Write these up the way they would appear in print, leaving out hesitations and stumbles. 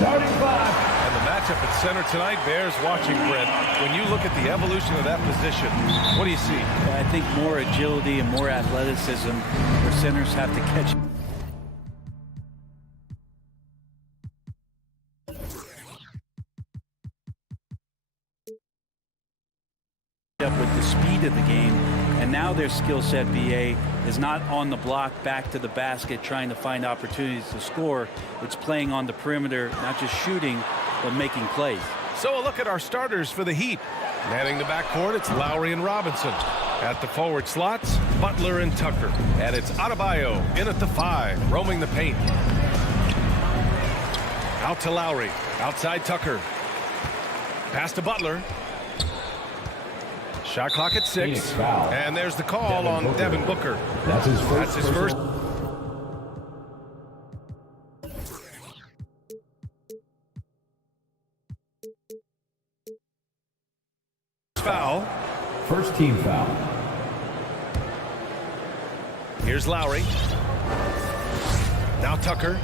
Starting five. And the matchup at center tonight bears watching, Brent. When you look at the evolution of that position, what do you see? I think more agility and more athleticism where centers have to catch. Up with the speed of the game, and now their skill set, BA, is not on the block back to the basket trying to find opportunities to score. It's playing on the perimeter, not just shooting, but making plays. So a look at our starters for the Heat. Manning the backcourt, it's Lowry and Robinson. At the forward slots, Butler and Tucker. And it's Adebayo in at the 5, roaming the paint. Out to Lowry, outside Tucker. Pass to Butler. Shot clock at 6, and there's the call on Devin Booker. That's his first. Foul. First team foul. Here's Lowry. Now Tucker.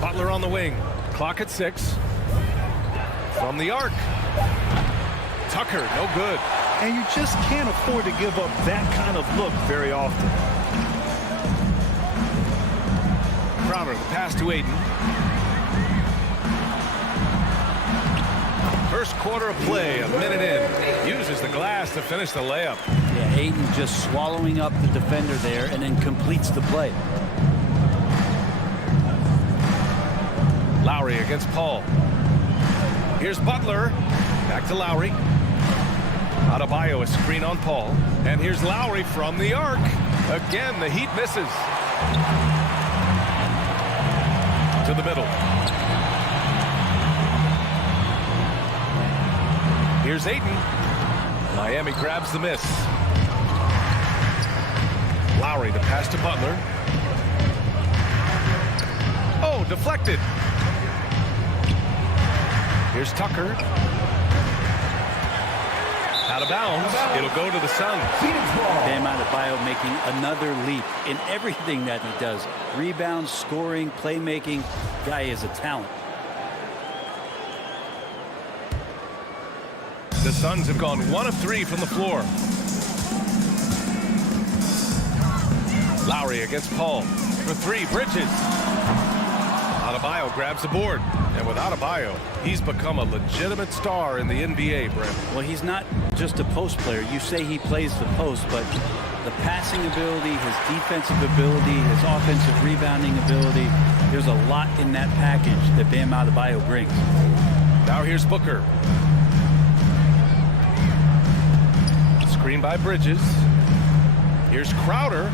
Butler on the wing. Clock at 6. From the arc. Tucker, no good. And you just can't afford to give up that kind of look very often. Crowder, the pass to Aiden. First quarter of play, a minute in. Uses the glass to finish the layup. Yeah, Aiden just swallowing up the defender there and then completes the play. Lowry against Paul. Here's Butler. Back to Lowry. Adebayo, a screen on Paul. And here's Lowry from the arc. Again, the Heat misses. To the middle. Here's Ayton. Miami grabs the miss. Lowry, the pass to Butler. Oh, deflected. Here's Tucker. Out of bounds. It'll go to the Suns. Bam Adebayo making another leap in everything that he does. Rebounds, scoring, playmaking. Guy is a talent. The Suns have gone 1 of 3 from the floor. Lowry against Paul. For 3, Bridges. Adebayo grabs the board. And with Adebayo, he's become a legitimate star in the NBA, Brent. Well, he's not just a post player. You say he plays the post, but the passing ability, his defensive ability, his offensive rebounding ability, there's a lot in that package that Bam Adebayo brings. Now here's Booker. Screen by Bridges. Here's Crowder.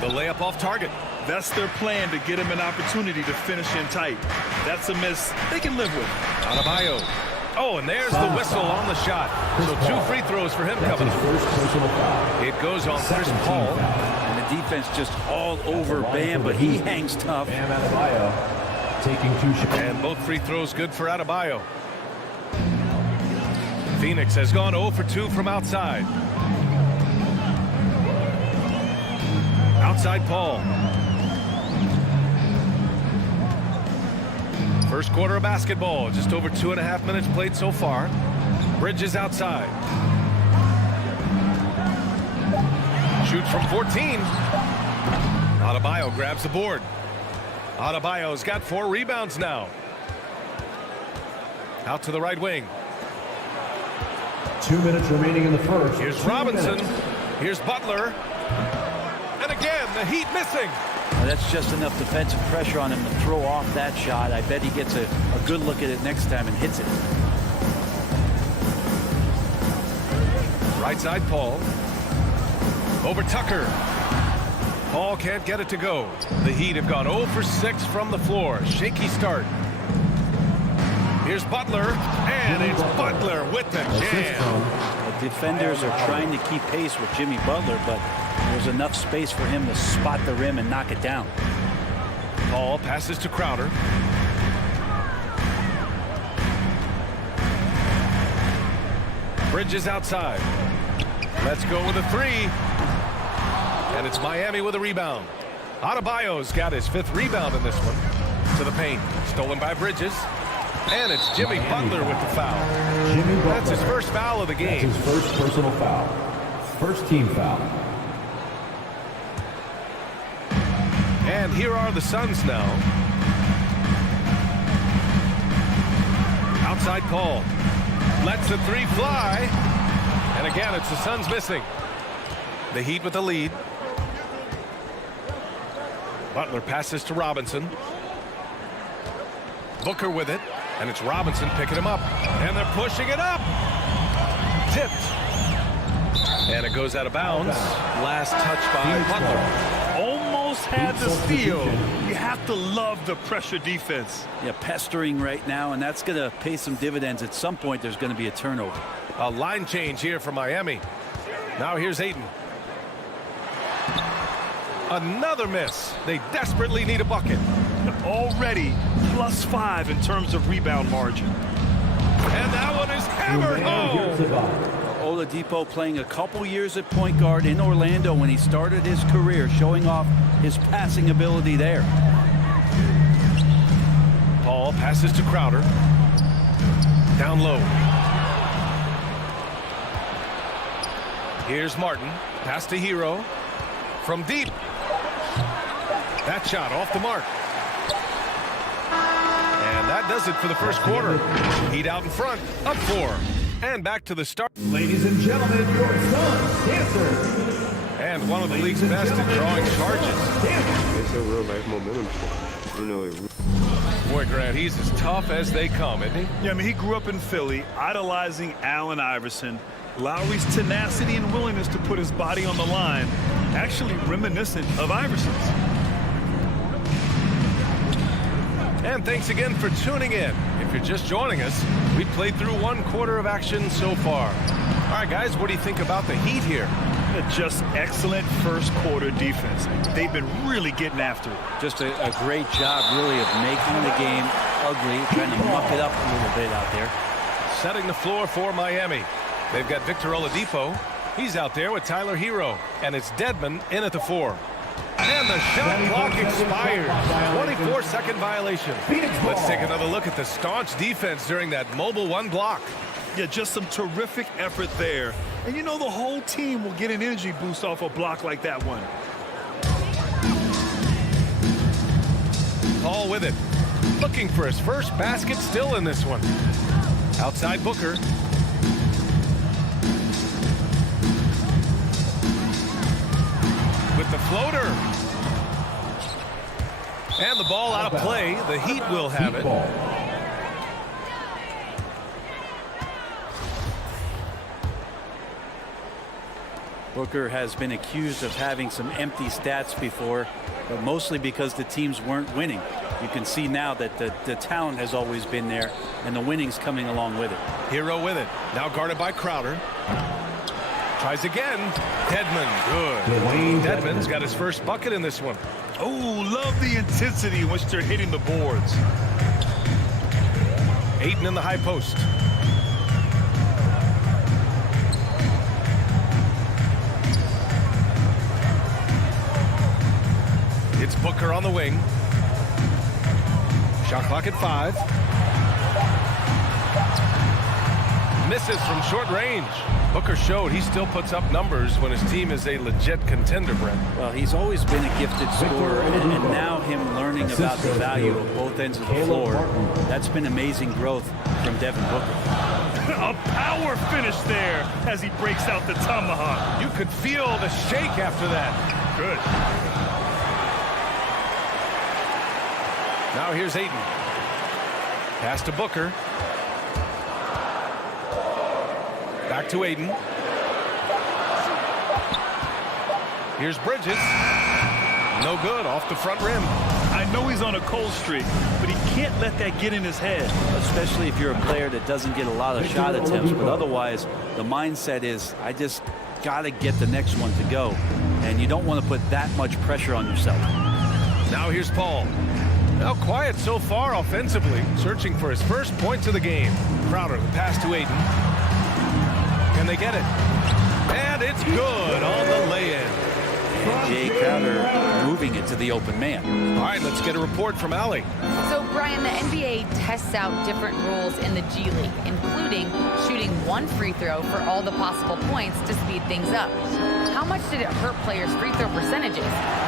The layup off target. That's their plan, to get him an opportunity to finish in tight. That's a miss they can live with. Adebayo. Oh, and there's the whistle on the shot. So 2 free throws for him coming up. It goes on Chris Paul. And the defense just all over Bam, but he hangs tough. Bam Adebayo taking 2 shots. And both free throws good for Adebayo. Phoenix has gone 0 for 2 from outside. Outside Paul. First quarter of basketball, just over 2.5 minutes played so far. Bridges outside. Shoots from 14. Adebayo grabs the board. Adebayo's got 4 rebounds now. Out to the right wing. 2 minutes remaining in the first. Here's Robinson. Here's Butler. And again, the Heat missing. Well, that's just enough defensive pressure on him to throw off that shot. I bet he gets a good look at it next time and hits it. Right side, Paul. Over Tucker. Paul can't get it to go. The Heat have gone 0 for 6 from the floor. Shaky start. Here's Butler, and it's Butler with the jam. The defenders are trying to keep pace with Jimmy Butler, but there's enough space for him to spot the rim and knock it down. Paul passes to Crowder. Bridges outside. Let's go with a 3. And it's Miami with a rebound. Adebayo's got his 5th rebound in this one. To the paint. Stolen by Bridges. And it's Jimmy Butler with the foul. Jimmy Butler. That's his first foul of the game. That's his first personal foul. First team foul. And here are the Suns now. Outside Paul. Lets the 3 fly. And again, it's the Suns missing. The Heat with the lead. Butler passes to Robinson. Booker with it. And it's Robinson picking him up. And they're pushing it up. Tipped. And it goes out of bounds. Last touch by Butler. Almost had the steal. You have to love the pressure defense. Yeah, pestering right now, and that's going to pay some dividends. At some point, there's going to be a turnover. A line change here for Miami. Now here's Ayton. Another miss. They desperately need a bucket. Already +5 in terms of rebound margin. And that one is hammered home. Oladipo playing a couple years at point guard in Orlando when he started his career, showing off his passing ability there. Paul passes to Crowder. Down low. Here's Martin. Pass to Hero. From deep. That shot off the mark. And that does it for the first quarter. Heat out in front. Up 4. And back to the start. Ladies and gentlemen, your Suns dancer. And one of the league's best at drawing charges. It's a real life momentum. You know, Boy, Grant, he's as tough as they come, isn't he? Yeah, I mean, he grew up in Philly, idolizing Allen Iverson. Lowry's tenacity and willingness to put his body on the line, actually reminiscent of Iverson's. And thanks again for tuning in. If you're just joining us, we played through 1 quarter of action so far. All right, guys, what do you think about the Heat here? Just excellent first quarter defense. They've been really getting after it. Just a great job, really, of making the game ugly, trying to muck it up a little bit out there. Setting the floor for Miami. They've got Victor Oladipo. He's out there with Tyler Hero. And it's Dedmon in at the 4. And the shot clock expires. 24-second violation. Let's take another look at the staunch defense during that mobile 1 block. Yeah, just some terrific effort there. And you know the whole team will get an energy boost off a block like that one. Paul with it. Looking for his first basket still in this one. Outside Booker. With the floater. And the ball out of play. The Heat will have it. Booker has been accused of having some empty stats before, but mostly because the teams weren't winning. You can see now that the talent has always been there, and the winning's coming along with it. Hero with it. Now guarded by Crowder. Tries again. Dedmon. Good. Dedmon's got his first bucket in this one. Oh, love the intensity in which they're hitting the boards. Ayton in the high post. It's Booker on the wing. Shot clock at 5. Misses from short range. Booker showed he still puts up numbers when his team is a legit contender, Brent. Well, he's always been a gifted scorer, and now him learning about the value of both ends of the floor, that's been amazing growth from Devin Booker. A power finish there as he breaks out the tomahawk. You could feel the shake after that. Good. Now here's Ayton. Pass to Booker. Back to Ayton. Here's Bridges. No good, off the front rim. I know he's on a cold streak, but he can't let that get in his head. Especially if you're a player that doesn't get a lot of shot attempts, but otherwise the mindset is, I just got to get the next one to go. And you don't want to put that much pressure on yourself. Now here's Paul. Now quiet so far offensively, searching for his first points of the game. Crowder, the pass to Ayton. Can they get it? And it's good on the lay-in. And Jay Crowder moving moving it to the open man. All right, let's get a report from Allie. So, Brian, the NBA tests out different rules in the G League, including shooting one free throw for all the possible points to speed things up. How much did it hurt players' free throw percentages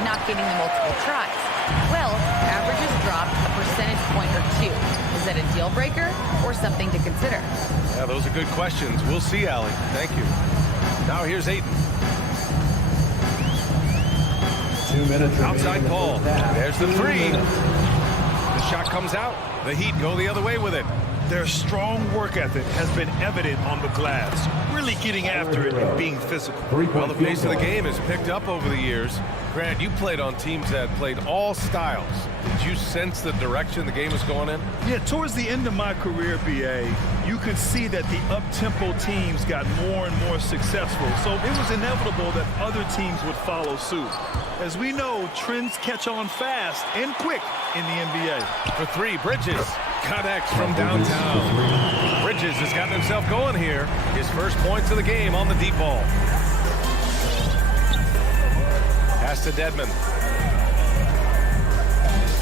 not getting the multiple tries? Well, averages dropped a percentage point or two. Is that a deal breaker or something to consider? Yeah, those are good questions. We'll see, Allie. Thank you. Now here's Ayton. 2 minutes remaining Outside in the Paul. first half. There's the 2 three. minutes. The shot comes out. The Heat go the other way with it. Their strong work ethic has been evident on the glass, really getting after it and being physical. Well, the pace of the game has picked up over the years. Grant, you played on teams that played all styles. Did you sense the direction the game was going in? Yeah, towards the end of my career, BA, you could see that the up-tempo teams got more and more successful. So it was inevitable that other teams would follow suit. As we know, trends catch on fast and quick in the NBA. For three, Bridges connects from downtown. Bridges has gotten himself going here. His first points of the game on the deep ball. Pass to Dedmon.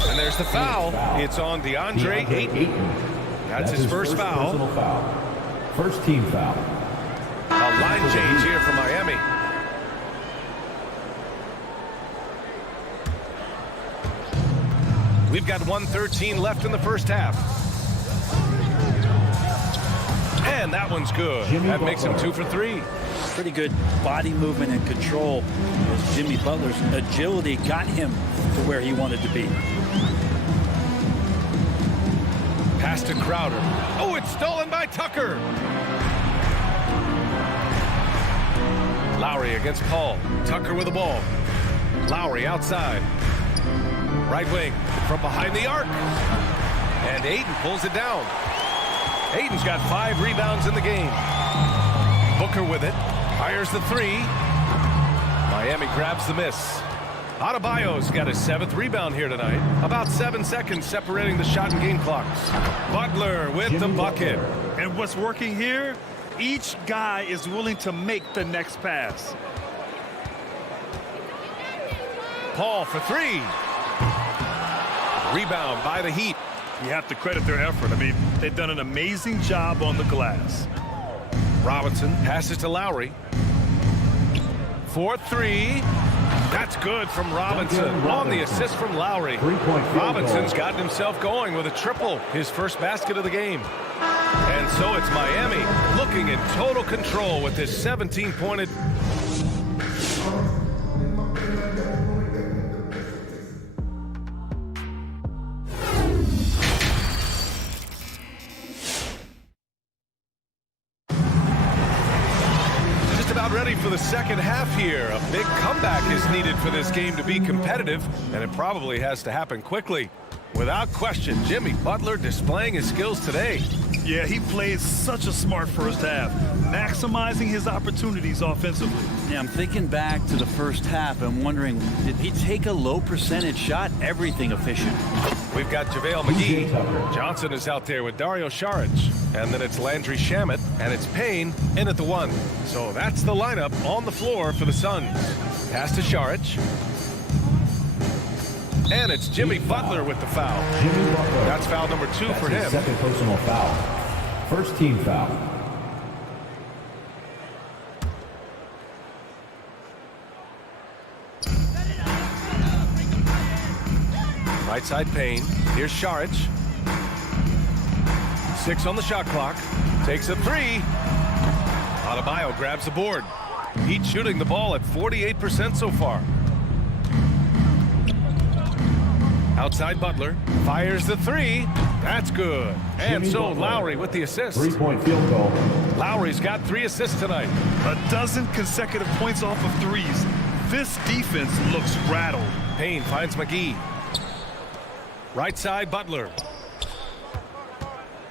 And there's the foul. It's on DeAndre Ayton. That's his first foul. Personal foul. First team foul. A line change here for Miami. We've got 1:13 left in the first half. And that one's good. That makes him 2 for 3. Pretty good body movement and control as Jimmy Butler's agility got him to where he wanted to be. Pass to Crowder. Oh, it's stolen by Tucker. Lowry against Paul. Tucker with the ball. Lowry outside. Right wing from behind the arc. And Ayton pulls it down. Ayton's got 5 rebounds in the game. Booker with it. Fires the 3. Miami grabs the miss. Adebayo's got his 7th rebound here tonight. About 7 seconds separating the shot and game clocks. Butler with the bucket. And what's working here? Each guy is willing to make the next pass. Paul for 3. Rebound by the Heat. You have to credit their effort. I mean, they've done an amazing job on the glass. Robinson passes to Lowry. 4-3. That's good from Robinson. On the assist from Lowry. Robinson's gotten himself going with a triple. His first basket of the game. And so it's Miami looking in total control with this 17-pointed. Ready for the second half here. A big comeback is needed for this game to be competitive, and it probably has to happen quickly. Without question, Jimmy Butler displaying his skills today. Yeah, he played such a smart first half, maximizing his opportunities offensively. Yeah, I'm thinking back to the first half. I'm wondering, did he take a low percentage shot? Everything efficient. We've got JaVale McGee. Johnson is out there with Dario Saric. And then it's Landry Shamet, and it's Payne in at the 1. So that's the lineup on the floor for the Suns. Pass to Saric. And it's Jimmy Butler with the foul. Jimmy Butler. That's foul number 2 That's for his him. second personal foul. First team foul. Right side Payne. Here's Saric. 6 on the shot clock. Takes a 3. Adebayo grabs the board. Heat shooting the ball at 48% so far. Outside Butler. Fires the 3. That's good. And so Lowry with the assist. 3-point field goal. Lowry's got 3 assists tonight. A dozen consecutive points off of threes. This defense looks rattled. Payne finds McGee. Right side Butler.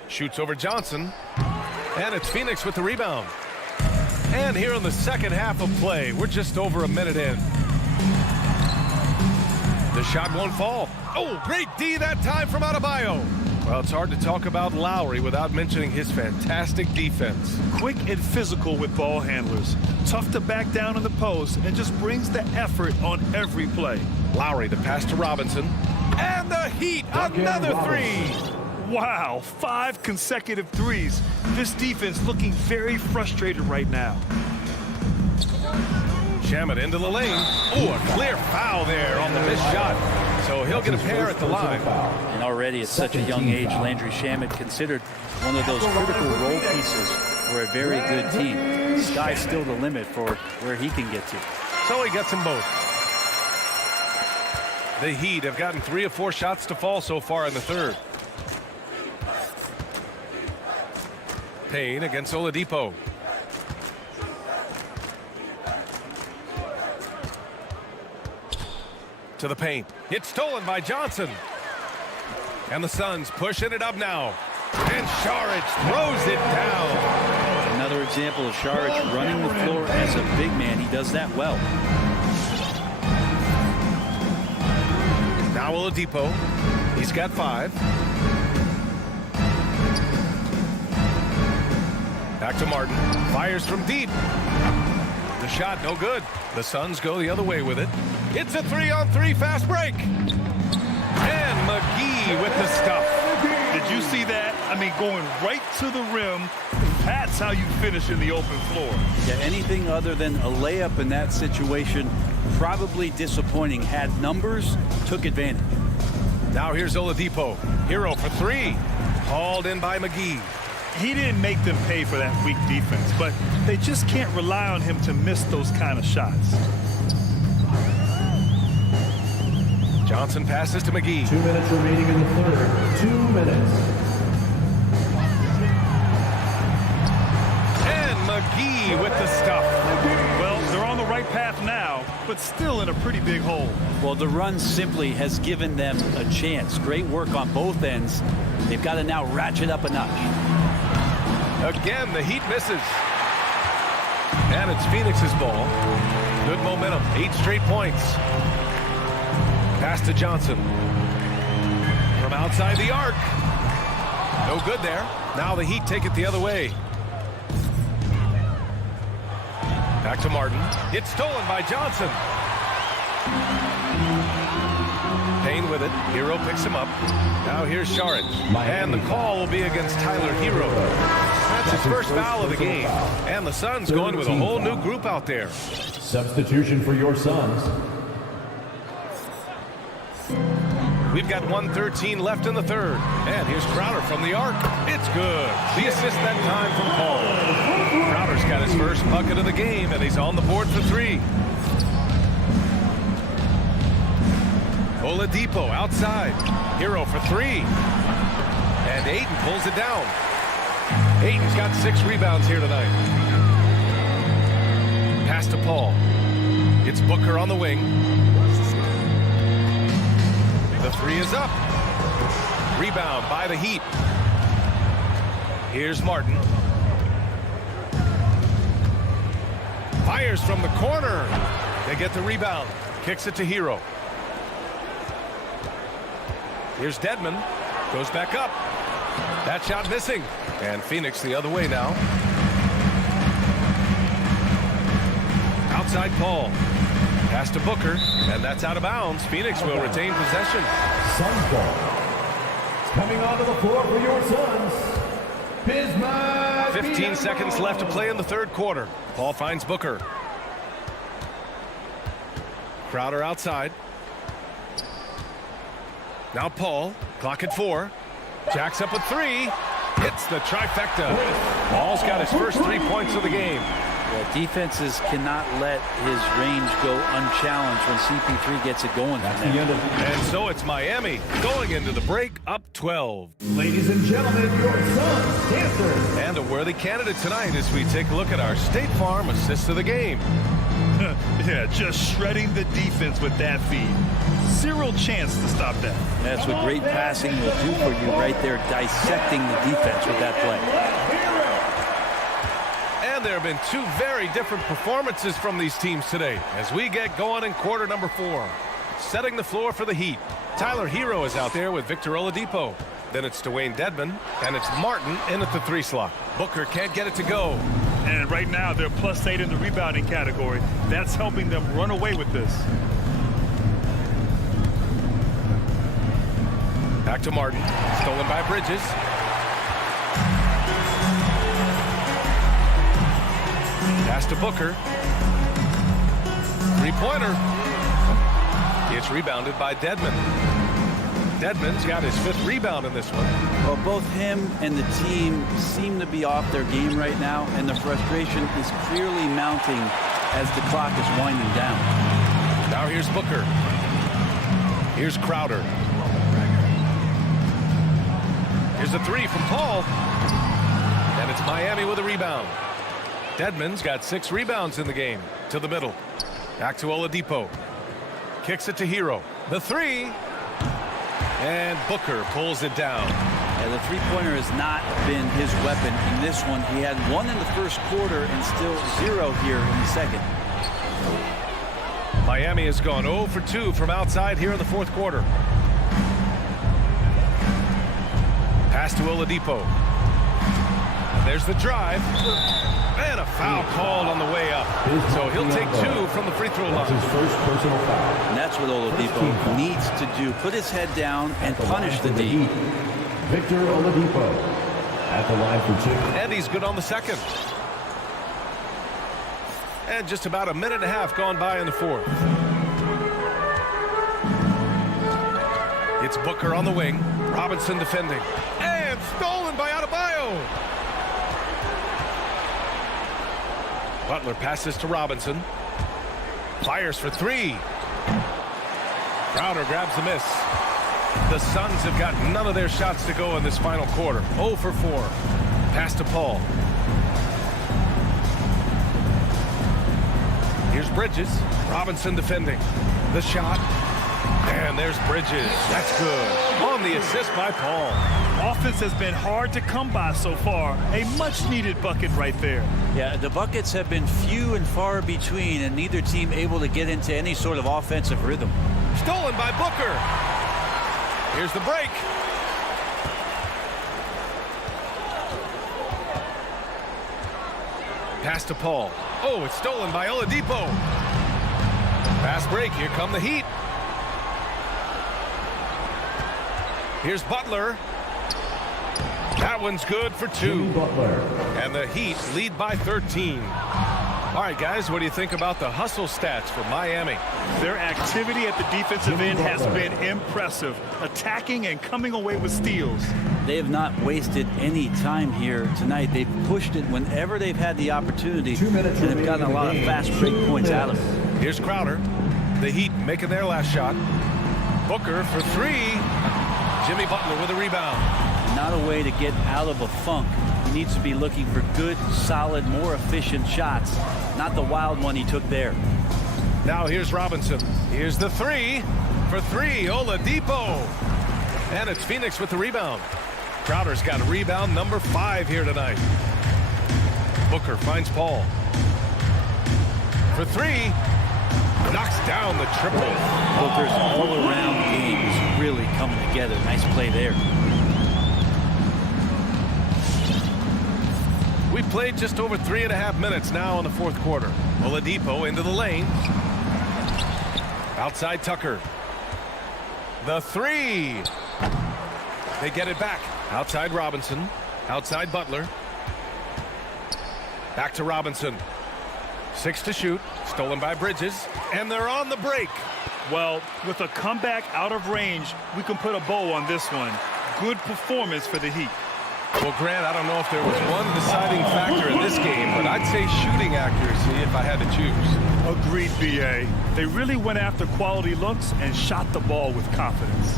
Shoots over Johnson. And it's Phoenix with the rebound. And here in the second half of play, we're just over a minute in. The shot won't fall. Oh, great D that time from Adebayo. Well, it's hard to talk about Lowry without mentioning his fantastic defense. Quick and physical with ball handlers. Tough to back down in the post and just brings the effort on every play. Lowry, the pass to Robinson. And the Heat, another three. Wow, 5 consecutive threes. This defense looking very frustrated right now. Shamet into the lane. Oh, a clear foul there on the missed shot. So he'll get a pair at the line. And already at such a young age, Landry Shamet considered one of those critical role pieces for a very good team. Sky's still the limit for where he can get to. So he gets them both. The Heat have gotten 3 of 4 shots to fall so far in the third. Payne against Oladipo. To the paint. It's stolen by Johnson. And the Suns pushing it up now. And Šarić throws it down. Another example of Šarić running the floor as a big man. He does that well. Now Oladipo. He's got 5. Back to Martin. Fires from deep. The shot no good. The Suns go the other way with it. It's a 3-on-3 fast break. And McGee with the stuff. Did you see that? I mean, going right to the rim. That's how you finish in the open floor. Yeah, anything other than a layup in that situation, probably disappointing. Had numbers, took advantage. Now here's Oladipo. Hero for 3. Hauled in by McGee. He didn't make them pay for that weak defense, but they just can't rely on him to miss those kind of shots. Johnson passes to McGee. 2 minutes remaining in the third. 2 minutes. And McGee with the stuff. Well, they're on the right path now, but still in a pretty big hole. Well, the run simply has given them a chance. Great work on both ends. They've got to now ratchet up a notch. Again, the Heat misses. And it's Phoenix's ball. Good momentum. 8 straight points. Pass to Johnson. From outside the arc. No good there. Now the Heat take it the other way. Back to Martin. It's stolen by Johnson. Payne with it. Hero picks him up. Now here's Šarić. And the call will be against Tyler Hero. That's his first foul of the game. And the Suns going with a whole new group out there. Substitution for your Suns. We've got 1:13 left in the third. And here's Crowder from the arc. It's good. The assist that time from Paul. Crowder's got his first bucket of the game, and he's on the board for 3. Oladipo outside. Hero for 3. And Ayton pulls it down. Ayton's got 6 rebounds here tonight. Pass to Paul. It's Booker on the wing. The 3 is up. Rebound by the Heat. Here's Martin. Fires from the corner. They get the rebound. Kicks it to Hero. Here's Dedmon. Goes back up. That shot missing. And Phoenix the other way now. Outside Paul. Pass to Booker. And that's out of bounds. Phoenix will retain possession. Suns ball. Coming onto the floor for your Suns. Bismack. 15 seconds left to play in the third quarter. Paul finds Booker. Crowder outside. Now Paul. Clock at 4. Jacks up a 3. Hits the trifecta. Paul's got his first 3 points of the game. Yeah, defenses cannot let his range go unchallenged when CP3 gets it going. And so it's Miami going into the break up 12. Ladies and gentlemen, your Suns dancers. And a worthy candidate tonight as we take a look at our State Farm assist of the game. Yeah, just shredding the defense with that feed. Zero chance to stop that. That's what great passing will do for you right there, dissecting the defense with that play. And there have been 2 very different performances from these teams today as we get going in quarter number 4. Setting the floor for the Heat. Tyler Hero is out there with Victor Oladipo. Then it's Dwayne Dedmon, and it's Martin in at the 3 slot. Booker can't get it to go. And right now, they're +8 in the rebounding category. That's helping them run away with this. Back to Martin. Stolen by Bridges. Pass to Booker. Three-pointer. It's rebounded by Dedmon. Dedmon's got his 5th rebound in this one. Well, both him and the team seem to be off their game right now, and the frustration is clearly mounting as the clock is winding down. Now here's Booker. Here's Crowder. Here's a 3 from Paul. And it's Miami with a rebound. Dedmon's got 6 rebounds in the game. To the middle. Back to Oladipo. Kicks it to Hero. The 3. And Booker pulls it down. Yeah, the three-pointer has not been his weapon in this one. He had 1 in the first quarter and still 0 here in the second. Miami has gone 0 for 2 from outside here in the 4th quarter. Pass to Oladipo. There's the drive. And a foul called on the way up. So he'll take 2 from the free throw line. That's his first personal foul. And that's what Oladipo needs to do. Put his head down and punish the D. Victor Oladipo at the line for 2. And he's good on the second. And just about a minute and a half gone by in the 4th. It's Booker on the wing. Robinson defending. And stolen by Adebayo. Butler passes to Robinson. Fires for 3. Crowder grabs the miss. The Suns have got none of their shots to go in this final quarter. 0 for 4. Pass to Paul. Here's Bridges. Robinson defending. The shot. And there's Bridges. That's good. On the assist by Paul. Offense has been hard to come by so far. A much-needed bucket right there. Yeah, the buckets have been few and far between, and neither team able to get into any sort of offensive rhythm. Stolen by Booker. Here's the break. Pass to Paul. Oh, it's stolen by Oladipo. Fast break. Here come the Heat. Here's Butler. That one's good for 2. And the Heat lead by 13. All right, guys, what do you think about the hustle stats for Miami? Their activity at the defensive end has been impressive, attacking and coming away with steals. They have not wasted any time here tonight. They've pushed it whenever they've had the opportunity, and they've gotten a lot of fast break points out of it. Here's Crowder. The Heat making their last shot. Booker for 3. Jimmy Butler with a rebound. Not a way to get out of a funk. He needs to be looking for good, solid, more efficient shots, not the wild one he took there. Now here's Robinson. Here's the 3 for 3. Oladipo. And it's Phoenix with the rebound. Crowder's got rebound number 5 here tonight. Booker finds Paul. For 3. Knocks down the triple. Booker's all-around game is really coming together. Nice play there. We played just over 3.5 minutes now in the 4th quarter. Oladipo into the lane. Outside Tucker. The 3. They get it back. Outside Robinson. Outside Butler. Back to Robinson. 6 to shoot. Stolen by Bridges. And they're on the break. Well, with a comeback out of range, we can put a bow on this one. Good performance for the Heat. Well, Grant, I don't know if there was one deciding factor in this game, but I'd say shooting accuracy if I had to choose. Agreed, B.A. They really went after quality looks and shot the ball with confidence.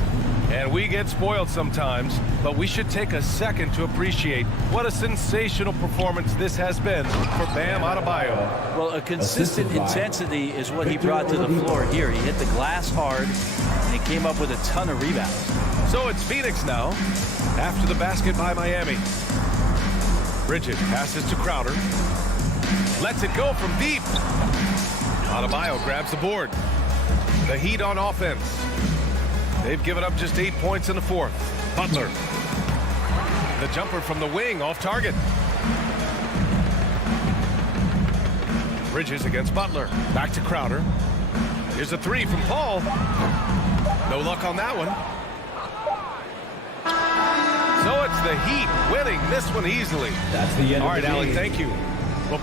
And we get spoiled sometimes, but we should take a second to appreciate what a sensational performance this has been for Bam Adebayo. Well, a consistent intensity is what he brought to the floor here. He hit the glass hard, and he came up with a ton of rebounds. So it's Phoenix now, after the basket by Miami. Bridges passes to Crowder. Lets it go from deep. Adebayo grabs the board. The Heat on offense. They've given up just 8 points in the 4th. Butler. The jumper from the wing off target. Bridges against Butler. Back to Crowder. Here's a 3 from Paul. No luck on that one. the Heat winning this one easily. That's the end All of right, the Alec, game. thank you. Well,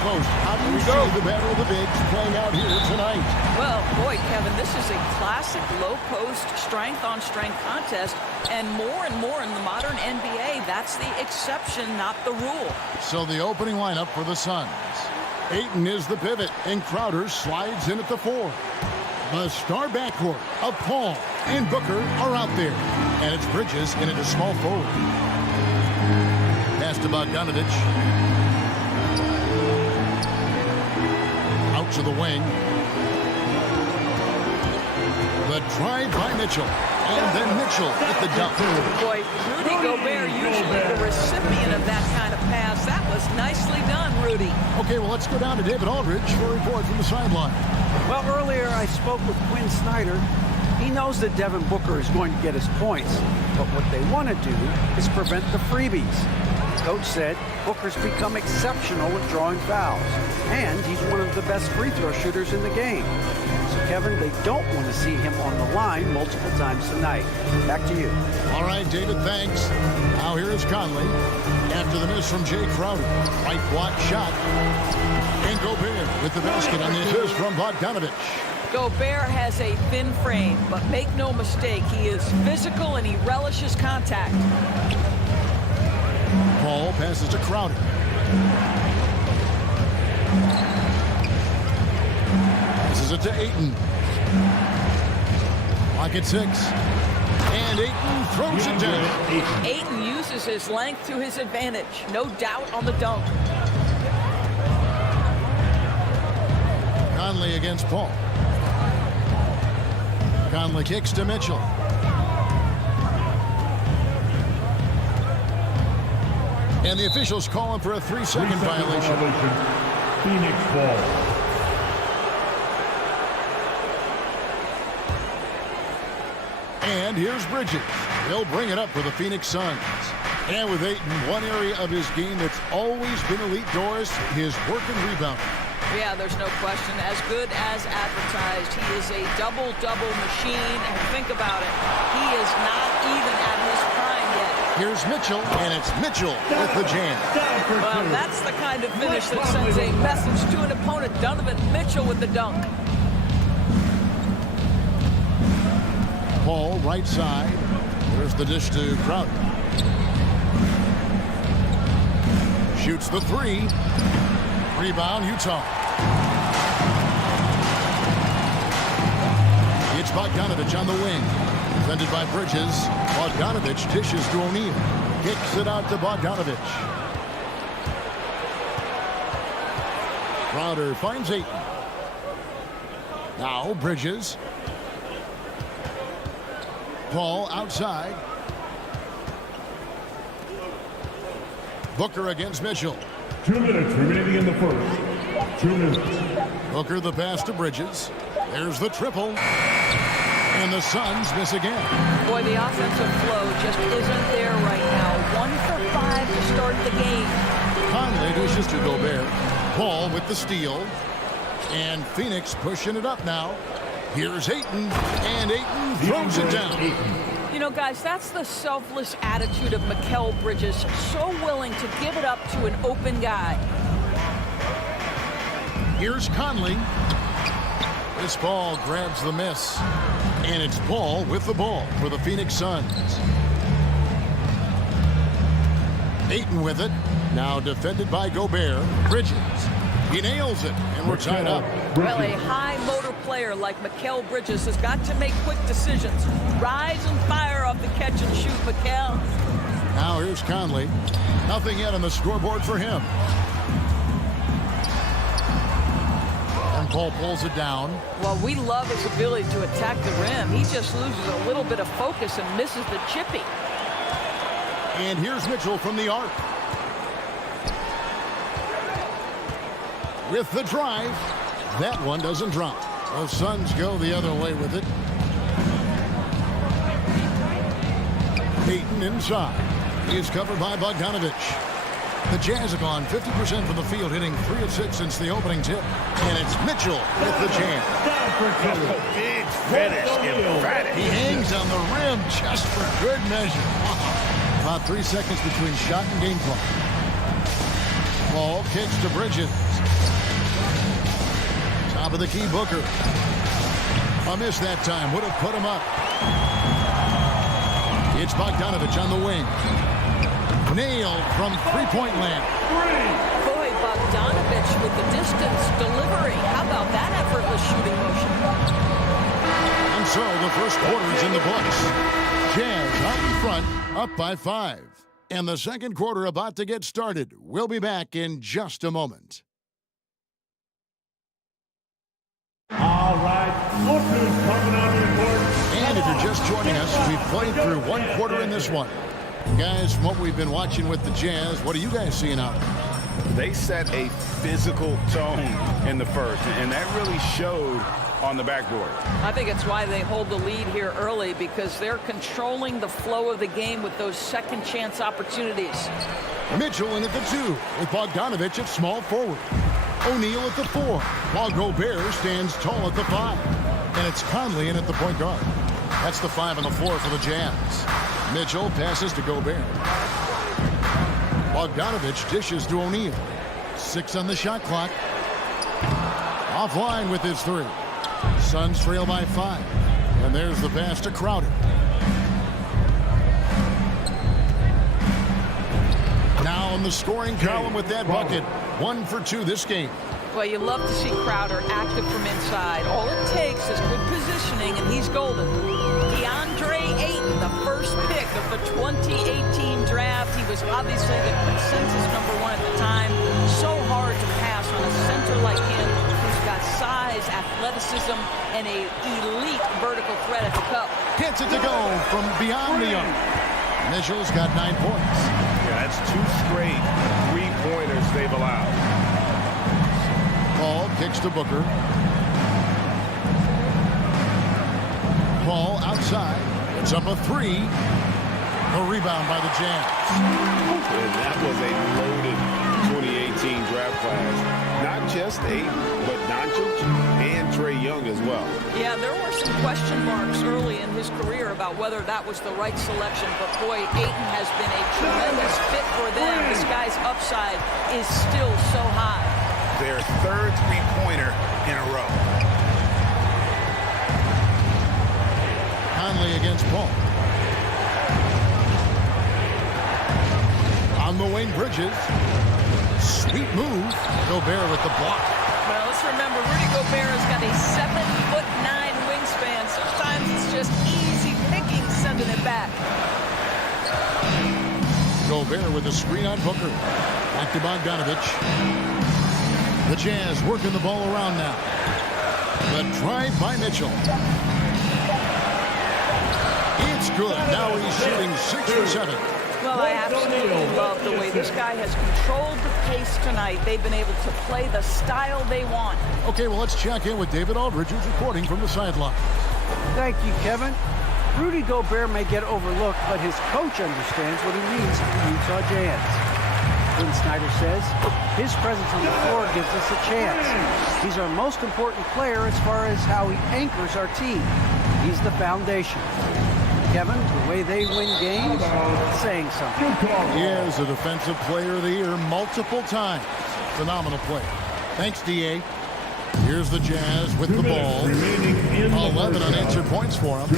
post. How do you see the battle of the bigs playing out here tonight? Well, boy, Kevin, this is a classic low-post strength-on-strength contest, and more in the modern NBA, that's the exception, not the rule. So the opening lineup for the Suns. Ayton is the pivot, and Crowder slides in at the 4. The star backcourt of Paul and Booker are out there, and it's Bridges in at a small forward. Pass to Bogdanovich. Out to the wing. The drive by Mitchell. And then Mitchell at the dunk. Boy, Rudy Gobert, usually the recipient of that kind of pass. That was nicely done, Rudy. Okay, well, let's go down to David Aldridge for a report from the sideline. Well, earlier I spoke with Quinn Snyder. He knows that Devin Booker is going to get his points, but what they want to do is prevent the freebies. Coach said Booker's become exceptional at drawing fouls, and he's one of the best free throw shooters in the game. So, Kevin, they don't want to see him on the line multiple times tonight. Back to you. All right, David, thanks. Now here is Conley after the miss from Jay Crowder. Right block shot. And Gobert with the basket on the assist from Bogdanovich. Gobert has a thin frame, but make no mistake, he is physical and he relishes contact. Paul passes to Crowder. Passes it to Ayton. Lock at 6. And Ayton throws it down. Ayton uses his length to his advantage. No doubt on the dunk. Conley against Paul. Conley kicks to Mitchell. And the officials calling for a 3-second violation. Phoenix ball. And here's Bridges. He'll bring it up for the Phoenix Suns. And with Ayton, one area of his game that's always been elite, Doris, his work and rebounding. Yeah, there's no question. As good as advertised. He is a double-double machine. And think about it. He is not even at his prime yet. Here's Mitchell, and it's Mitchell with the jam. Well, that's the kind of finish that sends a message to an opponent. Donovan Mitchell with the dunk. Paul, right side. There's the dish to Crowder. Shoots the 3. Rebound, Utah. It's Bogdanovich on the wing. Defended by Bridges. Bogdanovich dishes to O'Neal. Kicks it out to Bogdanovich. Crowder finds Ayton. Now Bridges. Paul outside. Booker against Mitchell. 2 minutes remaining in the first. 2 minutes. Booker the pass to Bridges. There's the triple. And the Suns miss again. Boy, the offensive flow just isn't there right now. 1 for 5 to start the game. Conley dishes to Gobert. Paul with the steal. And Phoenix pushing it up now. Here's Ayton. And Ayton throws it down. You know, guys, that's the selfless attitude of Mikal Bridges. So willing to give it up to an open guy. Here's Conley. This ball grabs the miss. And it's Paul with the ball for the Phoenix Suns. Ayton with it. Now defended by Gobert. Bridges. He nails it. And we're tied up. Well, a high motor player like Mikal Bridges has got to make quick decisions. Rise and fire off the catch and shoot, Mikal. Now here's Conley. Nothing yet on the scoreboard for him. And Paul pulls it down. Well, we love his ability to attack the rim. He just loses a little bit of focus and misses the chippy. And here's Mitchell from the arc. With the drive. That one doesn't drop. The Suns go the other way with it. Ayton inside. He is covered by Bogdanovich. The Jazz have gone 50% from the field, hitting 3 of 6 since the opening tip. And it's Mitchell with the jam. Big finish. Emphatic. He hangs on the rim just for good measure. About 3 seconds between shot and game clock. Paul kicks to Bridges. Top of the key, Booker. A miss that time would have put him up. It's Bogdanovich on the wing. Nailed from three-point land. Boy, Bogdanovich with the distance delivery. How about that effortless shooting motion? And so the first quarter's in the books. Jazz out in front, up by 5. And the second quarter about to get started. We'll be back in just a moment. All right, Booker's coming on the court. And if you're just joining us, we've played through one quarter in this one. Guys, from what we've been watching with the Jazz, what are you guys seeing out there? They set a physical tone in the first, and that really showed on the backboard. I think it's why they hold the lead here early, because they're controlling the flow of the game with those second chance opportunities. Mitchell in at the 2 with Bogdanovich at small forward. O'Neal at the 4, while Gobert stands tall at the 5. And it's Conley in at the point guard. That's the 5 and the 4 for the Jazz. Mitchell passes to Gobert. Bogdanovich dishes to O'Neal. 6 on the shot clock. Offline with his 3. Suns trail by 5. And there's the pass to Crowder. Now in the scoring column with that bucket. 1 for 2 this game. Well, you love to see Crowder active from inside. All it takes is good positioning, and he's golden. DeAndre Ayton, the first pick of the 2018 draft. He was obviously the consensus #1 at the time. So hard to pass on a center like him who's got size, athleticism, and an elite vertical threat at the cup. Gets it to go from beyond the arc. Mitchell's got 9 points. Yeah, that's 2 straight three-pointers they've allowed. Paul kicks to Booker. Paul outside. It's up a 3. A rebound by the Jazz. And that was a loaded 2018 draft class. Not just Ayton, but Doncic and Trae Young as well. Yeah, there were some question marks early in his career about whether that was the right selection, but boy, Ayton has been a tremendous fit for them. This guy's upside is still so high. Their 3rd three-pointer in a row. Conley against Paul. On the wing, Bridges. Sweet move. Gobert with the block. Well, let's remember, Rudy Gobert has got a 7'9" wingspan. Sometimes it's just easy picking sending it back. Gobert with a screen on Booker. Back to Bogdanovich. The Jazz working the ball around now. The drive by Mitchell. It's good. Now he's shooting 6 for 7. Well, I absolutely love the way this guy has controlled the pace tonight. They've been able to play the style they want. Okay, well, let's check in with David Aldridge, who's reporting from the sideline. Thank you, Kevin. Rudy Gobert may get overlooked, but his coach understands what he means to the Utah Jazz. Quinn Snyder says his presence on the floor gives us a chance. He's our most important player as far as how he anchors our team. He's the foundation. Kevin, the way they win games, saying something. He is a defensive player of the year multiple times. Phenomenal play. Thanks, D.A. Here's the Jazz with the ball. 11 unanswered points for him.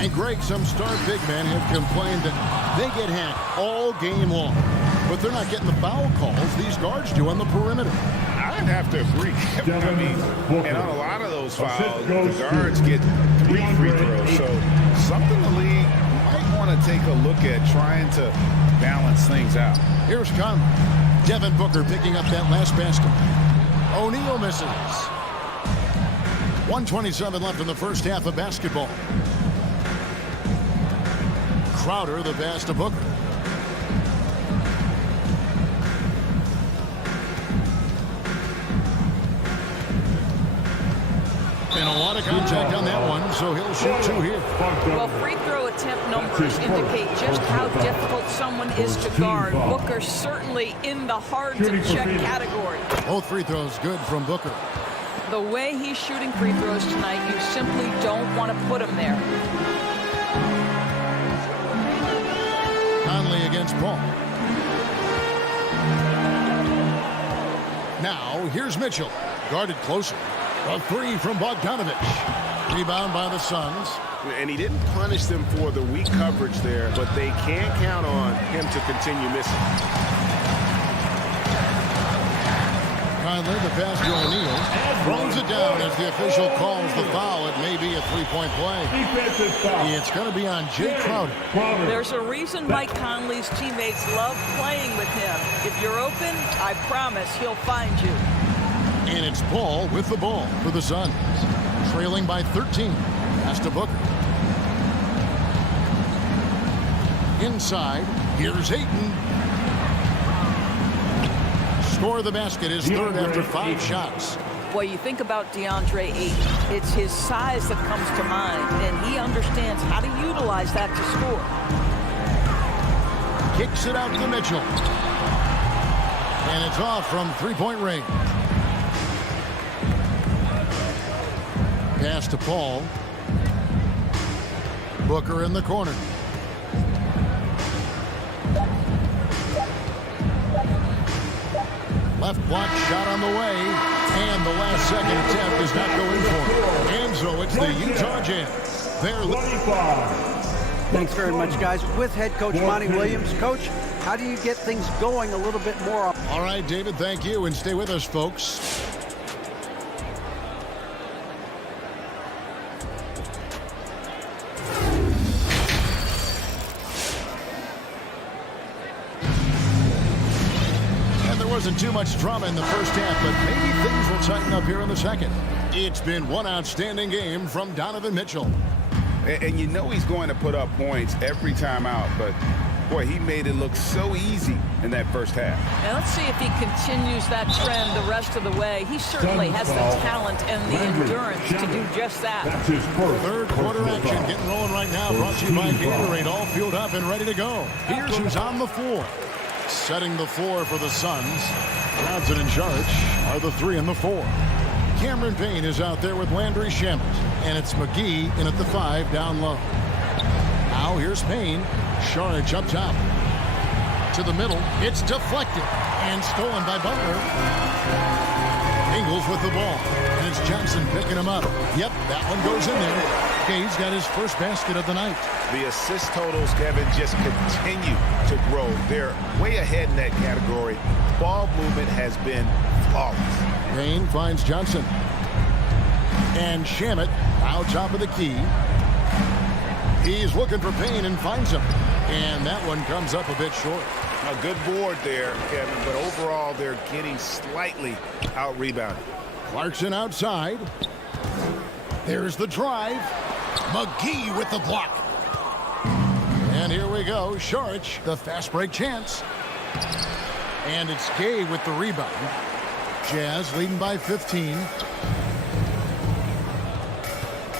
And Greg, some star big men have complained that they get hacked all game long. But they're not getting the foul calls these guards do on the perimeter. I'd have to agree. I mean, and on a lot of those fouls, the guards get 3 free throws. So something the league might want to take a look at, trying to balance things out. Here's Conley. Devin Booker picking up that last basket. O'Neal misses. 1:27 left in the first half of basketball. Crowder, the pass to Booker. And a lot of contact on that one, so he'll shoot 2 here. Well, free throw attempt numbers indicate just how difficult someone is to guard. Booker's certainly in the hard-to-check category. Both free throws good from Booker. The way he's shooting free throws tonight, you simply don't want to put him there. Conley against Paul. Now, here's Mitchell. Guarded closer. A three from Bogdanovich. Rebound by the Suns. And he didn't punish them for the weak coverage there, but they can't count on him to continue missing. Conley, the pass to O'Neal. Runs it down as the official calls the foul. It may be a three-point play. It's going to be on Jay Crowder. There's a reason Mike Conley's teammates love playing with him. If you're open, I promise he'll find you. And it's Paul with the ball for the Suns. Trailing by 13. Pass to Booker. Inside, here's Ayton. Score of the basket is third after 5 shots. Boy, you think about DeAndre Ayton. It's his size that comes to mind, and he understands how to utilize that to score. Kicks it out to Mitchell. And it's off from three-point range. Pass to Paul. Booker in the corner. Left block shot on the way. And the last second attempt is not going for it. And so it's the Utah Jazz. They're 25. Thanks very much, guys. With head coach Monty Williams. Coach, how do you get things going a little bit more? All right, David, thank you. And stay with us, folks. Wasn't too much drama in the first half, but maybe things will tighten up here in the second. It's been one outstanding game from Donovan Mitchell. And you know he's going to put up points every time out, but boy, he made it look so easy in that first half. Now let's see if he continues that trend the rest of the way. He certainly has the talent and the endurance to do just that. Third quarter action getting rolling right now. Brought to you by Gatorade, all fueled up and ready to go. Here's who's on the floor. Setting the floor for the Suns. Johnson and Saric are the 3 and the 4. Cameron Payne is out there with Landry Shamet. And it's McGee in at the 5 down low. Now here's Payne. Saric up top. To the middle. It's deflected. And stolen by Butler. Ingles with the ball. And it's Johnson picking him up. Yep, that one goes in there. He's got his first basket of the night. The assist totals, Kevin, just continue to grow. They're way ahead in that category. Ball movement has been flawless. Payne finds Johnson. And Shamet out top of the key. He's looking for Payne and finds him. And that one comes up a bit short. A good board there, Kevin, but overall they're getting slightly out-rebounded. Clarkson outside. There's the drive. McGee with the block. And here we go. Saric, the fast break chance. And it's Gay with the rebound. Jazz leading by 15.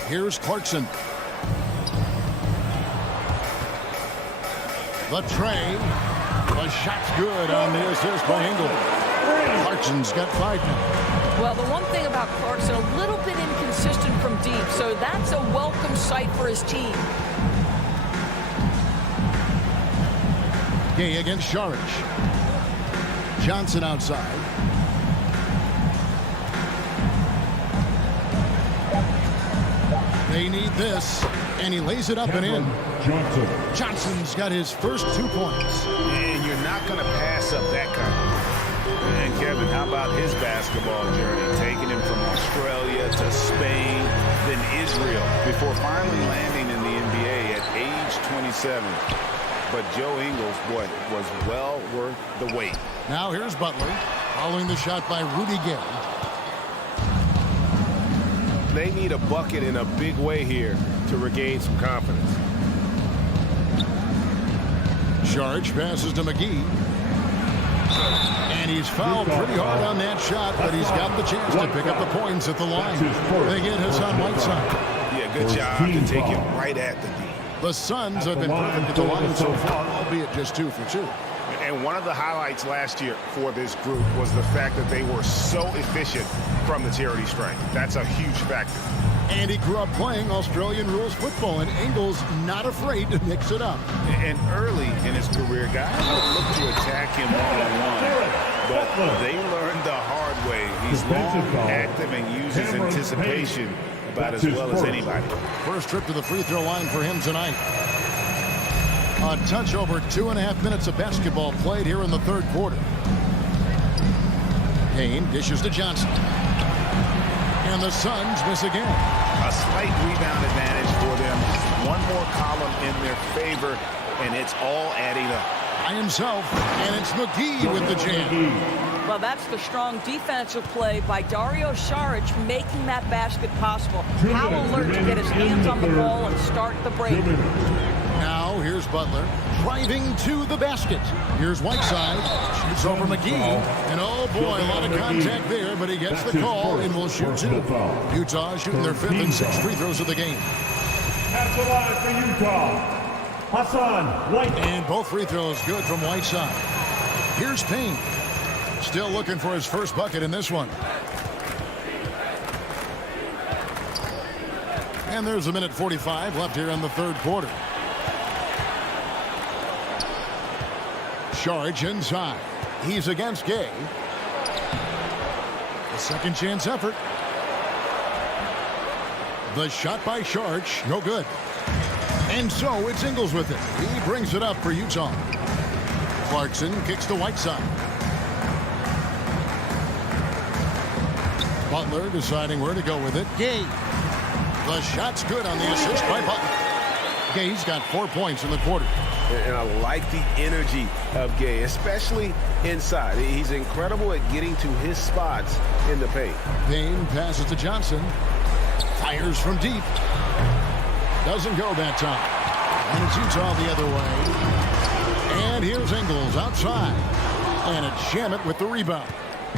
Here's Clarkson. The tray. The shot's good on the assist by Ingles. Clarkson's got 5 now. Well, the one thing about Clarkson, a little bit inconsistent from deep, so that's a welcome sight for his team. Gay against Saric. Johnson outside. They need this, and he lays it up and in. Johnson's got his first 2 points. And you're not going to pass up that kind of. And Kevin, how about his basketball journey? Taking him from Australia to Spain, then Israel, before finally landing in the NBA at age 27. But Joe Ingles, boy, was well worth the wait. Now here's Butler, following the shot by Rudy Gay. They need a bucket in a big way here to regain some confidence. Saric passes to McGee. And he's fouled pretty hard on that shot, but he's got the chance to pick up the points at the line. They get Hassan Whiteside. Yeah, good job to take it right at the D. The Suns have been perfect at the line so far, albeit just 2 for 2. And one of the highlights last year for this group was the fact that they were so efficient from the charity stripe. That's a huge factor. And he grew up playing Australian rules football, and Ingles not afraid to mix it up. And early in his career, guys would look to attack him one-on-one, but they learned the hard way. He's long, active, and uses anticipation about as well as anybody. First trip to the free throw line for him tonight. A touch over 2.5 minutes of basketball played here in the third quarter. Payne dishes to Johnson. And the Suns miss again. A slight rebound advantage for them. One more column in their favor, and it's all adding up. By himself, and it's McGee with the jam. Well, that's the strong defensive play by Dario Saric, making that basket possible. How alert to get his hands on the ball and start the break. Now here's Butler driving to the basket. Here's Whiteside. Shoots over McGee. And oh boy, a lot of contact there, but he gets the call and will shoot two. Utah shooting their 5th and 6th free throws of the game. At the line for Utah, Hassan White. And both free throws good from Whiteside. Here's Payne. Still looking for his first bucket in this one. And there's a minute 45 left here in the third quarter. Saric inside. He's against Gay. A second chance effort. The shot by Saric, no good. And so it's Ingles with it. He brings it up for Utah. Clarkson kicks to Whiteside. Butler deciding where to go with it. Gay. The shot's good on the assist by Butler. Gay's got 4 points in the quarter. And I like the energy of Gay, especially inside. He's incredible at getting to his spots in the paint. Payne passes to Johnson. Fires from deep. Doesn't go that time. And it's Utah the other way. And here's Ingles outside. And it's Shamet with the rebound.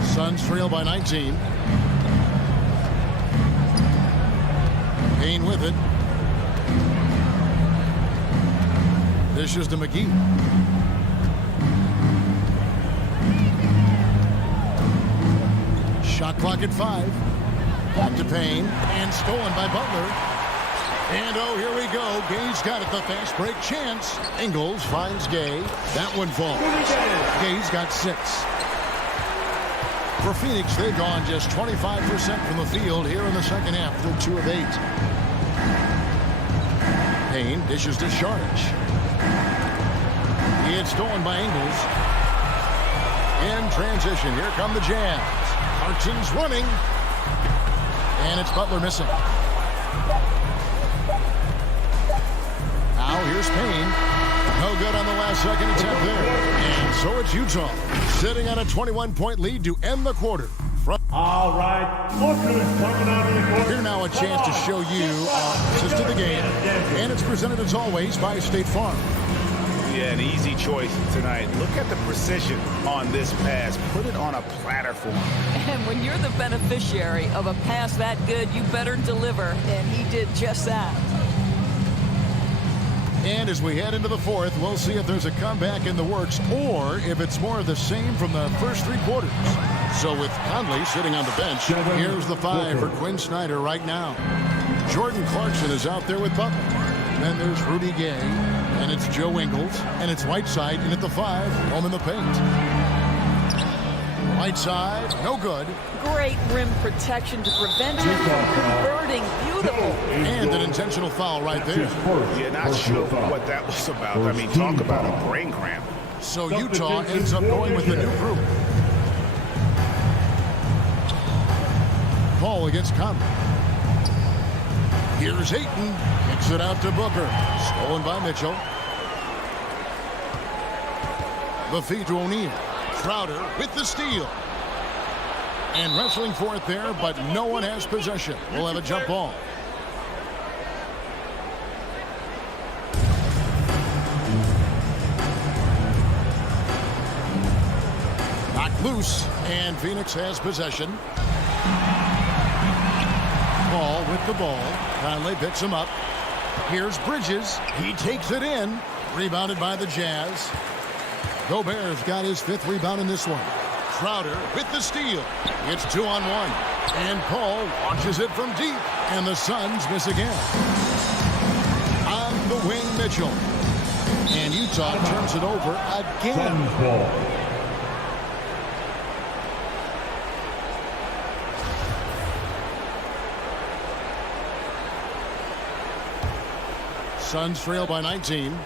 Suns trail by 19. Payne with it. Dishes to McGee. Shot clock at 5. Back to Payne. And stolen by Butler. And oh, here we go. Gay's got it. The fast break chance. Ingles finds Gay. That one falls. Gay's got 6. For Phoenix, they've gone just 25% from the field here in the second half. They're 2 of 8. Payne dishes to Saric. It's stolen by Ingles. In transition, here come the Jazz. Clarkson's running. And it's Butler missing. Now here's Payne. No good on the last second attempt there. And so it's Utah sitting on a 21-point lead to end the quarter. All right, Booker's coming out of the court. Here now a chance to show you assist to the game. And it's presented as always by State Farm. Yeah, an easy choice tonight. Look at the precision on this pass. Put it on a platter for him. And when you're the beneficiary of a pass that good, you better deliver. And he did just that. And as we head into the fourth, we'll see if there's a comeback in the works or if it's more of the same from the first 3 quarters. So with Conley sitting on the bench, here's the 5 for Quinn Snyder right now. Jordan Clarkson is out there with Butler. Then there's Rudy Gay, and it's Joe Ingles, and it's Whiteside in at the 5, home in the paint. Whiteside, no good. Great rim protection to prevent him from converting. Beautiful. And an intentional foul right there. Yeah, not sure what that was about. I mean, talk about a brain cramp. So Utah ends up going with the new group. Ball against Conley. Here's Ayton. Kicks it out to Booker. Stolen by Mitchell. The feed to O'Neal. Crowder with the steal. And wrestling for it there, but no one has possession. We'll have a jump ball. Knocked loose, and Phoenix has possession. Ball with the ball. Conley picks him up. Here's Bridges. He takes it in. Rebounded by the Jazz. Gobert's got his 5th rebound in this one. Crowder with the steal. It's 2-on-1. And Paul launches it from deep. And the Suns miss again. On the wing, Mitchell. And Utah turns it over again. Suns trail by 19.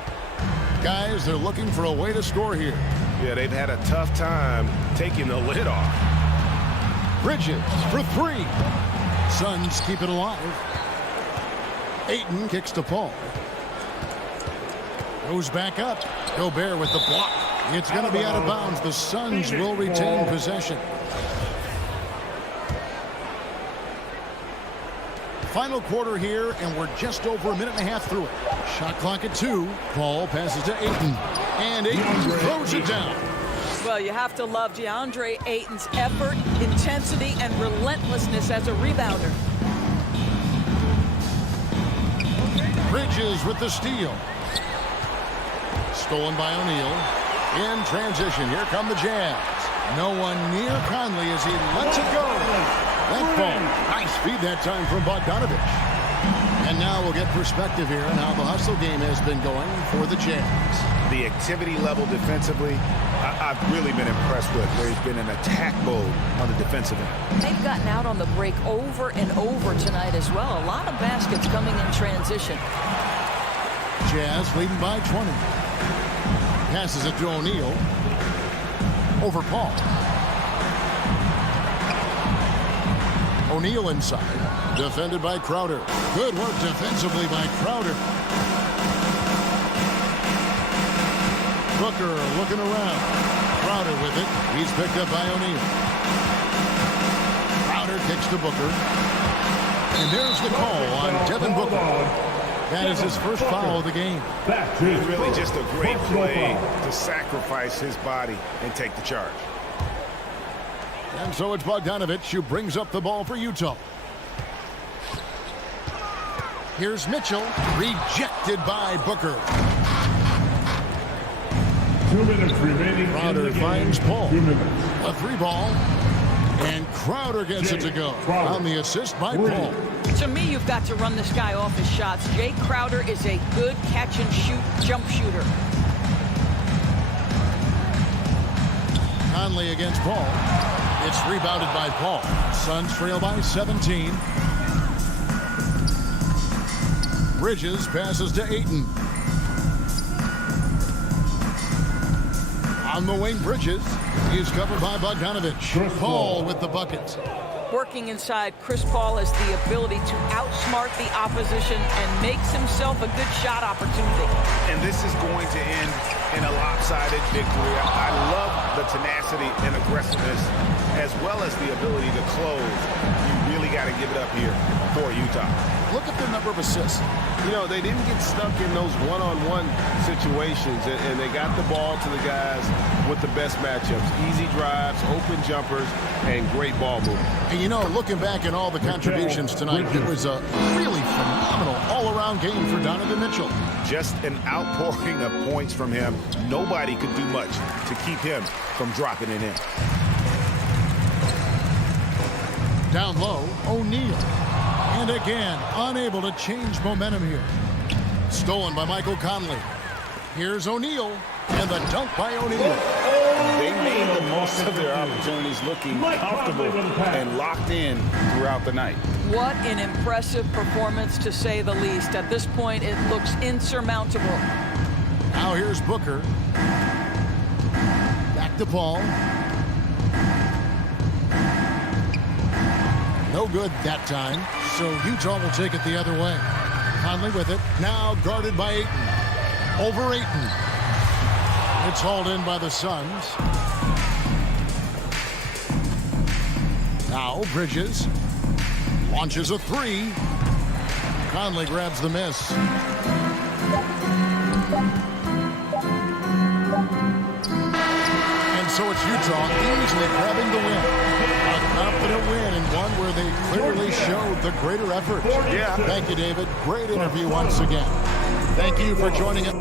Guys, they're looking for a way to score here. Yeah, they've had a tough time taking the lid off. Bridges for 3. Suns keep it alive. Ayton kicks to Paul. Goes back up. Gobert with the block. It's going to be out of bounds. The Suns will retain possession. Final quarter here, and we're just over a minute and a half through it. Shot clock at 2. Paul passes to Ayton. And Ayton throws it down. Well, you have to love DeAndre Ayton's effort, intensity, and relentlessness as a rebounder. Bridges with the steal. Stolen by O'Neal. In transition, here come the Jazz. No one near Conley as he lets it go. That ball, nice feed that time from Bogdanovich. And now we'll get perspective here on how the hustle game has been going for the Jazz. The activity level defensively, I've really been impressed with. There's been an attack mode on the defensive end. They've gotten out on the break over and over tonight as well. A lot of baskets coming in transition. Jazz leading by 20. Passes it to O'Neal. Over Paul. O'Neal inside. Defended by Crowder. Good work defensively by Crowder. Booker looking around. Crowder with it. He's picked up by O'Neal. Crowder kicks to Booker. And there's the call on Devin Booker. That is his first foul of the game. It's really just a great play to sacrifice his body and take the charge. And so it's Bogdanovich who brings up the ball for Utah. Here's Mitchell, rejected by Booker. 2 minutes remaining. Crowder finds Paul. 2 minutes. A 3-ball. And Crowder gets it to go. On the assist by Paul. To me, you've got to run this guy off his shots. Jay Crowder is a good catch-and-shoot jump shooter. Conley against Paul. It's rebounded by Paul. Suns trail by 17. Bridges passes to Ayton. On the wing, Bridges. He's covered by Bogdanovich. Paul with the bucket. Working inside, Chris Paul has the ability to outsmart the opposition and makes himself a good shot opportunity. And this is going to end in a lopsided victory. I love the tenacity and aggressiveness as well as the ability to close. You really got to give it up here for Utah. Look at their number of assists. You know, they didn't get stuck in those one-on-one situations, and they got the ball to the guys with the best matchups. Easy drives, open jumpers, and great ball movement. And you know, looking back at all the contributions tonight, it was a really phenomenal all-around game for Donovan Mitchell. Just an outpouring of points from him. Nobody could do much to keep him from dropping it in. Down low, O'Neal. And again, unable to change momentum here. Stolen by Michael Conley. Here's O'Neal. And the dunk by O'Neal. They made the most of their opportunities, looking comfortable and locked in throughout the night. What an impressive performance, to say the least. At this point, it looks insurmountable. Now here's Booker. Back to Paul. No good that time. So Utah will take it the other way. Conley with it. Now guarded by Ayton. Over Ayton. It's hauled in by the Suns. Now Bridges. Launches a 3. Conley grabs the miss. And so it's Utah easily grabbing the win. A confident win, and one where they clearly showed the greater effort. Yeah. Thank you, David. Great interview once again. Thank you for joining us.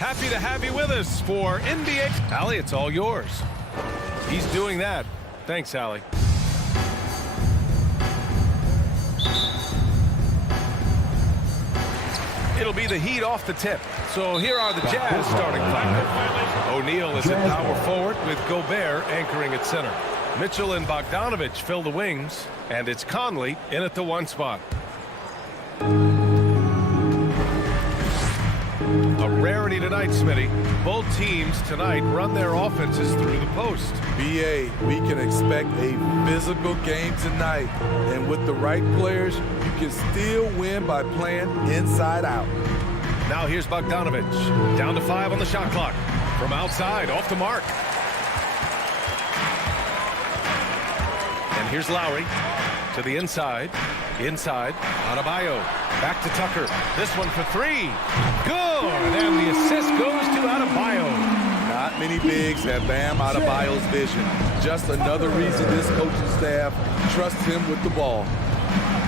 Happy to have you with us for NBA. Allie, it's all yours. He's doing that. Thanks, Allie. It'll be the Heat off the tip. So here are the Jazz starting five. O'Neal is at power forward with Gobert anchoring at center. Mitchell and Bogdanovich fill the wings, and it's Conley in at the 1 spot. A rarity tonight, Smitty. Both teams tonight run their offenses through the post. BA, we can expect a physical game tonight. And with the right players, you can still win by playing inside out. Now here's Bogdanovich. Down to 5 on the shot clock. From outside, off the mark. And here's Lowry to the inside. Inside, Adebayo. Back to Tucker. This one for 3. Good! And the assist goes to Adebayo. Not many bigs have Bam Adebayo's vision. Just another reason this coaching staff trusts him with the ball.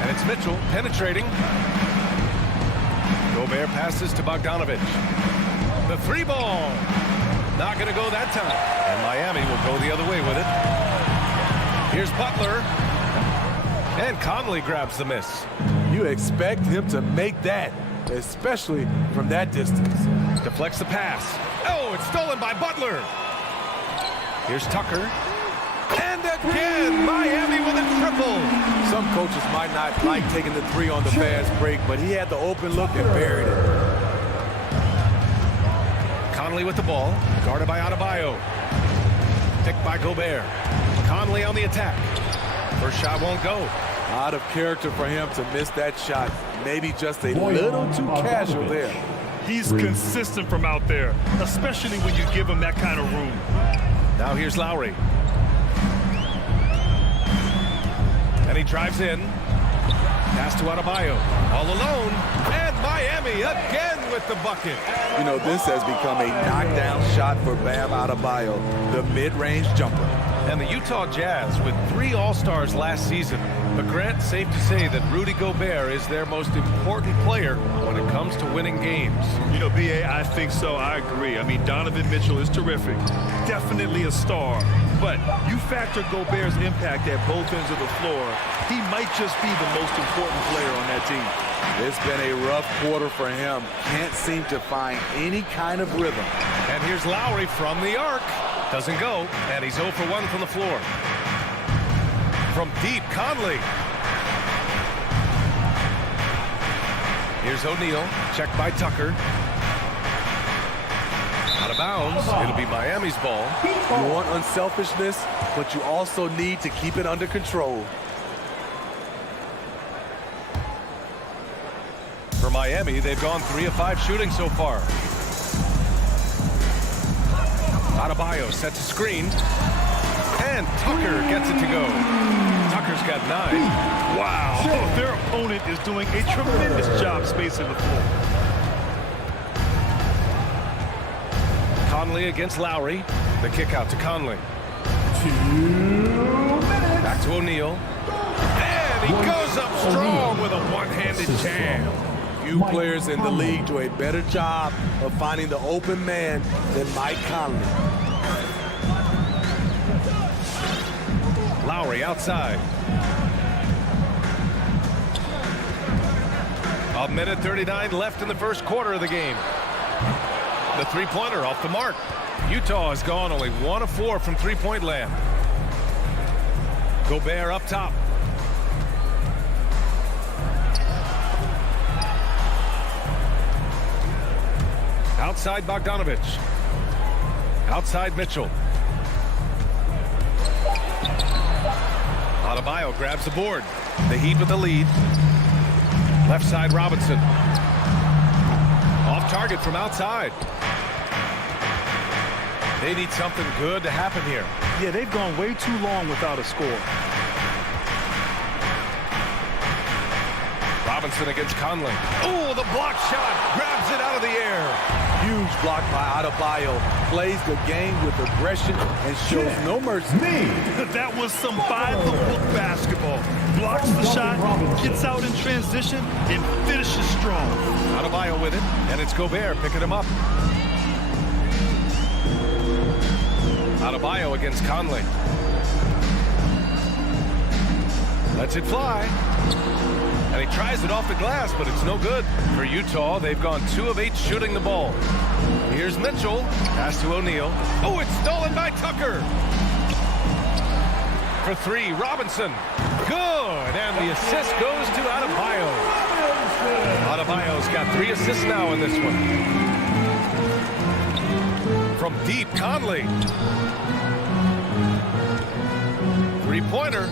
And it's Mitchell penetrating. Gobert passes to Bogdanovich. The 3 ball. Not going to go that time. And Miami will go the other way with it. Here's Butler. And Conley grabs the miss. You expect him to make that, especially from that distance. Deflects the pass. Oh, it's stolen by Butler. Here's Tucker. And again, Miami with a triple. Some coaches might not like taking the 3 on the fast break, but he had the open look and buried it. Conley with the ball, guarded by Adebayo. Picked by Gobert. Conley on the attack. First shot won't go. Out of character for him to miss that shot. Maybe just a little too casual there. He's consistent from out there, especially when you give him that kind of room. Now here's Lowry. And he drives in. Pass to Adebayo. All alone. And Miami again with the bucket. You know, this has become a knockdown shot for Bam Adebayo, the mid-range jumper. And the Utah Jazz with 3 All-Stars last season. But Grant, safe to say that Rudy Gobert is their most important player when it comes to winning games. You know, B.A., I think so. I agree. I mean, Donovan Mitchell is terrific. Definitely a star. But you factor Gobert's impact at both ends of the floor, he might just be the most important player on that team. It's been a rough quarter for him. Can't seem to find any kind of rhythm. And here's Lowry from the arc. Doesn't go, and he's 0 for 1 from the floor. From deep, Conley. Here's O'Neal, checked by Tucker. Out of bounds, it'll be Miami's ball. You want unselfishness, but you also need to keep it under control. For Miami, they've gone 3 of 5 shooting so far. Adebayo sets a screen. And Tucker gets it to go. Tucker's got 9. Wow. Oh, their opponent is doing a tremendous job spacing the floor. Conley against Lowry. The kick out to Conley. 2 minutes. Back to O'Neal. And he goes up strong with a one-handed jam. Few players in the league do a better job of finding the open man than Mike Conley. Lowry outside. 1:39 left in the first quarter of the game. The three-pointer off the mark. Utah has gone only 1 of 4 from three-point land. Gobert up top. Outside Bogdanovich. Outside Mitchell. Adebayo grabs the board. The Heat with the lead. Left side Robinson. Off target from outside. They need something good to happen here. Yeah, they've gone way too long without a score. Robinson against Conley. Oh, the block shot. Grabs it out of the air. Huge block by Adebayo. Plays the game with aggression and shows no mercy. That was some by-the-book basketball. Blocks the shot, gets out in transition, and finishes strong. Adebayo with it, and it's Gobert picking him up. Adebayo against Conley. Lets it fly. And he tries it off the glass, but it's no good. For Utah, they've gone 2 of 8 shooting the ball. Here's Mitchell. Pass to O'Neal. Oh, it's stolen by Tucker. For 3, Robinson. Good. And the assist goes to Adebayo. Adebayo's got 3 assists now in this one. From deep, Conley. 3-pointer.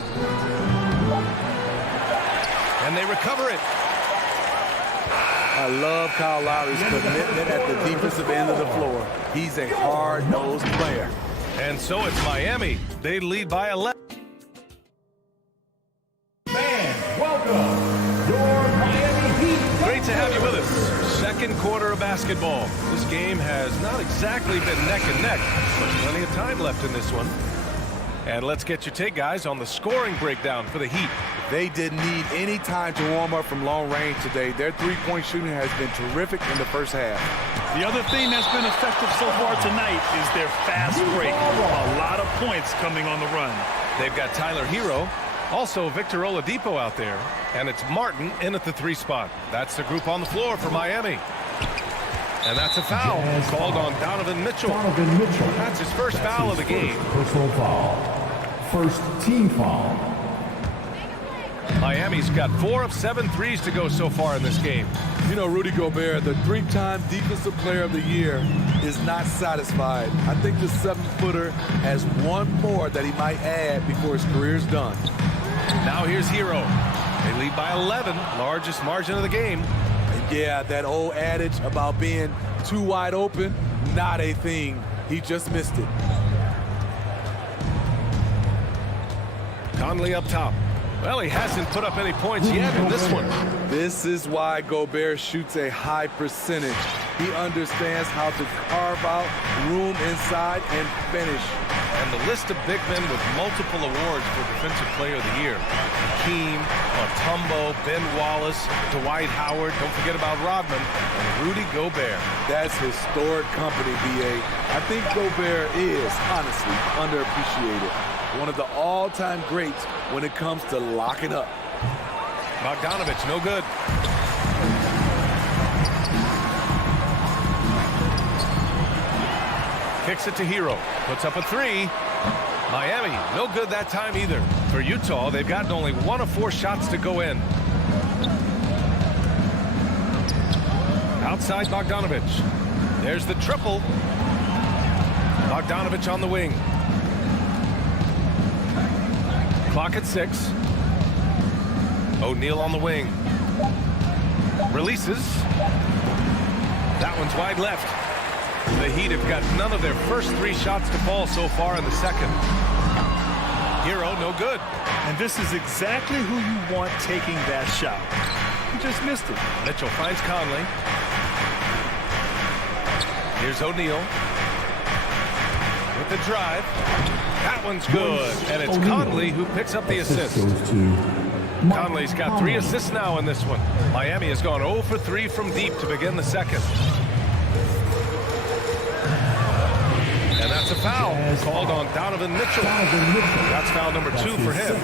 And they recover it. I love Kyle Lowry's commitment at the defensive end of the floor. He's a hard-nosed player. And so it's Miami. They lead by 11. Fans, welcome your Miami Heat. Great to have you with us. Second quarter of basketball. This game has not exactly been neck and neck, but plenty of time left in this one. And let's get your take, guys, on the scoring breakdown for the Heat. They didn't need any time to warm up from long range today. Their three-point shooting has been terrific in the first half. The other thing that's been effective so far tonight is their fast break. A lot of points coming on the run. They've got Tyler Hero, also Victor Oladipo out there, and it's Martin in at the 3 spot. That's the group on the floor for Miami. And that's a foul called on Donovan Mitchell. That's his first foul of the game. Personal foul. First team foul. Miami's got 4 of 7 threes to go so far in this game. You know, Rudy Gobert, the 3-time Defensive Player of the Year, is not satisfied. I think the 7-footer has one more that he might add before his career's done. Now here's Hero. They lead by 11, largest margin of the game. Yeah, that old adage about being too wide open, not a thing. He just missed it. Conley up top. Well, he hasn't put up any points yet in this one. This is why Gobert shoots a high percentage. He understands how to carve out room inside and finish. And the list of big men with multiple awards for Defensive Player of the Year. Hakeem, Mutombo, Ben Wallace, Dwight Howard, don't forget about Rodman, and Rudy Gobert. That's historic company, B.A. I think Gobert is, honestly, underappreciated. One of the all-time greats when it comes to locking up. Bogdanovich, no good. Kicks it to Hero. Puts up a 3. Miami, no good that time either. For Utah, they've gotten only 1 of 4 shots to go in. Outside Bogdanovich. There's the triple. Bogdanovich on the wing. Clock at 6. O'Neal on the wing. Releases. That one's wide left. The Heat have got none of their first 3 shots to fall so far in the second. Hero, no good. And this is exactly who you want taking that shot. He just missed it. Mitchell finds Conley. Here's O'Neal. With the drive. That one's good. And it's Conley who picks up the assist. Conley's got 3 assists now in this one. Miami has gone 0 for 3 from deep to begin the second. And that's a foul called on Donovan Mitchell. That's foul number 2 for him.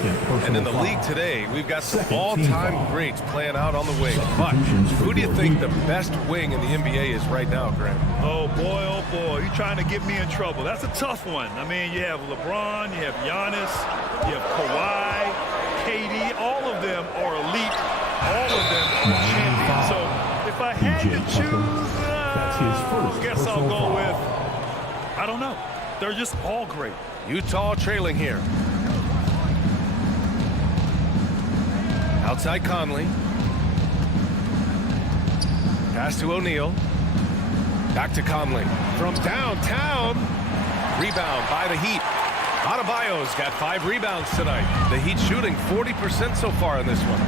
And in the league today, we've got some all-time greats playing out on the wing. But who do you think the best wing in the NBA is right now, Graham? Oh, boy, you're trying to get me in trouble. That's a tough one. I mean, you have LeBron, you have Giannis, you have Kawhi, KD. All of them are elite. All of them are champions. So if I had to choose, I guess I'll go with, I don't know. They're just all great. Utah trailing here. Outside Conley. Pass to O'Neal. Back to Conley. From downtown. Rebound by the Heat. Adebayo's got 5 rebounds tonight. The Heat shooting 40% so far in this one.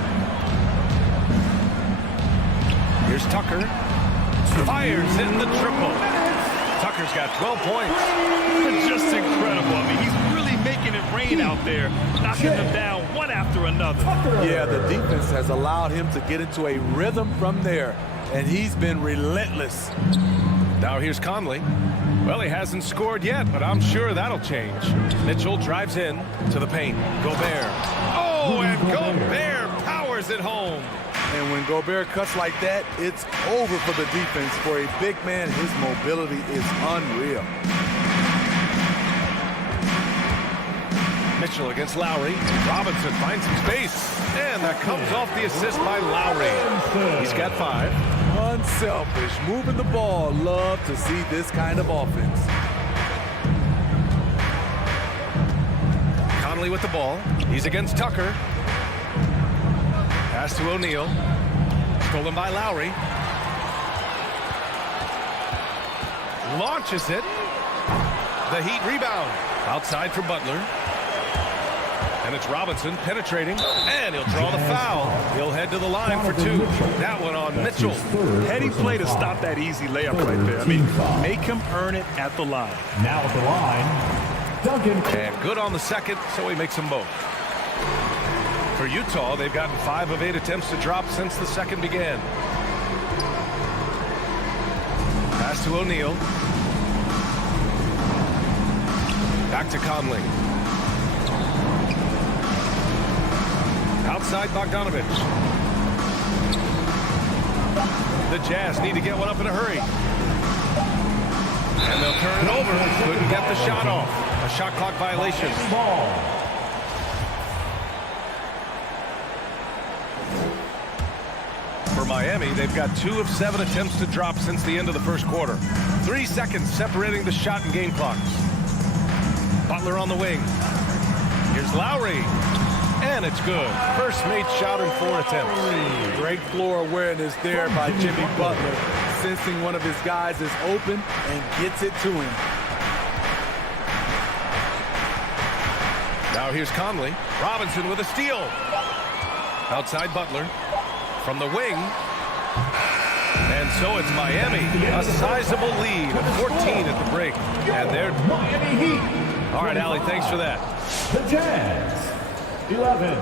Here's Tucker. Fires in the triple. Tucker's got 12 points. Just incredible. I mean, he's really making it rain out there, knocking them down one after another. Yeah, the defense has allowed him to get into a rhythm from there, and he's been relentless. Now here's Conley. Well, he hasn't scored yet, but I'm sure that'll change. Mitchell drives in to the paint. Gobert. Oh, and Gobert powers it home. And when Gobert cuts like that, it's over for the defense. For a big man, his mobility is unreal. Mitchell against Lowry. Robinson finds some space. And that comes off the assist by Lowry. He's got 5. Unselfish, moving the ball. Love to see this kind of offense. Conley with the ball. He's against Tucker. Pass to O'Neal. Stolen by Lowry. Launches it. The Heat rebound. Outside for Butler. And it's Robinson penetrating, and he'll draw the foul. He'll head to the line for 2. That one on Mitchell. Heady play to stop that easy layup right there. I mean, make him earn it at the line. Now at the line, Duncan. And good on the second, so he makes them both. For Utah, they've gotten 5 of 8 attempts to drop since the second began. Pass to O'Neal. Back to Conley. Outside Bogdanovich. The Jazz need to get one up in a hurry. And they'll turn it over. Couldn't get the shot off. A shot clock violation. For Miami, they've got 2 of 7 attempts to drop since the end of the first quarter. 3 seconds separating the shot and game clocks. Butler on the wing. Here's Lowry. And it's good. First made shot in 4 attempts. Great floor awareness there by Jimmy Butler, sensing one of his guys is open and gets it to him. Now here's Conley. Robinson with a steal. Outside Butler. From the wing. And so it's Miami. A sizable lead of 14 at the break. And they're Miami Heat. All right, Allie, thanks for that. The Jazz, 11.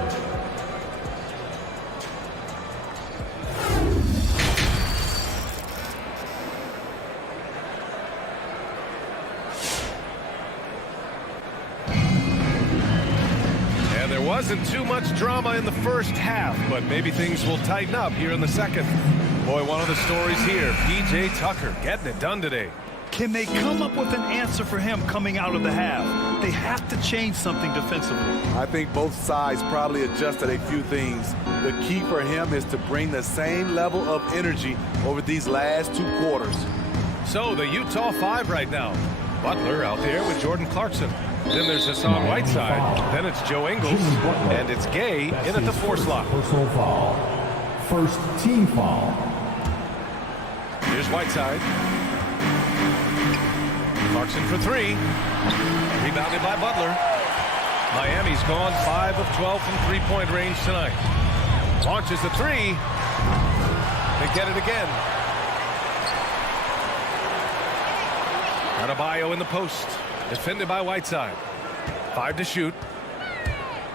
And there wasn't too much drama in the first half, but maybe things will tighten up here in the second. Boy, one of the stories here, P.J. Tucker getting it done today. Can they come up with an answer for him coming out of the half? They have to change something defensively. I think both sides probably adjusted a few things. The key for him is to bring the same level of energy over these last 2 quarters. So the Utah 5 right now. Butler out there with Jordan Clarkson. Then there's Hassan Whiteside. Then it's Joe Ingles. And it's Gay in at the 4 slot. Personal foul. First team foul. Here's Whiteside. Clarkson for 3. Rebounded by Butler. Miami's gone 5 of 12 from three-point range tonight. Launches the 3. They get it again. Adebayo in the post. Defended by Whiteside. 5 to shoot.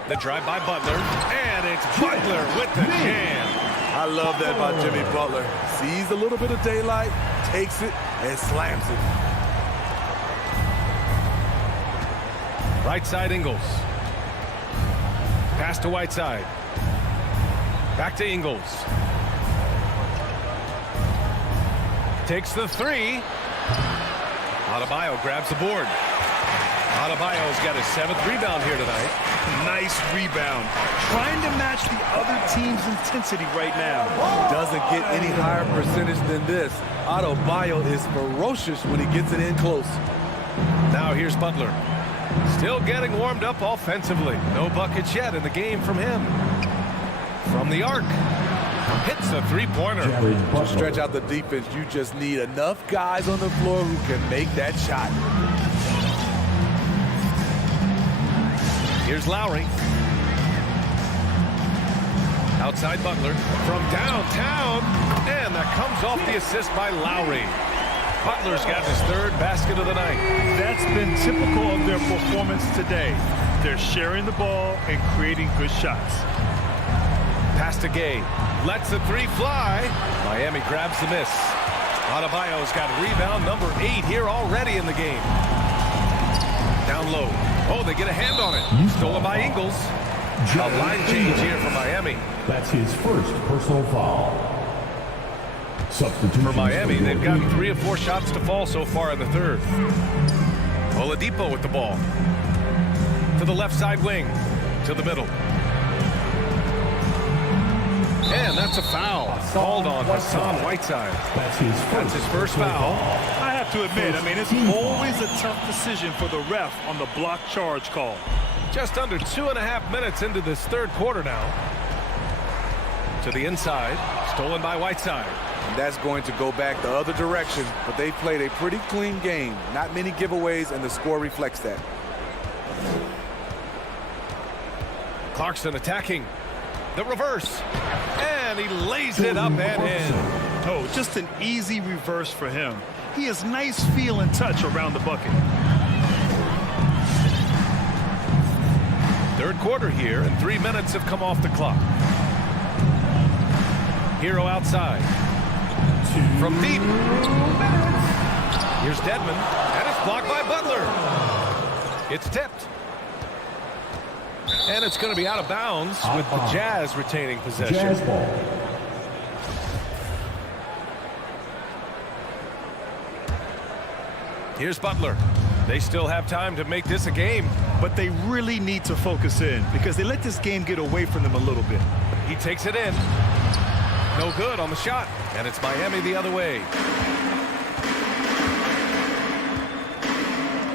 The drive by Butler. And it's Butler with the jam. I love that by Jimmy Butler. Sees a little bit of daylight, takes it, and slams it. Right side Ingles. Pass to Whiteside. Back to Ingles. Takes the 3. Adebayo grabs the board. Adebayo's got his 7th rebound here tonight. Nice rebound. Trying to match the other team's intensity right now. Doesn't get any higher percentage than this. Adebayo is ferocious when he gets it in close. Now here's Butler. Still getting warmed up offensively. No buckets yet in the game from him. From the arc. Hits a 3-pointer. To stretch out the defense, you just need enough guys on the floor who can make that shot. Here's Lowry. Outside Butler. From downtown. And that comes off the assist by Lowry. Butler's got his 3rd basket of the night. That's been typical of their performance today. They're sharing the ball and creating good shots. Pass to Gay. Lets the 3 fly. Miami grabs the miss. Adebayo's got rebound number 8 here already in the game. Down low. Oh, they get a hand on it. Stolen by Ingles. A line change here for Miami. That's his first personal foul. Substitution for Miami, they've gotten 3 of 4 shots to fall so far in the third. Oladipo with the ball. To the left side wing. To the middle. And that's a foul. Called on Hassan Whiteside. That's his first foul. I have to admit, it's always a tough decision for the ref on the block charge call. Just under 2.5 minutes into this third quarter now. To the inside. Stolen by Whiteside. And that's going to go back the other direction, but they played a pretty clean game. Not many giveaways, and the score reflects that. Clarkson attacking. The reverse. And he lays it up and in. Oh, just an easy reverse for him. He has nice feel and touch around the bucket. Third quarter here, and 3 minutes have come off the clock. Hero outside. From deep. Here's Dedmon, and it's blocked by Butler. It's tipped. And it's going to be out of bounds with the Jazz retaining possession. Jazz ball. Here's Butler. They still have time to make this a game. But they really need to focus in because they let this game get away from them a little bit. He takes it in. No good on the shot. And it's Miami the other way.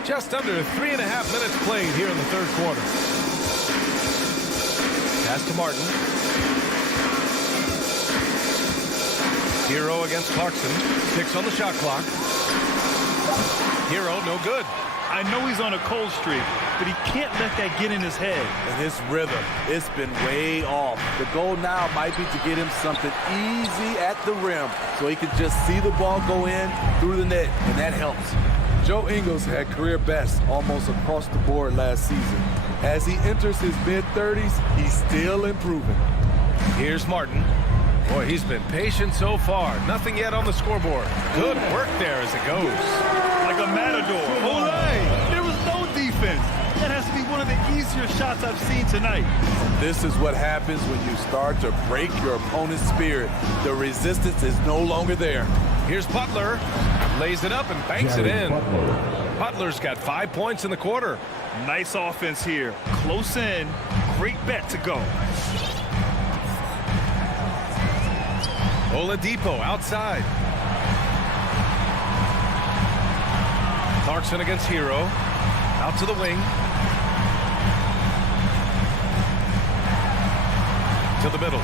Just under 3.5 minutes played here in the third quarter. Pass to Martin. Hero against Clarkson. 6 on the shot clock. Hero, no good. I know he's on a cold streak, but he can't let that get in his head. And his rhythm, it's been way off. The goal now might be to get him something easy at the rim so he can just see the ball go in through the net, and that helps. Joe Ingles had career best almost across the board last season. As he enters his mid-30s, he's still improving. Here's Martin. Boy, he's been patient so far. Nothing yet on the scoreboard. Good work there as it goes. Like a matador. Olay! There was no defense. That has to be one of the easier shots I've seen tonight. This is what happens when you start to break your opponent's spirit. The resistance is no longer there. Here's Butler. Lays it up and banks it in. Butler's got 5 points in the quarter. Nice offense here. Close in. Great bet to go. Oladipo outside. Clarkson against Hero. Out to the wing. To the middle.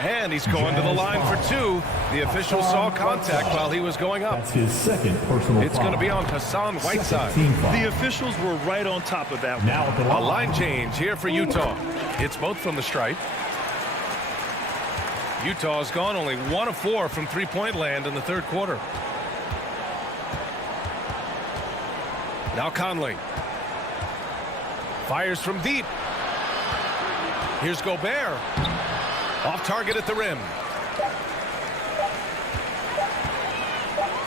And he's going to the line for 2. The official saw contact while he was going up. That's his second personal It's going to be on Hassan Whiteside. The officials were right on top of that one. Now at the A line change here for Utah. It's both from the stripe. Utah's gone only 1 of 4 from three-point land in the third quarter. Now Conley. Fires from deep. Here's Gobert. Off target at the rim.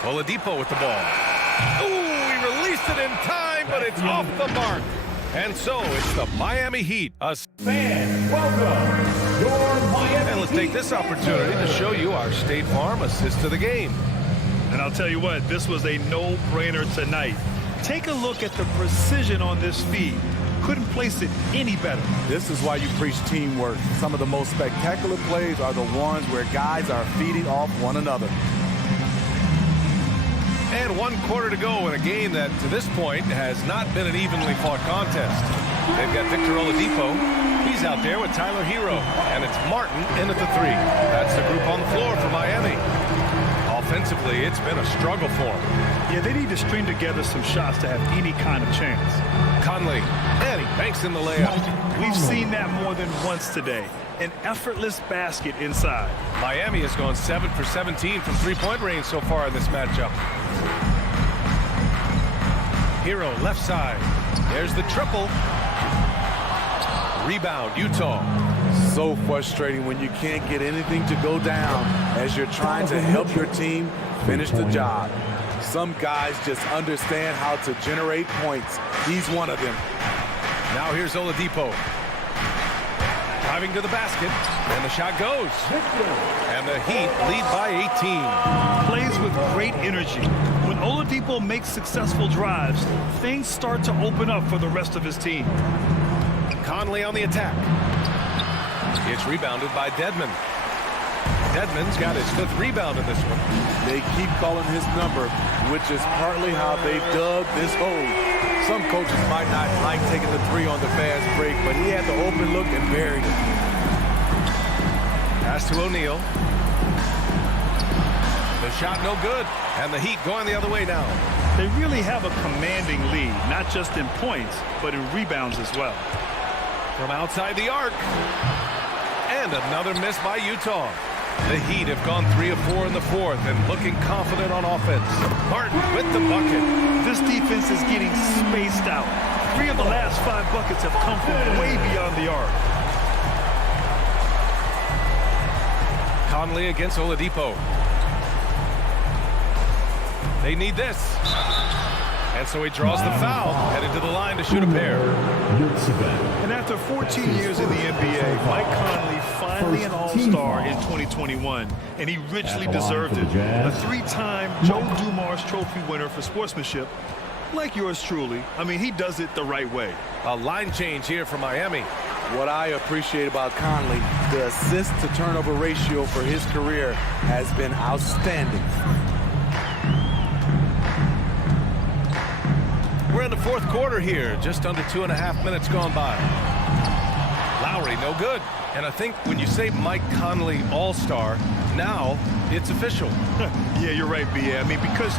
Oladipo with the ball. Ooh, he released it in time, but it's off the mark. And so it's the Miami Heat. Fans, welcome your Miami And let's take this opportunity to show you our State Farm assist to the game. And I'll tell you what, this was a no-brainer tonight. Take a look at the precision on this feed. Couldn't place it any better. This is why you preach teamwork. Some of the most spectacular plays are the ones where guys are feeding off one another. And 1 quarter to go in a game that, to this point, has not been an evenly fought contest. They've got Victor Oladipo. He's out there with Tyler Hero. And it's Martin in at the 3. That's the group on the floor for Miami. Offensively, it's been a struggle for them. Yeah, they need to string together some shots to have any kind of chance. Conley, and he banks in the layup. We've seen that more than once today. An effortless basket inside. Miami has gone 7 for 17 from three-point range so far in this matchup. Hero left side. There's the triple. Rebound, Utah. So frustrating when you can't get anything to go down as you're trying to help your team finish the job. Some guys just understand how to generate points. He's one of them. Now here's Oladipo. Driving to the basket, and the shot goes. And the Heat lead by 18. Plays with great energy. When Oladipo makes successful drives, things start to open up for the rest of his team. Conley on the attack. It's rebounded by Dedmon. Dedmon's got his 5th rebound in this one. They keep calling his number, which is partly how they've dug this hole. Some coaches might not like taking the 3 on the fast break, but he had the open look and buried it. Pass to O'Neal. The shot no good, and the Heat going the other way now. They really have a commanding lead, not just in points, but in rebounds as well. From outside the arc. And another miss by Utah. The Heat have gone 3 of 4 in the 4th and looking confident on offense. Martin with the bucket. This defense is getting spaced out. 3 of the last 5 buckets have come from way beyond the arc. Conley against Oladipo. They need this. And so he draws the foul, headed to the line to shoot a pair. And after 14 years in the NBA, Mike Conley finally an All-Star in 2021, and he richly deserved it. A 3-time Joe Dumars Trophy winner for sportsmanship, like yours truly. I mean, he does it the right way. A line change here for Miami. What I appreciate about Conley, the assist-to-turnover ratio for his career has been outstanding. We're in the 4th quarter here, just under 2.5 minutes gone by. Lowry, no good. And I think when you say Mike Conley All-Star, now it's official. Yeah, you're right, B.A. I mean, because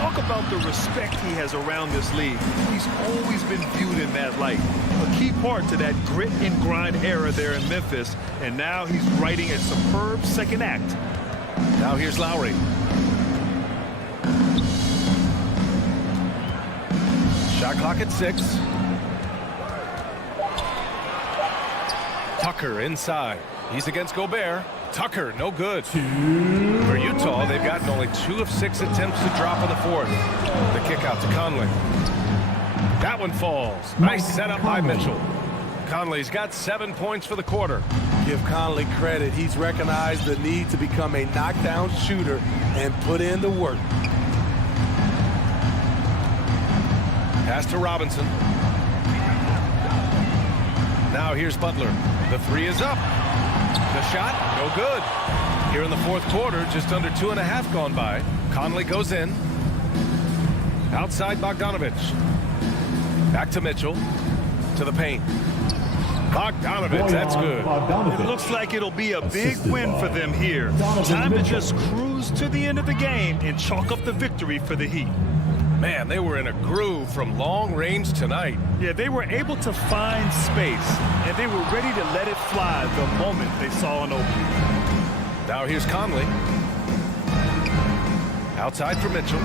talk about the respect he has around this league. He's always been viewed in that light. A key part to that grit and grind era there in Memphis, and now he's writing a superb second act. Now here's Lowry. Shot clock at 6. Tucker inside. He's against Gobert. Tucker, no good. For Utah, they've gotten only 2 of 6 attempts to drop in the 4th. The kick out to Conley. That one falls. Nice setup by Mitchell. Conley's got 7 points for the quarter. Give Conley credit. He's recognized the need to become a knockdown shooter and put in the work. Pass to Robinson. Now here's Butler. The 3 is up. The shot, no good. Here in the 4th quarter, just under 2.5 gone by. Conley goes in. Outside Bogdanovich. Back to Mitchell. To the paint. Bogdanovich, that's good. It looks like it'll be a big win for them here. Time to just cruise to the end of the game and chalk up the victory for the Heat. Man, they were in a groove from long range tonight. Yeah, they were able to find space, and they were ready to let it fly the moment they saw an opening. Now here's Conley. Outside for Mitchell.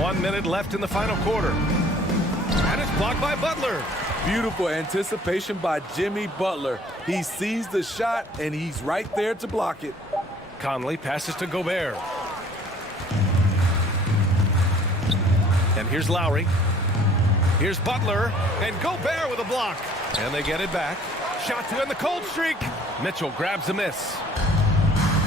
1 minute left in the final quarter. And it's blocked by Butler. Beautiful anticipation by Jimmy Butler. He sees the shot, and he's right there to block it. Conley passes to Gobert. And here's Lowry. Here's Butler. And Gobert with a block. And they get it back. Shot to end the cold streak. Mitchell grabs a miss.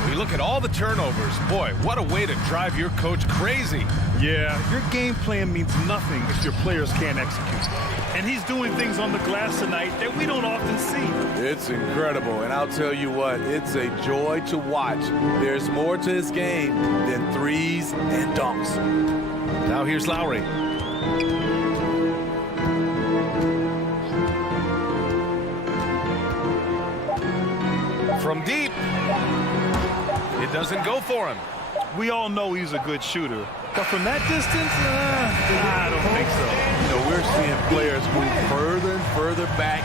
We look at all the turnovers. Boy, what a way to drive your coach crazy. Yeah, your game plan means nothing if your players can't execute. And he's doing things on the glass tonight that we don't often see. It's incredible, and I'll tell you what, it's a joy to watch. There's more to his game than threes and dunks. Now here's Lowry. From deep. It doesn't go for him. We all know he's a good shooter. But from that distance, I don't think so. You know, we're seeing players move further and further back.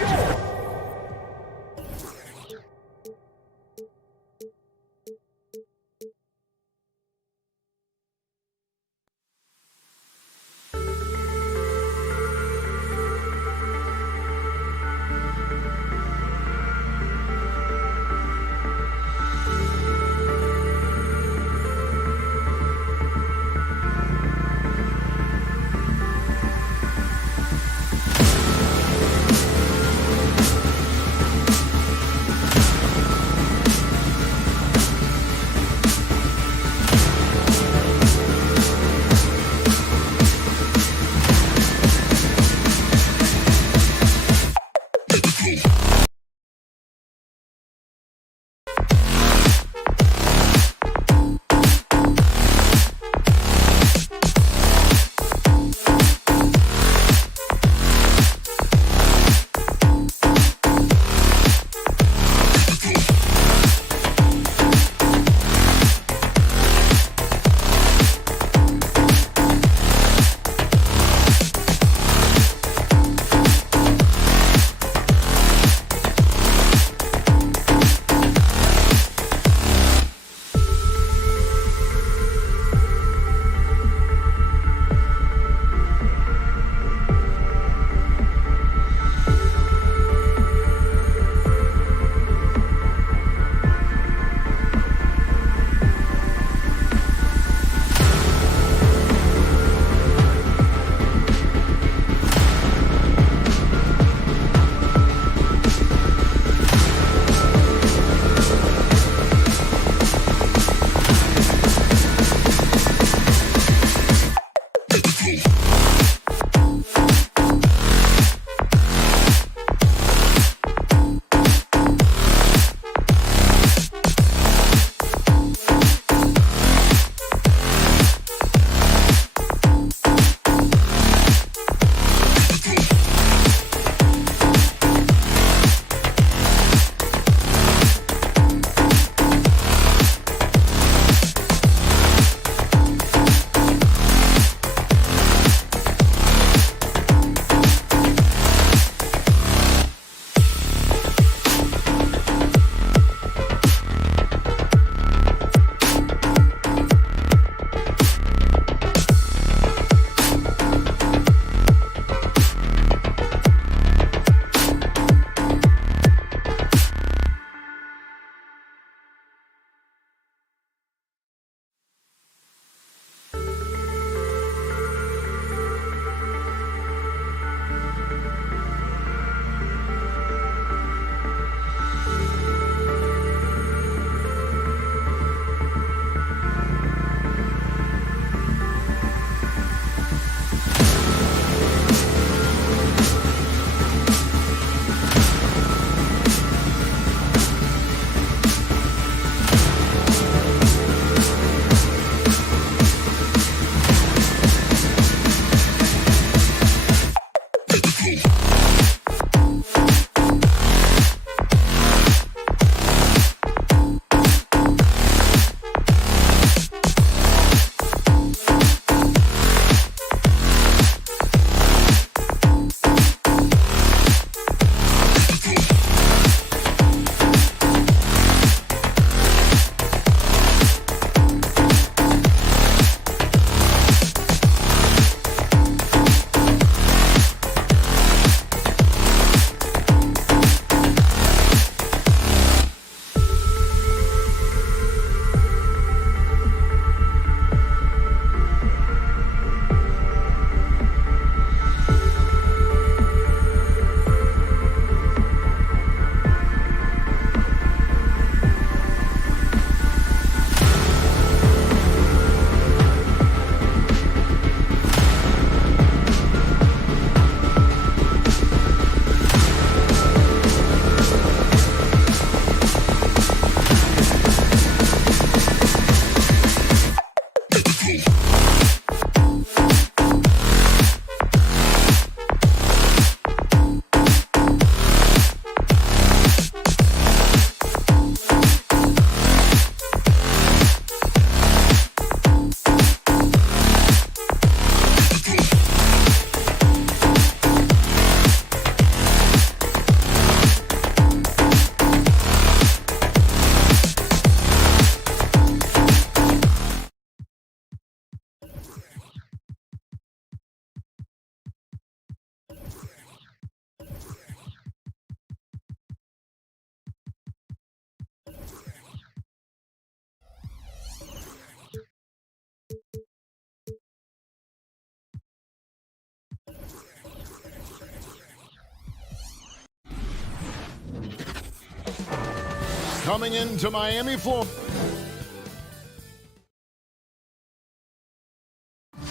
coming into Miami, Florida.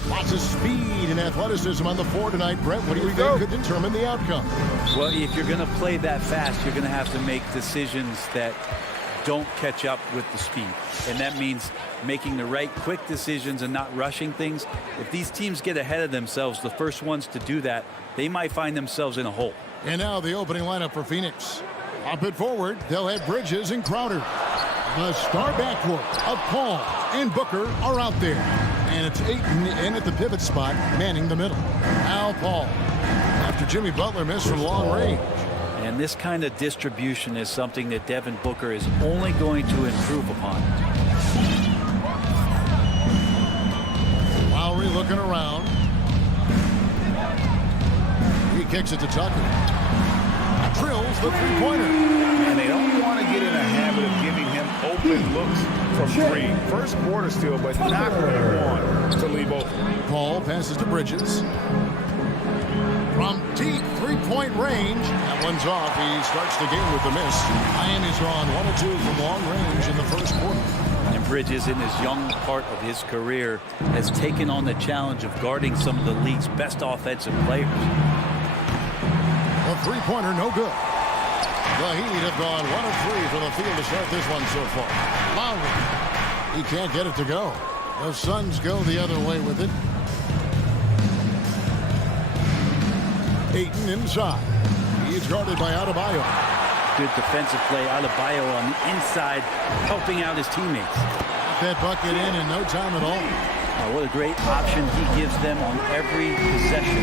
Lots of speed and athleticism on the floor tonight, Brett. What do you think could determine the outcome? Well, if you're going to play that fast, you're going to have to make decisions that don't catch up with the speed. And that means making the right quick decisions and not rushing things. If these teams get ahead of themselves, the first ones to do that, they might find themselves in a hole. And now the opening lineup for Phoenix. Up it forward, they'll have Bridges and Crowder. The star backcourt of Paul and Booker are out there. And it's Ayton in at the pivot spot, manning the middle. Now Paul, after Jimmy Butler missed from long range. And this kind of distribution is something that Devin Booker is only going to improve upon. Lowry looking around. He kicks it to Tucker. Drills the three-pointer. And they don't want to get in a habit of giving him open looks from three. First quarter still, but not what you want to leave open. Paul passes to Bridges. From deep three-point range. That one's off. He starts the game with a miss. Miami's gone 1 of 2 from long range in the first quarter. And Bridges, in his young part of his career, has taken on the challenge of guarding some of the league's best offensive players. A three-pointer, no good. The Heat have gone 1 of 3 from the field to start this one so far. Lowry. He can't get it to go. The Suns go the other way with it. Ayton inside. He's guarded by Adebayo. Good defensive play. Adebayo on the inside, helping out his teammates. That bucket in no time at all. What a great option he gives them on every possession.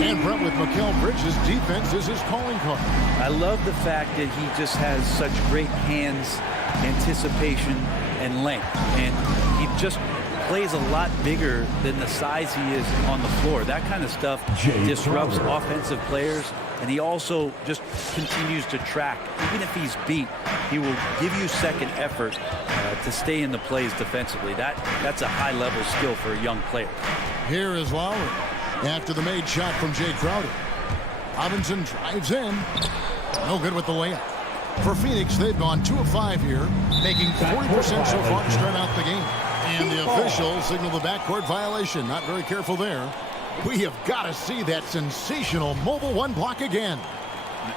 And Brett, with Mikal Bridges, defense is his calling card. I love the fact that he just has such great hands, anticipation, and length. And he just plays a lot bigger than the size he is on the floor. That kind of stuff disrupts offensive players, and he also just continues to track. Even if he's beat, he will give you second effort to stay in the plays defensively. That's a high-level skill for a young player. Here is Lowry after the made shot from Jay Crowder. Robinson drives in. No good with the layup. For Phoenix, they've gone 2 of 5 here, making 40% so far to start out the game. And the officials signal the backcourt violation. Not very careful there. We have got to see that sensational mobile one block again.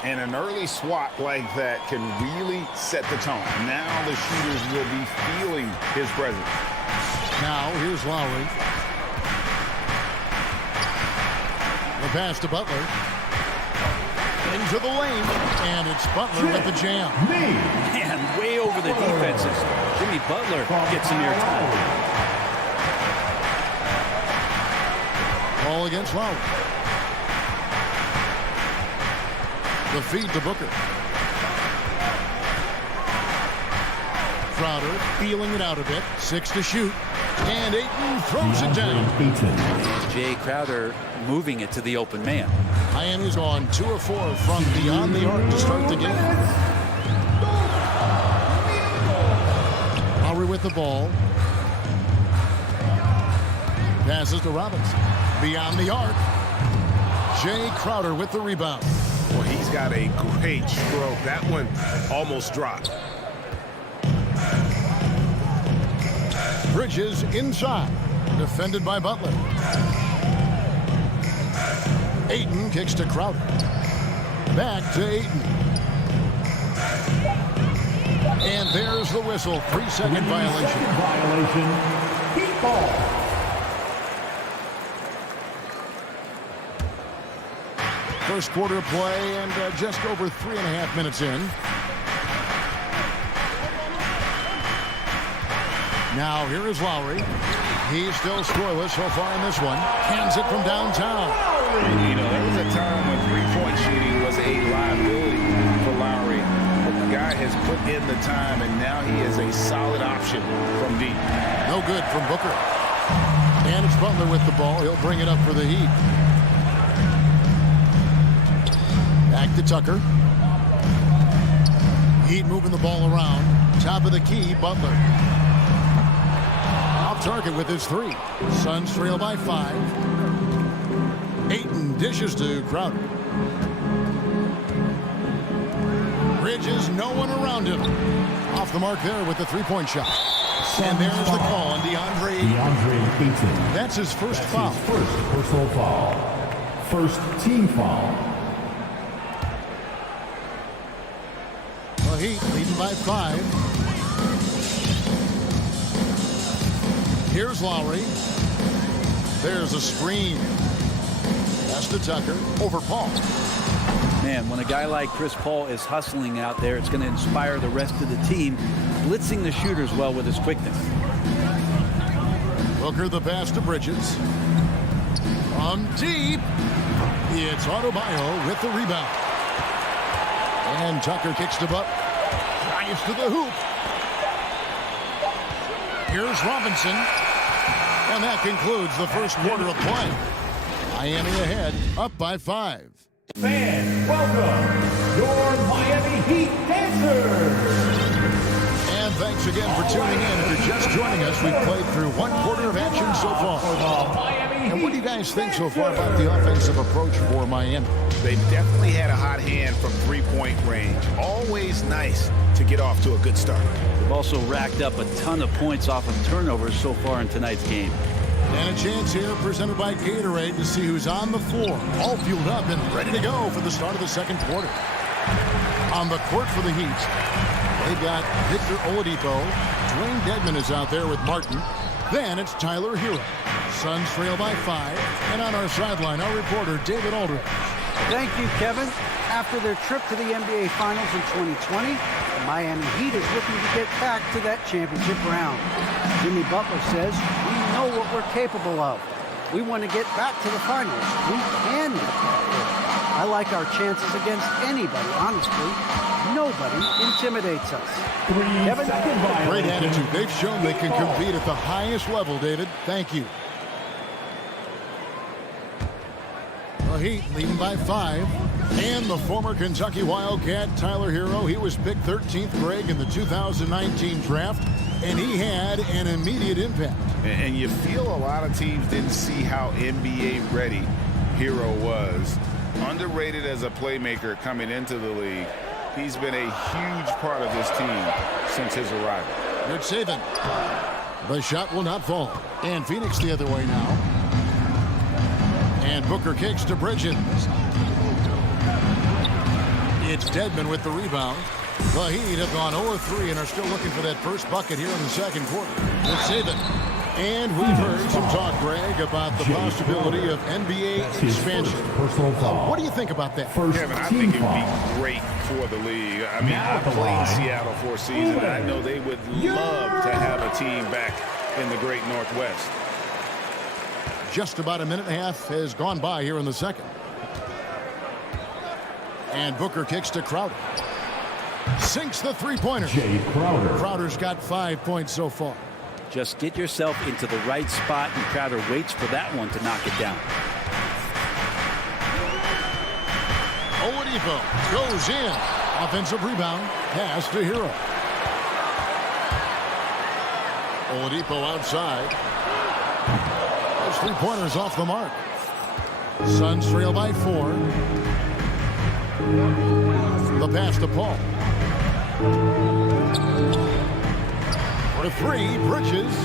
And an early swat like that can really set the tone. Now the shooters will be feeling his presence. Now here's Lowry. The pass to Butler. Into the lane. And it's Butler with the jam. Man, way over the defenses. Jimmy Butler gets some airtime. Ball against Lowry. The feed to Booker. Crowder feeling it out a bit. 6 to shoot. And Ayton throws it down. Jay Crowder moving it to the open man. Miami's on 2 of 4 from beyond the arc to start the game. Lowry with the ball. Passes to Robinson. Beyond the arc. Jay Crowder with the rebound. Well, he's got a great stroke. That one almost dropped. Bridges inside. Defended by Butler. Ayton kicks to Crowder. Back to Ayton. And there's the whistle. 3-second violation. Heat ball. First quarter play and just over 3.5 minutes in. Now here is Lowry. He's still scoreless so far in this one. Hands it from downtown. You know, there was a time when three-point shooting was a liability for Lowry. But the guy has put in the time, and now he is a solid option from deep. No good from Booker. And it's Butler with the ball. He'll bring it up for the Heat. Back to Tucker. Heat moving the ball around. Top of the key, Butler. Off target with his 3. Suns trail by 5. Ayton dishes to Crowder. Bridges, no one around him. Off the mark there with the three-point shot. And there's the call on DeAndre Ayton. That's his first foul. First personal foul. First team foul. The Heat leading by 5. Here's Lowry. There's a screen. Pass to Tucker. Over Paul. Man, when a guy like Chris Paul is hustling out there, it's going to inspire the rest of the team, blitzing the shooters well with his quickness. Booker the pass to Bridges. From deep. It's Adebayo with the rebound. And Tucker kicks to Buck. Drives to the hoop. Here's Robinson. And that concludes the first quarter of play. Miami ahead, up by 5. Fans, welcome your Miami Heat dancers. And thanks again for tuning in. If you're just joining us, we've played through one quarter of action so far. And what do you guys think so far about the offensive approach for Miami? They definitely had a hot hand from three-point range. Always nice to get off to a good start. They've also racked up a ton of points off of turnovers so far in tonight's game. And a chance here presented by Gatorade to see who's on the floor. All fueled up and ready to go for the start of the second quarter. On the court for the Heat, they've got Victor Oladipo. Dwayne Dedmon is out there with Martin. Then it's Tyler Hero. Suns trail by 5. And on our sideline, our reporter, David Aldridge. Thank you, Kevin. After their trip to the NBA Finals in 2020, the Miami Heat is looking to get back to that championship round. Jimmy Butler says, we know what we're capable of. We want to get back to the finals. We can get back there. I like our chances against anybody, honestly. Nobody intimidates us. Kevin? Great attitude. They've shown they can compete at the highest level, David. Thank you. The Heat leading by 5. And the former Kentucky Wildcat, Tyler Hero, he was picked 13th, Greg, in the 2019 draft, and he had an immediate impact. And you feel a lot of teams didn't see how NBA ready Hero was. Underrated as a playmaker coming into the league. He's been a huge part of this team since his arrival. Good saving. The shot will not fall. And Phoenix the other way now. And Booker kicks to Bridges. It's Dedmon with the rebound. The Heat have gone 0-3 and are still looking for that first bucket here in the second quarter. Good saving. And we've heard some talk, Greg, about the possibility of NBA expansion. What do you think about that? Kevin, I think it would be great for the league. I mean, I played Seattle for a season. I know they would love to have a team back in the great Northwest. Just about a minute and a half has gone by here in the second. And Booker kicks to Crowder. Sinks the three-pointer. Jay Crowder. Crowder's got 5 points so far. Just get yourself into the right spot, and Crowder waits for that one to knock it down. Oladipo goes in. Offensive rebound. Pass to Hero. Oladipo outside. Those three-pointers off the mark. Suns trail by 4. The pass to Paul. For 3, Bridges.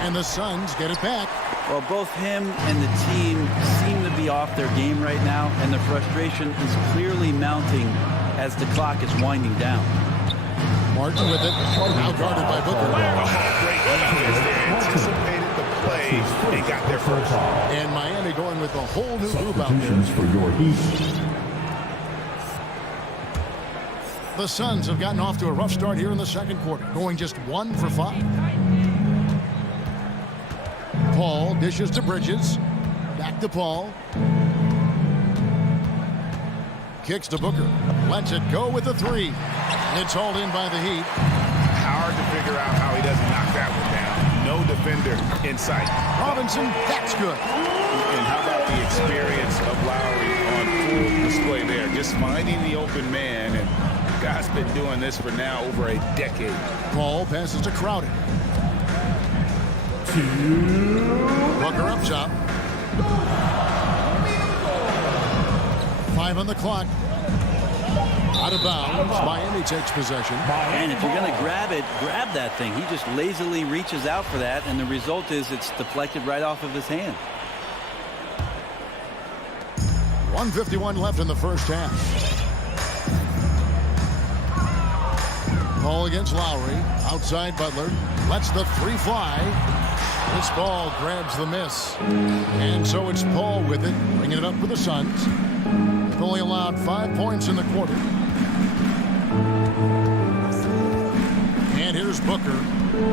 And the Suns get it back. Well, both him and the team seem to be off their game right now, and the frustration is clearly mounting as the clock is winding down. Martin with it. Now guarded by Booker. Great defense. They anticipated the play and got their first. And Miami going with a whole new group out there. For your Heat. The Suns have gotten off to a rough start here in the second quarter, going just 1 for 5. Paul dishes to Bridges. Back to Paul. Kicks to Booker. Lets it go with the 3. It's hauled in by the Heat. Hard to figure out how he doesn't knock that one down. No defender in sight. Robinson, that's good. And how about the experience of Lowry on full display there? Just finding the open man, and guy's been doing this for now over a decade. Paul passes to Crowder. Booker up top. 5 on the clock. Out of bounds. Miami takes possession. And if you're going to grab it, grab that thing. He just lazily reaches out for that, and the result is it's deflected right off of his hand. 1:51 left in the first half. Ball against Lowry. Outside Butler. Lets the three fly. This ball grabs the miss. And so it's Paul with it, bringing it up for the Suns. They've only allowed 5 points in the quarter. And here's Booker.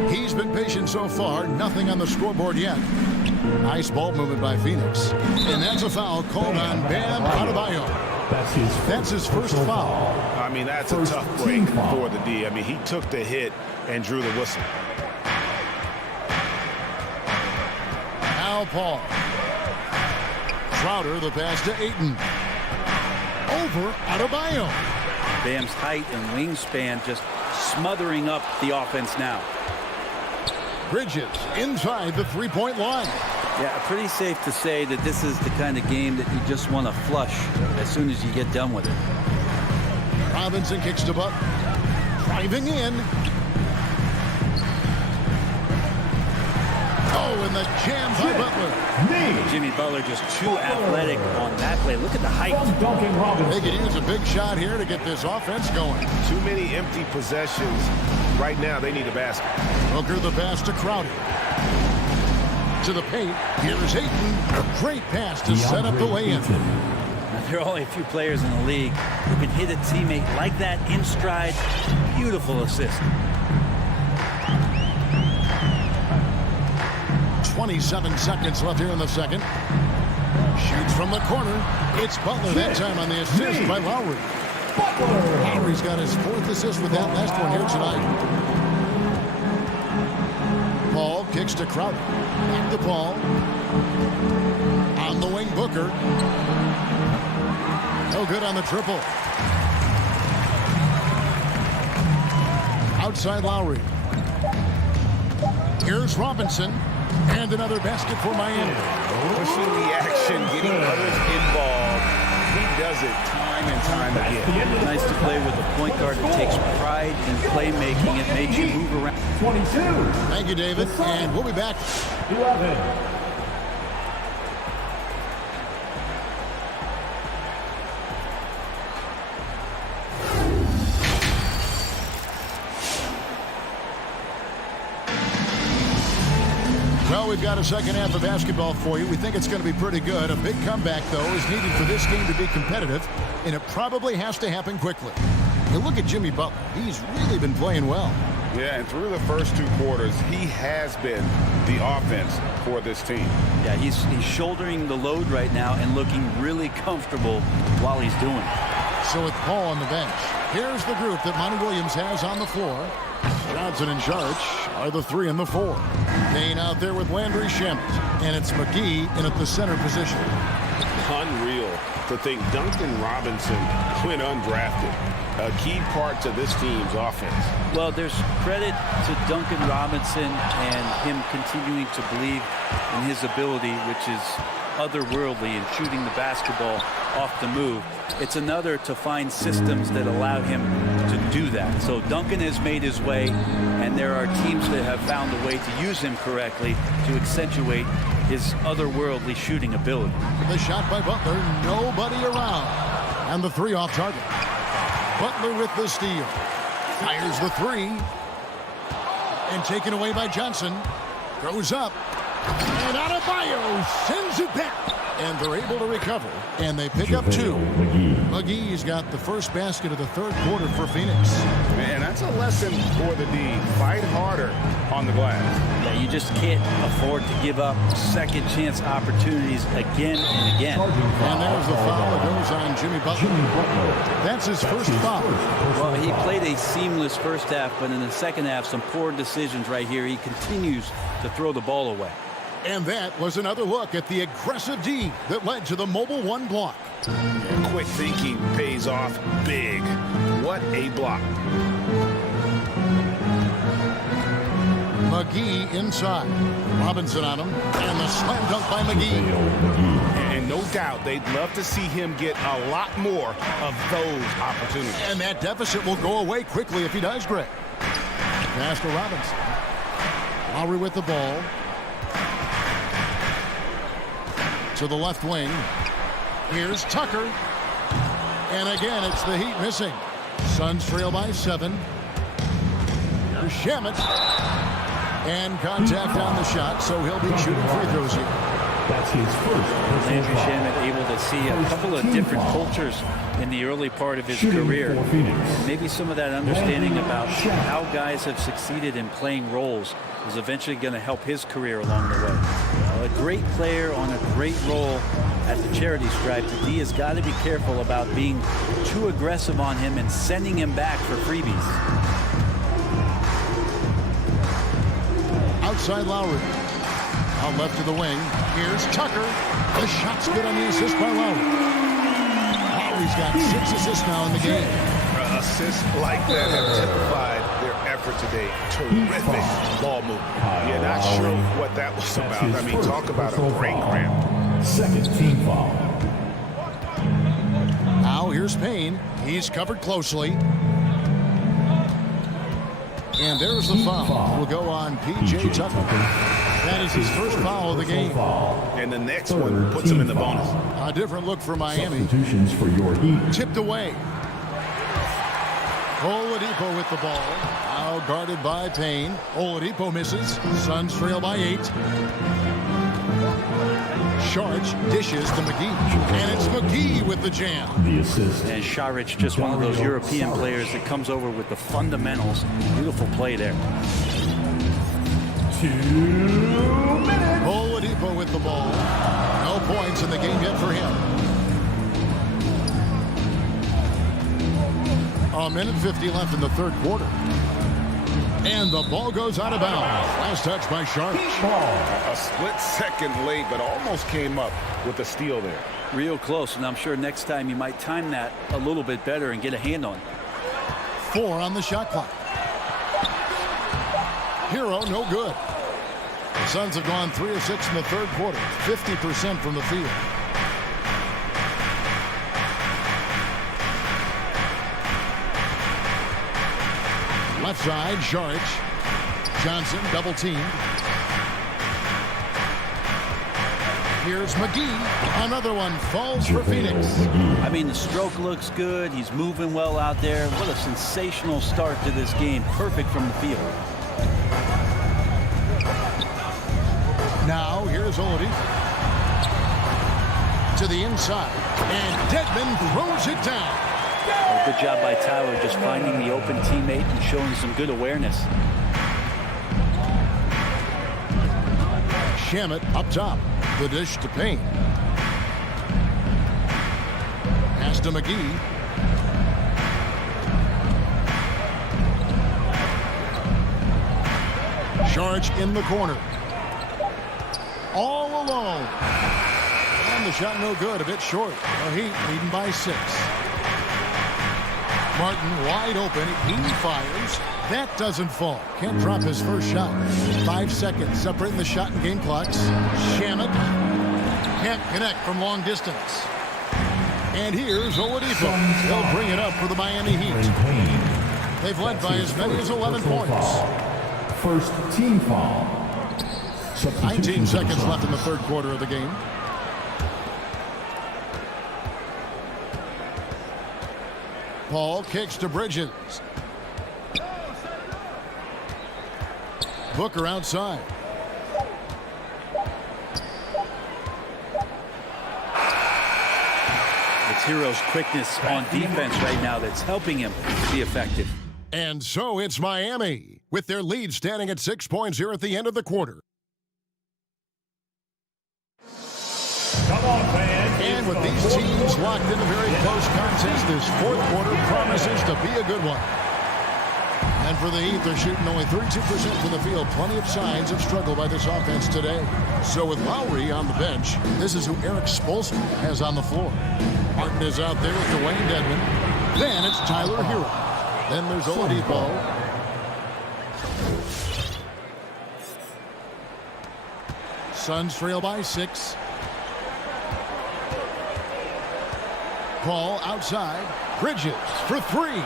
He's been patient so far. Nothing on the scoreboard yet. Nice ball movement by Phoenix. And that's a foul called on Bam Adebayo. That's his first foul. I mean, that's a tough break for the D. I mean, he took the hit and drew the whistle. Now Paul. Crowder, the pass to Ayton. Over Adebayo. Bam's height and wingspan just smothering up the offense now. Bridges inside the three-point line. Yeah, pretty safe to say that this is the kind of game that you just want to flush as soon as you get done with it. Robinson kicks to Butler. Driving in. Oh, and the jam by Butler. Jimmy Butler just too athletic on that play. Look at the height. They could use a big shot here to get this offense going. Too many empty possessions. Right now, they need a basket. Booker the pass to Crowder. To the paint. Here's Ayton. A great pass to set up the lay-in. There are only a few players in the league who can hit a teammate like that in stride. Beautiful assist. 27 seconds left here in the second. Shoots from the corner. It's Butler that time on the assist by Lowry. Lowry's got his fourth assist with that last one here tonight. Paul kicks to Crowder. Back to Paul. On the wing, Booker. No good on the triple. Outside Lowry. Here's Robinson. And another basket for Miami. Pushing the action, getting others involved. He does it time and time again. Nice to play with a point guard that takes pride in playmaking. It makes you move around. 22. Thank you, David. And we'll be back. 11. Well, we've got a second half of basketball for you. We think it's going to be pretty good. A big comeback, though, is needed for this game to be competitive, and it probably has to happen quickly. You look at Jimmy Butler. He's really been playing well. Yeah, and through the first two quarters, he has been the offense for this team. Yeah, he's shouldering the load right now and looking really comfortable while he's doing it. So with Paul on the bench, here's the group that Monty Williams has on the floor. Johnson in charge are the 3 and the 4. Payne out there with Landry Shamet. And it's McGee in at the center position. Unreal to think Duncan Robinson went undrafted. A key part to this team's offense. Well, there's credit to Duncan Robinson and him continuing to believe in his ability, which is otherworldly in shooting the basketball off the move. It's another to find systems that allow him to do that. So Duncan has made his way, and there are teams that have found a way to use him correctly to accentuate his otherworldly shooting ability. The shot by Butler, nobody around. And the 3 off target. Butler with the steal. Fires the 3. And taken away by Johnson. Goes up. And Adebayo sends it back. And they're able to recover. And they pick up 2. McGee's got the first basket of the third quarter for Phoenix. Man, that's a lesson for the D. Fight harder on the glass. Yeah, you just can't afford to give up second chance opportunities again and again. And there's the foul that goes on Jimmy Butler. That's his first foul. Well, he played a seamless first half, but in the second half, some poor decisions right here. He continues to throw the ball away. And that was another look at the aggressive D that led to the mobile 1 block. And quick thinking pays off big. What a block. McGee inside. Robinson on him. And the slam dunk by McGee. And no doubt they'd love to see him get a lot more of those opportunities. And that deficit will go away quickly if he does, Greg. Pass to Robinson. Lowry with the ball. To the left wing. Here's Tucker. And again, it's the Heat missing. Suns trail by 7. Here's Shamet. And contact on the shot, so he'll be shooting free throws here. That's his first. Landry Shamet able to see a couple of different cultures in the early part of his career. Maybe some of that understanding about how guys have succeeded in playing roles is eventually going to help his career along the way. A great player on a great role at the charity stripe. The D has got to be careful about being too aggressive on him and sending him back for freebies. Outside Lowry. Out left to the wing. Here's Tucker. The shot's good on the assist by Lowry. Lowry's got 6 assists now in the game. Assists like that have typified their effort today. Terrific ball movement. Yeah, not sure what that was about. I mean, talk about a brain cramp. Second team foul. Now here's Payne. He's covered closely. And there's the foul. Will go on P.J. Tucker. That is his first foul of the game. And the next one puts him in the bonus. A different look for Miami. Substitutions for your Heat. Tipped away. Oladipo with the ball. Now guarded by Payne. Oladipo misses. Suns trail by 8. Sharch dishes to McGee. And it's McGee with the jam. The assist. And Saric, just one of those European players that comes over with the fundamentals. Beautiful play there. 2 minutes. Oladipo with the ball. No points in the game yet for him. A minute 50 left in the third quarter. And the ball goes out of bounds. Last touch by Sharp. A split second late, but almost came up with a steal there. Real close, and I'm sure next time you might time that a little bit better and get a hand on it. 4 on the shot clock. Hero, no good. The Suns have gone 3 of 6 in the third quarter. 50% from the field. Left side, Saric. Johnson double teamed. Here's McGee. Another one falls for Phoenix. I mean, the stroke looks good. He's moving well out there. What a sensational start to this game. Perfect from the field. Now, here's Oladipo. To the inside. And Dedmon throws it down. Well, good job by Tyler just finding the open teammate and showing some good awareness. Shamet up top. The dish to Payne. Pass to McGee. Saric in the corner. All alone. And the shot no good. A bit short. The Heat leading by 6. Martin wide open. He fires. That doesn't fall. Can't drop his first shot. 5 seconds separating the shot and game clocks. Shamet can't connect from long distance. And here's Oladipo. They'll bring it up for the Miami Heat. They've led by as many as 11 points. First team foul. 19 seconds left in the third quarter of the game. Paul kicks to Bridges. Booker outside. It's Hero's quickness on defense right now that's helping him be effective. And so it's Miami with their lead standing at 6 points here at the end of the quarter. Come on, fans. And with these teams locked in a very close contest, this fourth quarter promises to be a good one. And for the Heat, they're shooting only 32% from the field. Plenty of signs of struggle by this offense today. So with Lowry on the bench, this is who Eric Spoelstra has on the floor. Martin is out there with Dwayne Dedmon. Then it's Tyler Hero. Then there's Oladipo. Suns trail by 6. Paul outside. Bridges for three.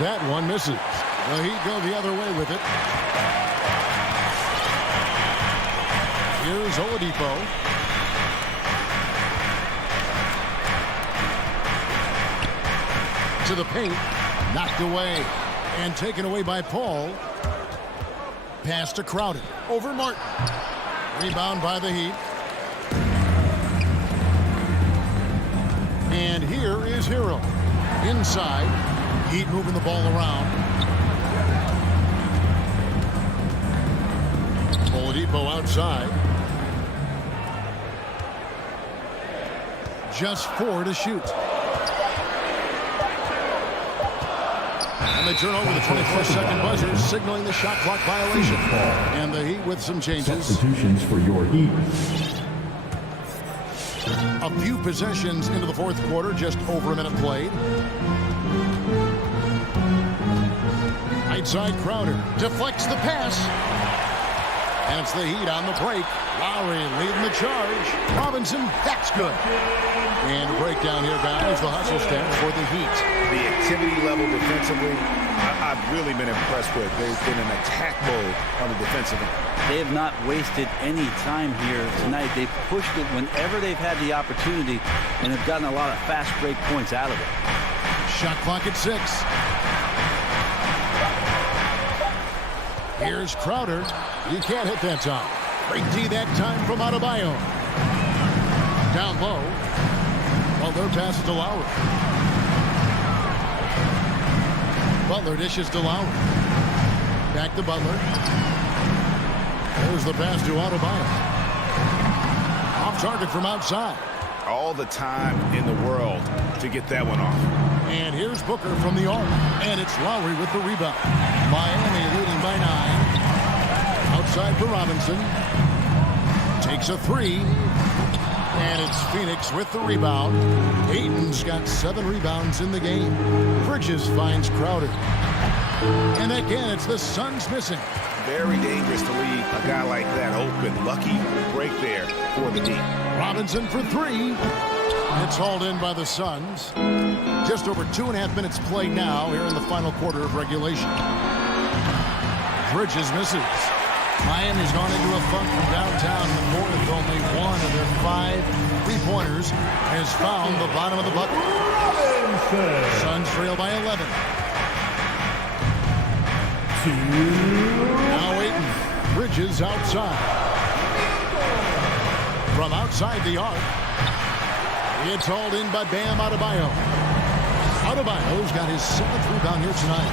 That one misses. The Heat go the other way with it. Here's Oladipo. To the paint. Knocked away. And taken away by Paul. Pass to Crowder. Over Martin. Rebound by the Heat. And here is Hero. Inside. Heat moving the ball around. Oladipo outside. Just 4 to shoot. And they turn over the 24-second buzzer, signaling the shot clock violation. And the Heat with some changes. Substitutions for your Heat. A few possessions into the fourth quarter, just over a minute played. Right side Crowder deflects the pass. And it's the Heat on the break. Lowry leading the charge. Robinson, that's good. And a breakdown here, guys. The hustle stats for the Heat. The activity level defensively, I've really been impressed with. There's been an attack mode on the defensive end. They have not wasted any time here tonight. They've pushed it whenever they've had the opportunity and have gotten a lot of fast break points out of it. Shot clock at 6. Here's Crowder. You can't hit that time. Great D that time from Adebayo. Down low. Butler passes to Lowry. Butler dishes to Lowry. Back to Butler. There's the pass to Adebayo. Off target from outside. All the time in the world to get that one off. And here's Booker from the arc. And it's Lowry with the rebound. Miami leading by 9. Outside for Robinson. Takes a 3. And it's Phoenix with the rebound. Ayton's got 7 rebounds in the game. Bridges finds Crowder. And again, it's the Suns missing. Very dangerous to leave a guy like that open. Lucky break there for the Heat. Robinson for 3. It's hauled in by the Suns. Just over 2.5 minutes played now here in the final quarter of regulation. Bridges misses. Miami's gone into a funk from downtown in the fourth. Only one of their 5 3-pointers has found the bottom of the bucket. Suns trail by 11. Now Ayton. Bridges outside. From outside the arc. It's hauled in by Bam Adebayo. Adebayo's got his 7th rebound here tonight.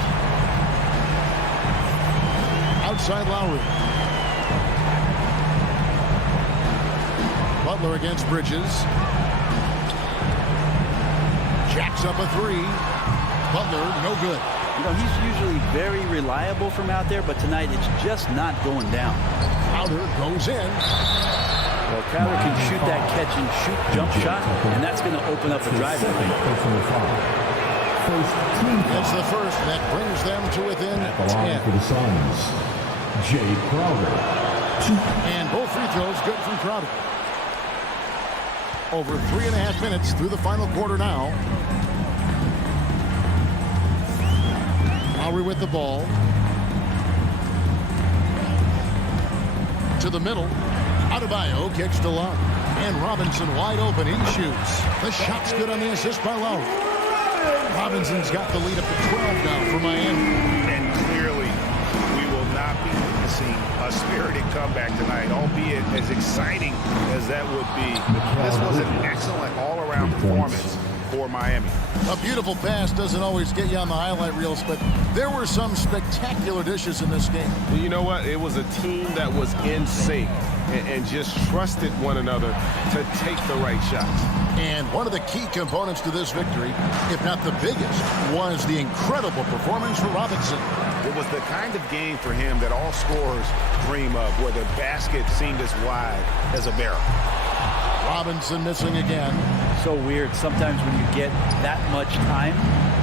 Outside Lowry. Butler against Bridges. Jacks up a 3. Butler, no good. You know, he's usually very reliable from out there, but tonight it's just not going down. Crowder goes in. Well, Crowder can shoot that catch and shoot jump shot, and that's going to open up a drive lane. That's the first. That brings them to within 10. For the Suns, Jay Crowder. And both free throws good from Crowder. Over 3.5 minutes through the final quarter now. Lowry with the ball. To the middle. Adebayo kicks to Love. And Robinson wide open. He shoots. The shot's good on the assist by Lowry. Robinson's got the lead up to 12 now for Miami. And clearly, we will not be witnessing a spirited comeback tonight, albeit as exciting as that would be. This was an excellent all-around performance for Miami. A beautiful pass doesn't always get you on the highlight reels, but there were some spectacular dishes in this game. You know what? It was a team that was in sync and just trusted one another to take the right shots. And one of the key components to this victory, if not the biggest, was the incredible performance for Robinson. It was the kind of game for him that all scorers dream of, where the basket seemed as wide as a barrel. Robinson missing again. So weird. Sometimes when you get that much time,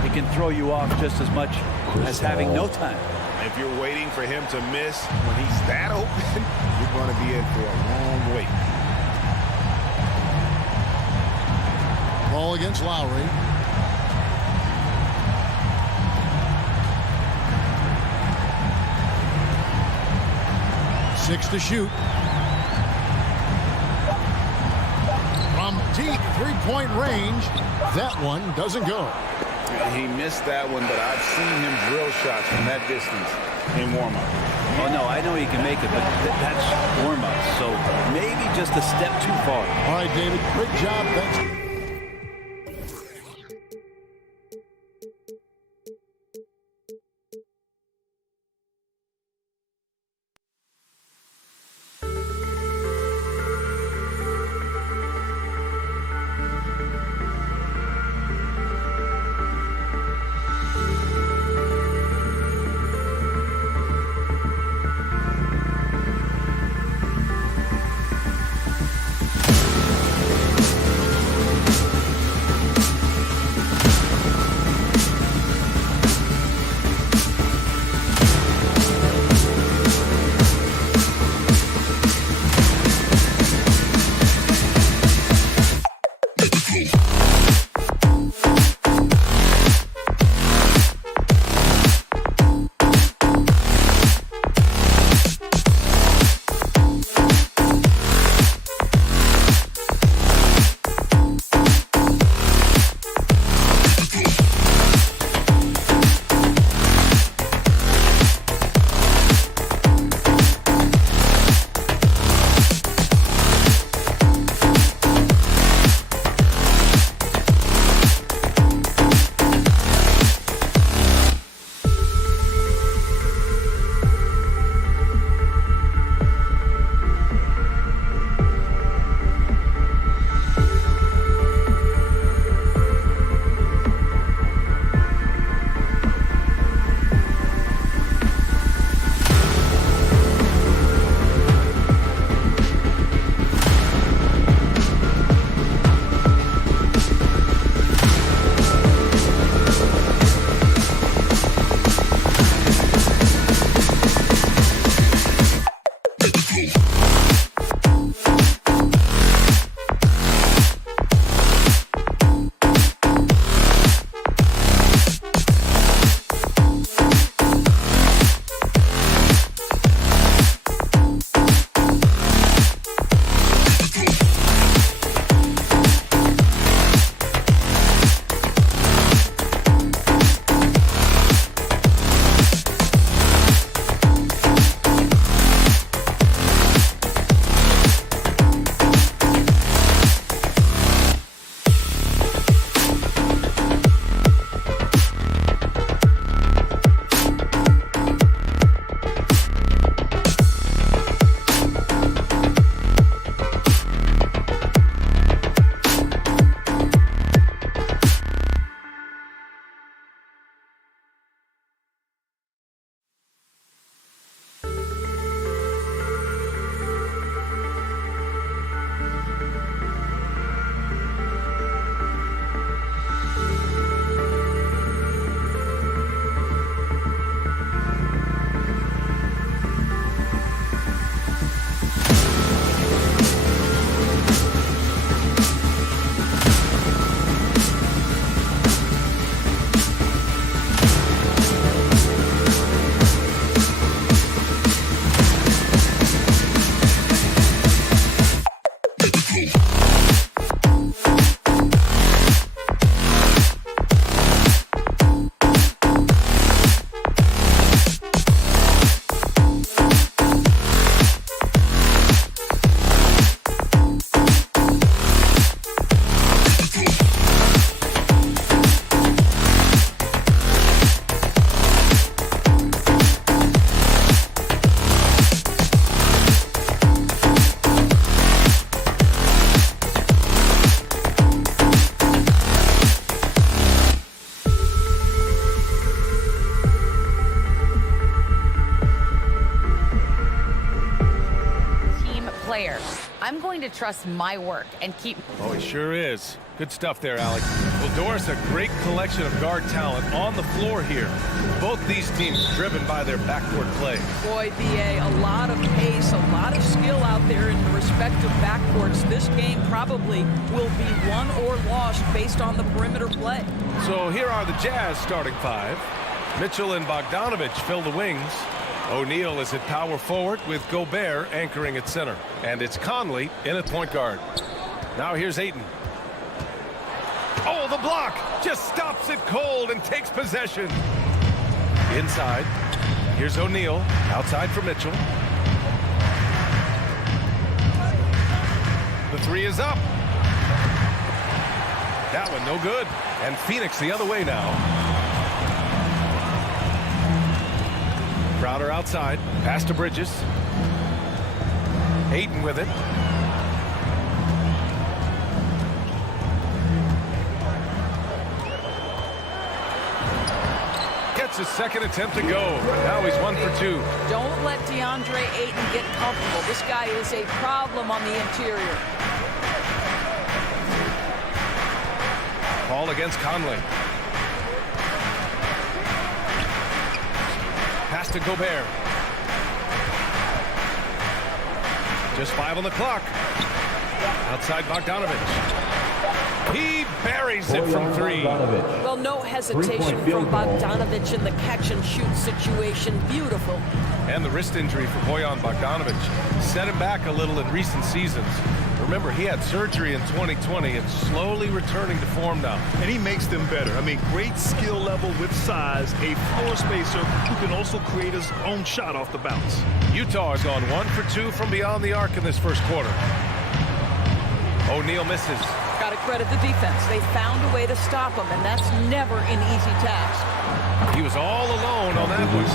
it can throw you off just as much as having no time. If you're waiting for him to miss when he's that open, you're going to be in for a long wait. Ball against Lowry. Six to shoot. From deep three-point range, that one doesn't go. He missed that one, but I've seen him drill shots from that distance in warm-up. Oh, no, I know he can make it, but that's warm-up. So maybe just a step too far. All right, David, great job. Thanks. I'm going to trust my work and keep... Oh, he sure is. Good stuff there, Alex. Well, Doris, a great collection of guard talent on the floor here. Both these teams driven by their backcourt play. Boy, BA, a lot of pace, a lot of skill out there in the respective backcourts. This game probably will be won or lost based on the perimeter play. So here are the Jazz starting five. Mitchell and Bogdanovich fill the wings. O'Neal is at power forward with Gobert anchoring at center. And it's Conley in at point guard. Now here's Ayton. Oh, the block just stops it cold and takes possession. Inside. Here's O'Neal. Outside for Mitchell. The three is up. That one no good. And Phoenix the other way now. Crowder outside. Pass to Bridges. Ayton with it. Gets his second attempt to go. Now he's 1 for 2. Don't let DeAndre Ayton get comfortable. This guy is a problem on the interior. Paul against Conley. Pass to Gobert. Just 5 on the clock. Outside Bogdanovich. He buries it from 3. Well, no hesitation from Bogdanovich in the catch-and-shoot situation. Beautiful. And the wrist injury for Bojan Bogdanovich set him back a little in recent seasons. Remember, he had surgery in 2020 and slowly returning to form now. And he makes them better. I mean, great skill level with size, a floor spacer who can also create his own shot off the bounce. Utah has gone 1 for 2 from beyond the arc in this first quarter. O'Neal misses. Got to credit the defense. They found a way to stop him, and that's never an easy task. He was all alone on that one.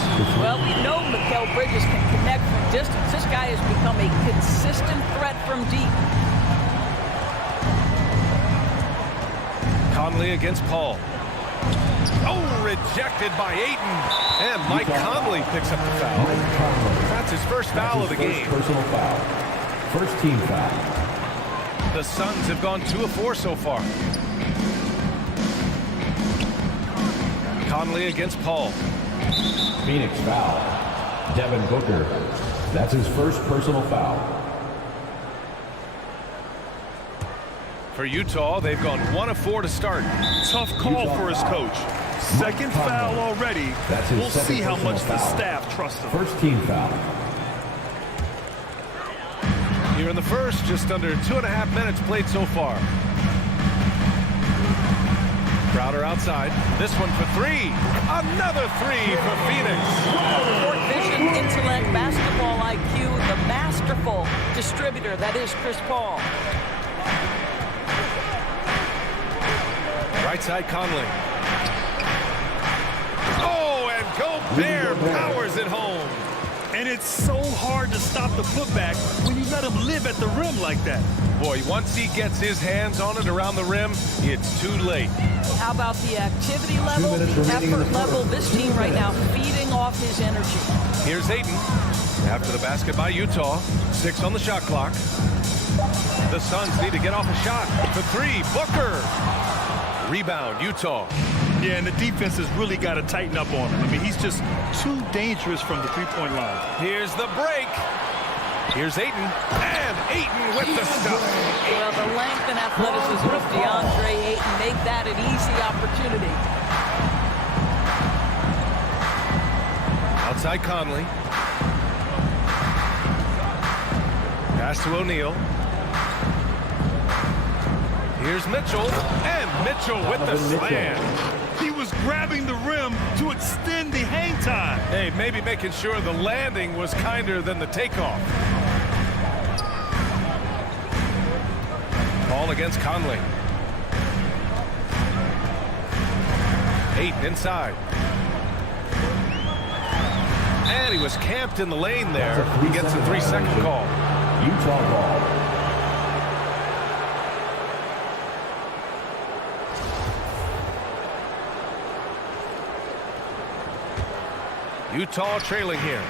Well, we know Mikal Bridges can connect from distance. This guy has become a consistent threat from deep. Conley against Paul. Oh, rejected by Ayton. And Mike Conley picks up the foul. That's his first foul of the game. Personal foul. First team foul. The Suns have gone 2 of 4 so far. Conley against Paul. Phoenix foul. Devin Booker. That's his first personal foul. For Utah, they've gone 1 of 4 to start. Tough call for his coach. Second foul already. We'll see how much the staff trusts him. First team foul. Here in the first, just under 2.5 minutes played so far. Crowder outside. This one for 3. Another 3 for Phoenix. Court vision, intellect, basketball IQ, the masterful distributor that is Chris Paul. Right side Conley. Oh, and Gobert powers it home. And it's so hard to stop the putback when you let him live at the rim like that. Boy, once he gets his hands on it around the rim, it's too late. How about the activity level, the effort level? This team right now feeding off his energy. Here's Ayton. After the basket by Utah. 6 on the shot clock. The Suns need to get off a shot. For 3, Booker. Rebound, Utah. Yeah, and the defense has really got to tighten up on him. I mean, he's just too dangerous from the three-point line. Here's the break. Here's Ayton. And Ayton with the stuff. Well, the length and athleticism of DeAndre Ayton make that an easy opportunity. Outside Conley. Pass to O'Neal. Here's Mitchell. And Mitchell with the slam. He was grabbing the rim to extend the hang time. Hey, maybe making sure the landing was kinder than the takeoff. Ball against Conley. Ayton inside. And he was camped in the lane there. He gets a 3-second call. Utah ball. Utah trailing here.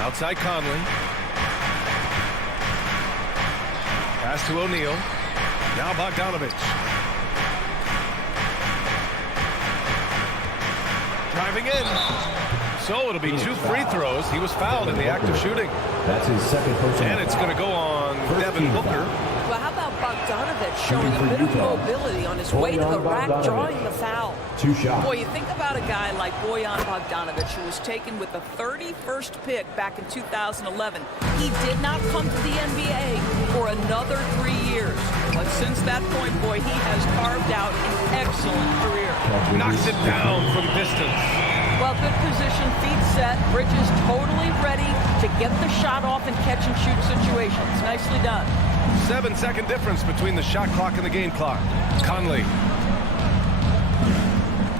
Outside Conley. Pass to O'Neal. Now Bogdanovich. Driving in. So it'll be 2 free throws. He was fouled in the act of shooting. That's his second personal. And it's going to go on Devin Booker. Well, how about Bogdanovich showing a bit of mobility on his way to the rack, drawing the foul? 2 shots. Boy, you think about a guy like Bojan Bogdanovic, who was taken with the 31st pick back in 2011. He did not come to the NBA for another 3 years. But since that point, boy, he has carved out an excellent career. Knocks it down from distance. Well, good position, feet set. Bridges totally ready to get the shot off in catch-and-shoot situations. Nicely done. 7-second difference between the shot clock and the game clock. Conley.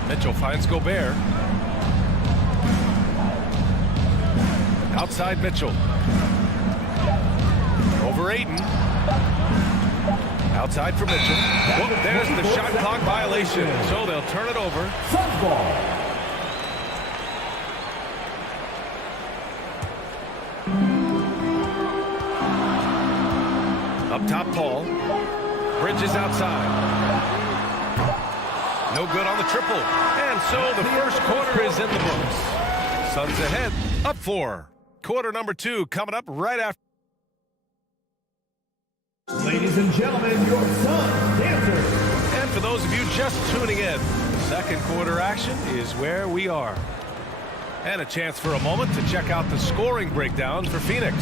Mitchell finds Gobert. Outside Mitchell. Over Ayton. Outside for Mitchell. Whoop, there's the shot clock violation. So they'll turn it over. Suns ball. Up top, Paul. Bridges outside. No good on the triple. And so the first quarter is in the books. Suns ahead, up 4. Quarter number 2 coming up right after. Ladies and gentlemen, your Suns dancers. And for those of you just tuning in, second quarter action is where we are. And a chance for a moment to check out the scoring breakdown for Phoenix.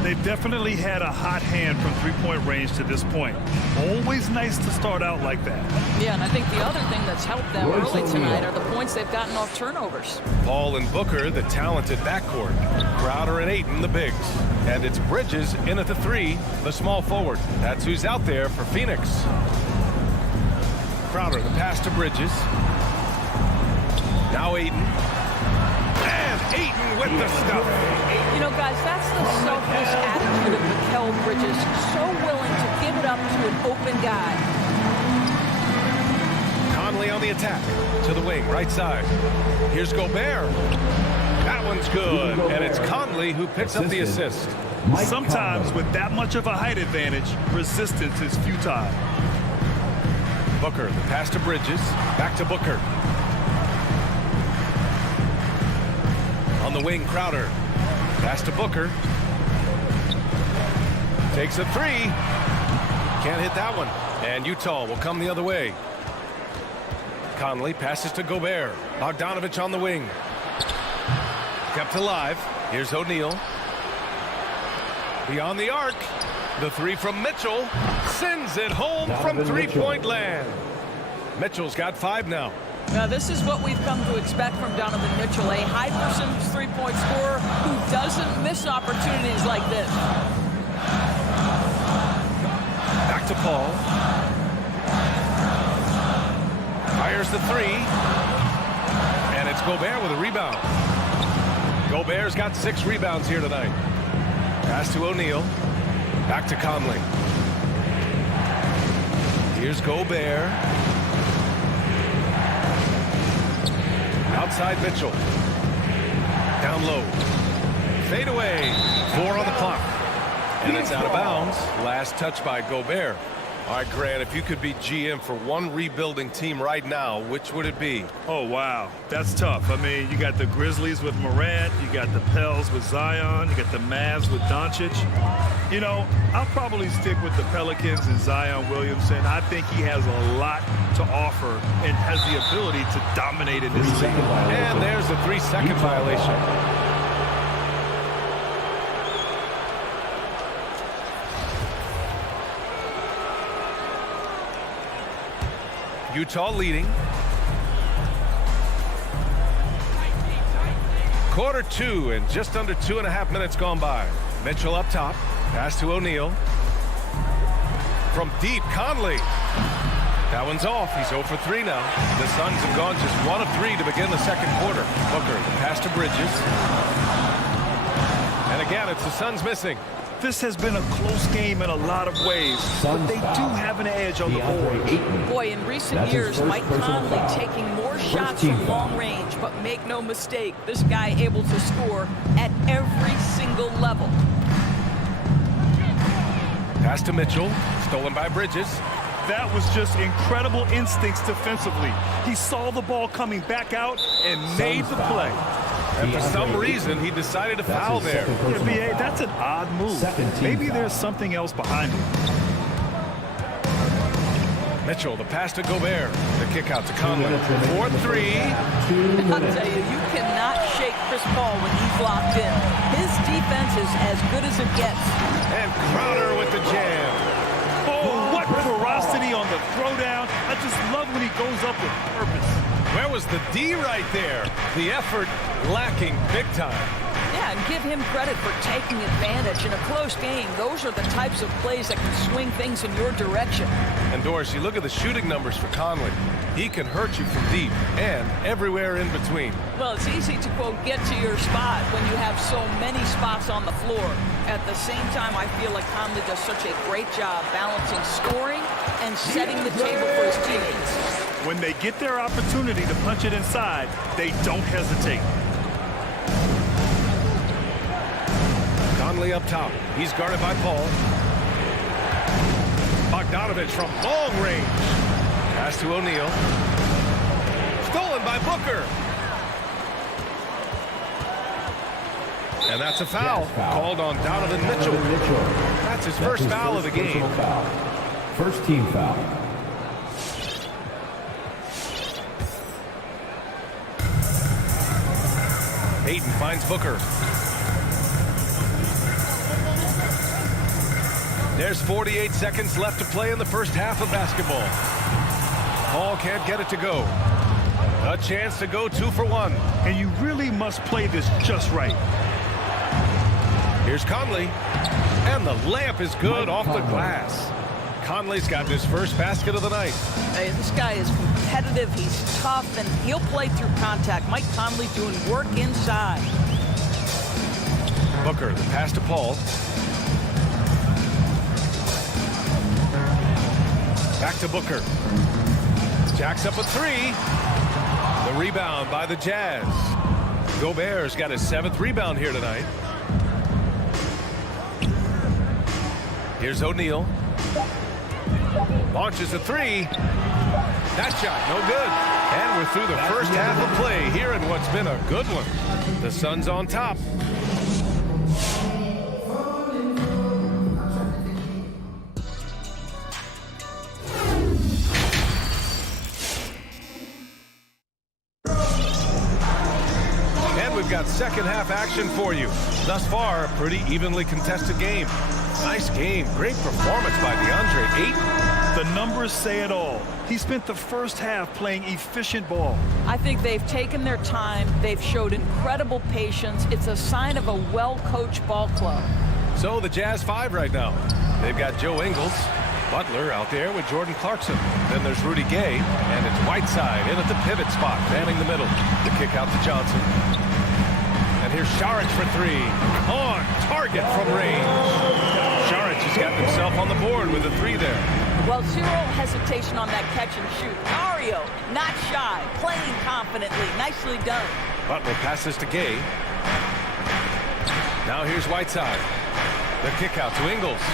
They've definitely had a hot hand from three-point range to this point. Always nice to start out like that. Yeah, and I think the other thing that's helped them early tonight are the points they've gotten off turnovers. Paul and Booker, the talented backcourt. Crowder and Ayton, the bigs. And it's Bridges in at the 3, the small forward. That's who's out there for Phoenix. Crowder, the pass to Bridges. Now Ayton. And Ayton with the stuff. You know, guys, that's the selfless attitude of Mikal Bridges. So willing to give it up to an open guy. Conley on the attack. To the wing, right side. Here's Gobert. That one's good. And it's Conley who picks up the assist. Sometimes with that much of a height advantage, resistance is futile. Booker, the pass to Bridges. Back to Booker. On the wing, Crowder. Pass to Booker. Takes a 3. Can't hit that one. And Utah will come the other way. Conley passes to Gobert. Bogdanovich on the wing. Kept alive. Here's O'Neal. Beyond the arc. The 3 from Mitchell. Sends it home from three-point land. Mitchell's got 5 now. Now, this is what we've come to expect from Donovan Mitchell, a high-percentage three-point scorer who doesn't miss opportunities like this. Back to Paul. Fires the 3. And it's Gobert with a rebound. Gobert's got 6 rebounds here tonight. Pass to O'Neal. Back to Conley. Here's Gobert. Outside Mitchell. Down low. Fade away. 4 on the clock. And it's out of bounds. Last touch by Gobert. All right, Grant, if you could be GM for one rebuilding team right now, which would it be? Oh, wow. That's tough. I mean, you got the Grizzlies with Morant. You got the Pels with Zion. You got the Mavs with Doncic. You know, I'll probably stick with the Pelicans and Zion Williamson. I think he has a lot to offer and has the ability to dominate in this league. And there's a 3-second violation. Utah leading. Quarter 2 and just under 2.5 minutes gone by. Mitchell up top. Pass to O'Neal. From deep, Conley. That one's off. He's 0 for 3 now. The Suns have gone just 1 of 3 to begin the second quarter. Booker, pass to Bridges. And again, it's the Suns missing. This has been a close game in a lot of ways, but they do have an edge on the board. Boy, in recent years, Mike Conley taking more shots from long range, but make no mistake, this guy able to score at every single level. Pass to Mitchell. Stolen by Bridges. That was just incredible instincts defensively. He saw the ball coming back out and made the play. And for some reason, he decided to foul there. Yeah, B.A., that's an odd move. Maybe there's something else behind it. Mitchell, the pass to Gobert. The kick out to Conley. 4-3. I'll tell you, you cannot shake Chris Paul when he's locked in. His defense is as good as it gets. And Crowder with the jam. Oh, what ferocity on the throwdown. I just love when he goes up with purpose. Where was the D right there? The effort lacking big time. Yeah, and give him credit for taking advantage in a close game. Those are the types of plays that can swing things in your direction. And Doris, you look at the shooting numbers for Conley. He can hurt you from deep and everywhere in between. Well, it's easy to, quote, get to your spot when you have so many spots on the floor. At the same time, I feel like Conley does such a great job balancing scoring and setting the table for his teammates. When they get their opportunity to punch it inside, they don't hesitate. Conley up top. He's guarded by Paul. Bogdanovich from long range. Pass to O'Neal. Stolen by Booker. And that's a foul called on Donovan Mitchell. That's his first foul of the game. First team foul. Ayton finds Booker. There's 48 seconds left to play in the first half of basketball. Paul can't get it to go. A chance to go 2 for 1. And you really must play this just right. Here's Conley. And the layup is good off the glass. Conley's got his first basket of the night. Hey, this guy is competitive, he's tough, and he'll play through contact. Mike Conley doing work inside. Booker, the pass to Paul. Back to Booker. Jacks up a 3. The rebound by the Jazz. Gobert's got his 7th rebound here tonight. Here's O'Neal. Launches a 3. That shot, no good. And we're through the first half of play here in what's been a good one. The Suns on top. And we've got second half action for you. Thus far, a pretty evenly contested game. Nice game. Great performance by DeAndre Ayton. The numbers say it all. He spent the first half playing efficient ball. I think they've taken their time. They've showed incredible patience. It's a sign of a well-coached ball club. So the Jazz 5 right now. They've got Joe Ingles, Butler out there with Jordan Clarkson. Then there's Rudy Gay, and it's Whiteside in at the pivot spot, manning the middle. The kick out to Johnson. And here's Saric for 3. On target from range. Saric has got himself on the board with a 3 there. Well, zero hesitation on that catch and shoot. Dario, not shy, playing confidently. Nicely done. Butler passes to Gay. Now here's Whiteside. The kick out to Ingles.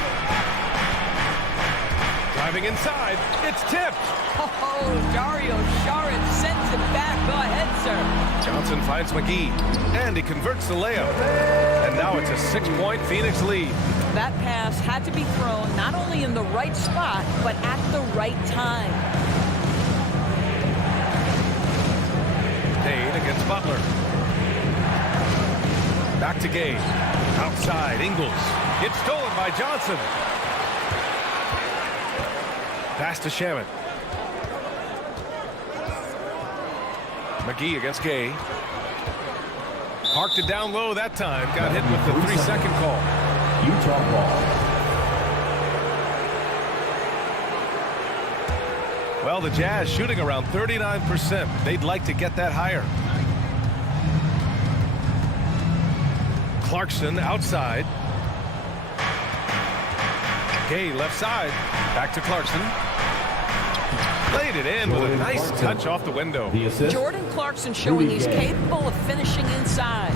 Driving inside. It's tipped. Oh, Dario Saric sends it back. Go ahead, sir. Johnson finds McGee. And he converts the layup. And now it's a 6-point Phoenix lead. That pass had to be thrown not only in the right spot, but at the right time. Dade against Butler. Back to Gay. Outside, Ingles. It's stolen by Johnson. Pass to Shaman. McGee against Gay. Parked it down low that time. Got hit with the 3-second call. Utah ball. Well, the Jazz shooting around 39%. They'd like to get that higher. Clarkson outside. Gay left side. Back to Clarkson. Laid it in with a nice touch off the window. Jordan Clarkson showing he's capable of finishing inside.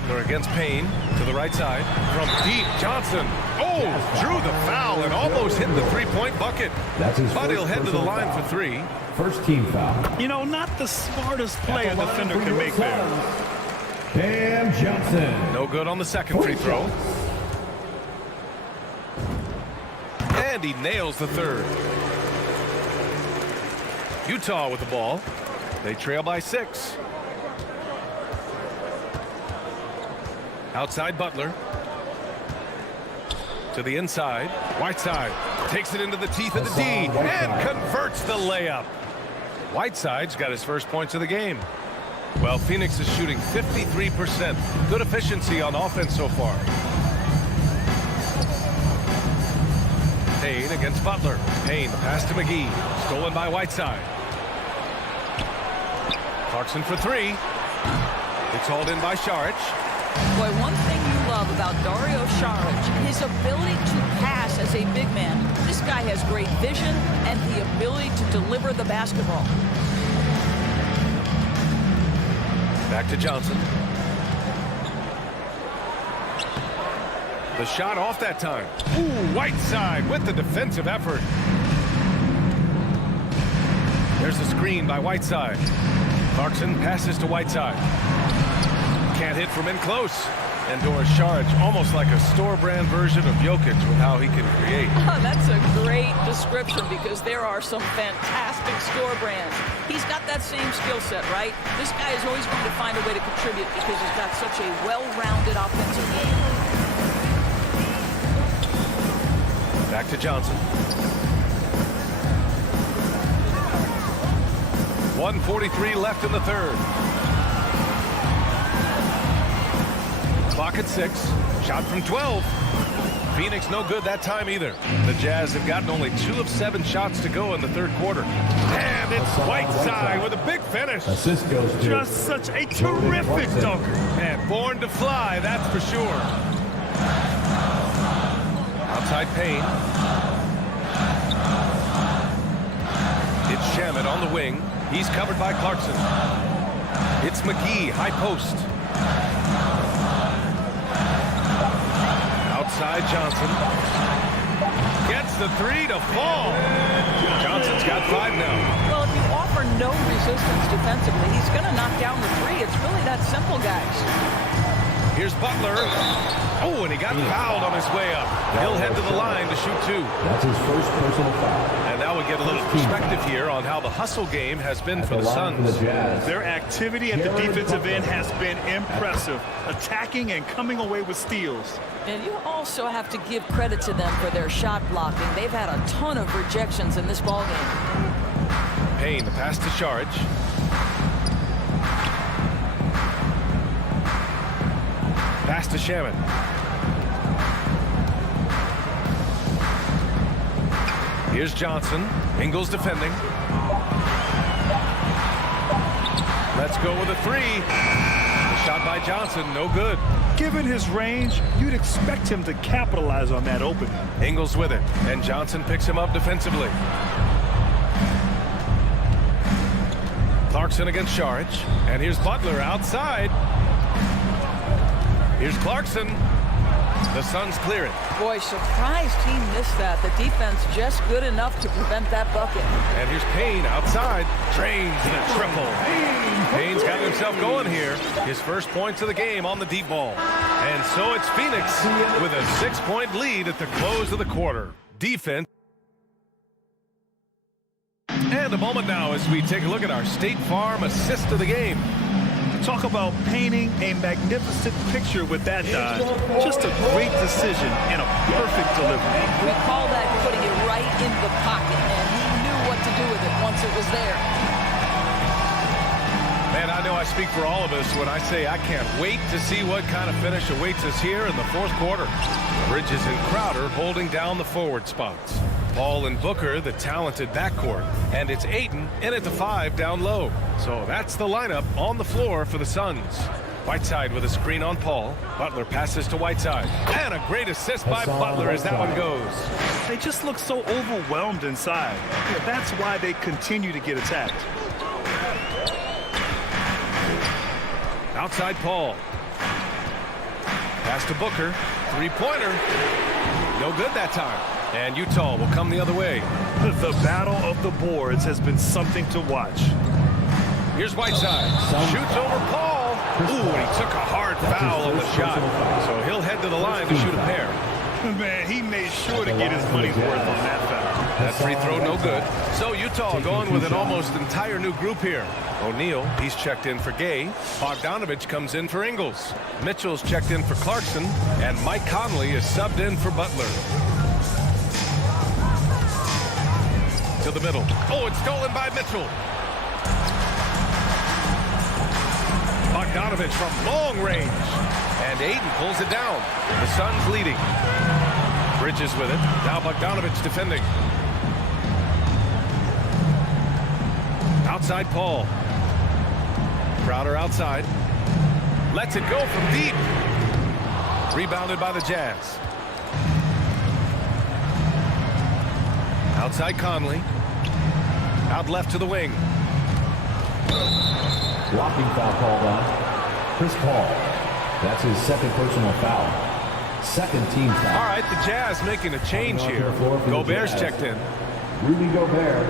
Butler against Payne to the right side. From deep, Johnson. Oh, drew the foul and almost hit the three-point bucket. That's his But he'll head to the line foul. for three. First team foul. You know, not the smartest play a defender can make there. Cam Johnson. No good on the second free throw. And he nails the third. Utah with the ball. They trail by 6. Outside Butler. To the inside. Whiteside takes it into the teeth of the D and converts the layup. Whiteside's got his first points of the game. Well, Phoenix is shooting 53%. Good efficiency on offense so far. Payne against Butler. Payne pass to McGee. Stolen by Whiteside. Clarkson for 3. It's hauled in by Saric. Boy, one thing you love about Dario Saric, his ability to pass as a big man. This guy has great vision and the ability to deliver the basketball. Back to Johnson. The shot off that time. Ooh, Whiteside with the defensive effort. There's a screen by Whiteside. Clarkson passes to Whiteside. Can't hit from in close. And Doris Saric, almost like a store-brand version of Jokic with how he can create. Oh, that's a great description because there are some fantastic store brands. He's got that same skill set, right? This guy is always going to find a way to contribute because he's got such a well-rounded offensive game. Back to Johnson. 1:43 left in the third. Clock at 6. Shot from 12. Phoenix no good that time either. The Jazz have gotten only 2 of 7 shots to go in the third quarter. And it's Whiteside with a big finish. Assist goes to Just such a terrific dunker. And born to fly, that's for sure. Outside Payne. It's Shamet on the wing. He's covered by Clarkson. It's McGee, high post. Outside Johnson. Gets the 3 to fall. Johnson's got 5 now. Well, if you offer no resistance defensively, he's going to knock down the 3. It's really that simple, guys. Here's Butler. Oh, and he got fouled on his way up. He'll head to the line to shoot 2. That's his first personal foul. And now we get a little perspective here on how the hustle game has been for the Suns. Their activity at the defensive end has been impressive, attacking and coming away with steals. And you also have to give credit to them for their shot blocking. They've had a ton of rejections in this ballgame. Payne, the pass to Saric. Pass to Shamet. Here's Johnson. Ingles defending. Let's go with a 3. Shot by Johnson, no good. Given his range, you'd expect him to capitalize on that opening. Ingles with it, and Johnson picks him up defensively. Clarkson against Saric, and here's Butler outside. Here's Clarkson. The Suns clear it. Boy, surprised he missed that. The defense just good enough to prevent that bucket. And here's Payne outside. Drains the triple. Payne's got himself going here. His first points of the game on the deep ball. And so it's Phoenix with a 6-point lead at the close of the quarter. Defense. And a moment now as we take a look at our State Farm assist of the game. Talk about painting a magnificent picture with that dive. Just a great decision and a perfect delivery. We call that putting it right in the pocket, and he knew what to do with it once it was there. Man, I know I speak for all of us when I say I can't wait to see what kind of finish awaits us here in the fourth quarter. Bridges and Crowder holding down the forward spots. Paul and Booker, the talented backcourt, and it's Ayton in at the 5 down low. So that's the lineup on the floor for the Suns. Whiteside with a screen on Paul. Butler passes to Whiteside. And a great assist by Butler as that one goes. They just look so overwhelmed inside. That's why they continue to get attacked. Outside Paul. Pass to Booker. Three-pointer. No good that time. And Utah will come the other way. The battle of the boards has been something to watch. Here's Whiteside. Shoots over Paul. Ooh, and he took a hard foul on the shot. So he'll head to the line to shoot a pair. Man, he made sure to get his money's worth on that foul. That free throw no good. So Utah going with an almost entire new group here. O'Neal, he's checked in for Gay. Bogdanovich comes in for Ingles. Mitchell's checked in for Clarkson. And Mike Conley is subbed in for Butler. To the middle. Oh, it's stolen by Mitchell. Bogdanovich from long range. And Aiden pulls it down. The Suns leading. Bridges with it. Now Bogdanovich defending. Outside Paul. Crowder outside. Lets it go from deep. Rebounded by the Jazz. Outside Conley. Out left to the wing. Blocking foul called on Chris Paul. That's his second personal foul. Second team foul. All right, the Jazz making a change here. Gobert's checked in. Rudy Gobert.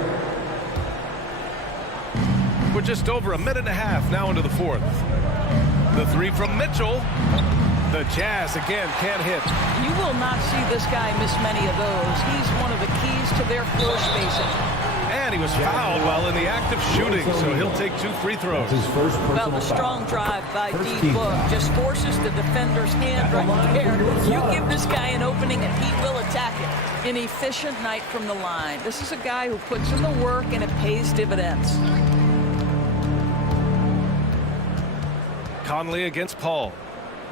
We're just over a minute and a half now into the fourth. The three from Mitchell. The Jazz again can't hit. You will not see this guy miss many of those. He's one of the keys to their floor spacing. And he was fouled while in the act of shooting, so he'll take 2 free throws. His first Well, the strong drive by D-Book just forces the defender's hand right there. You give this guy an opening and he will attack it. An efficient night from the line. This is a guy who puts in the work and it pays dividends. Conley against Paul.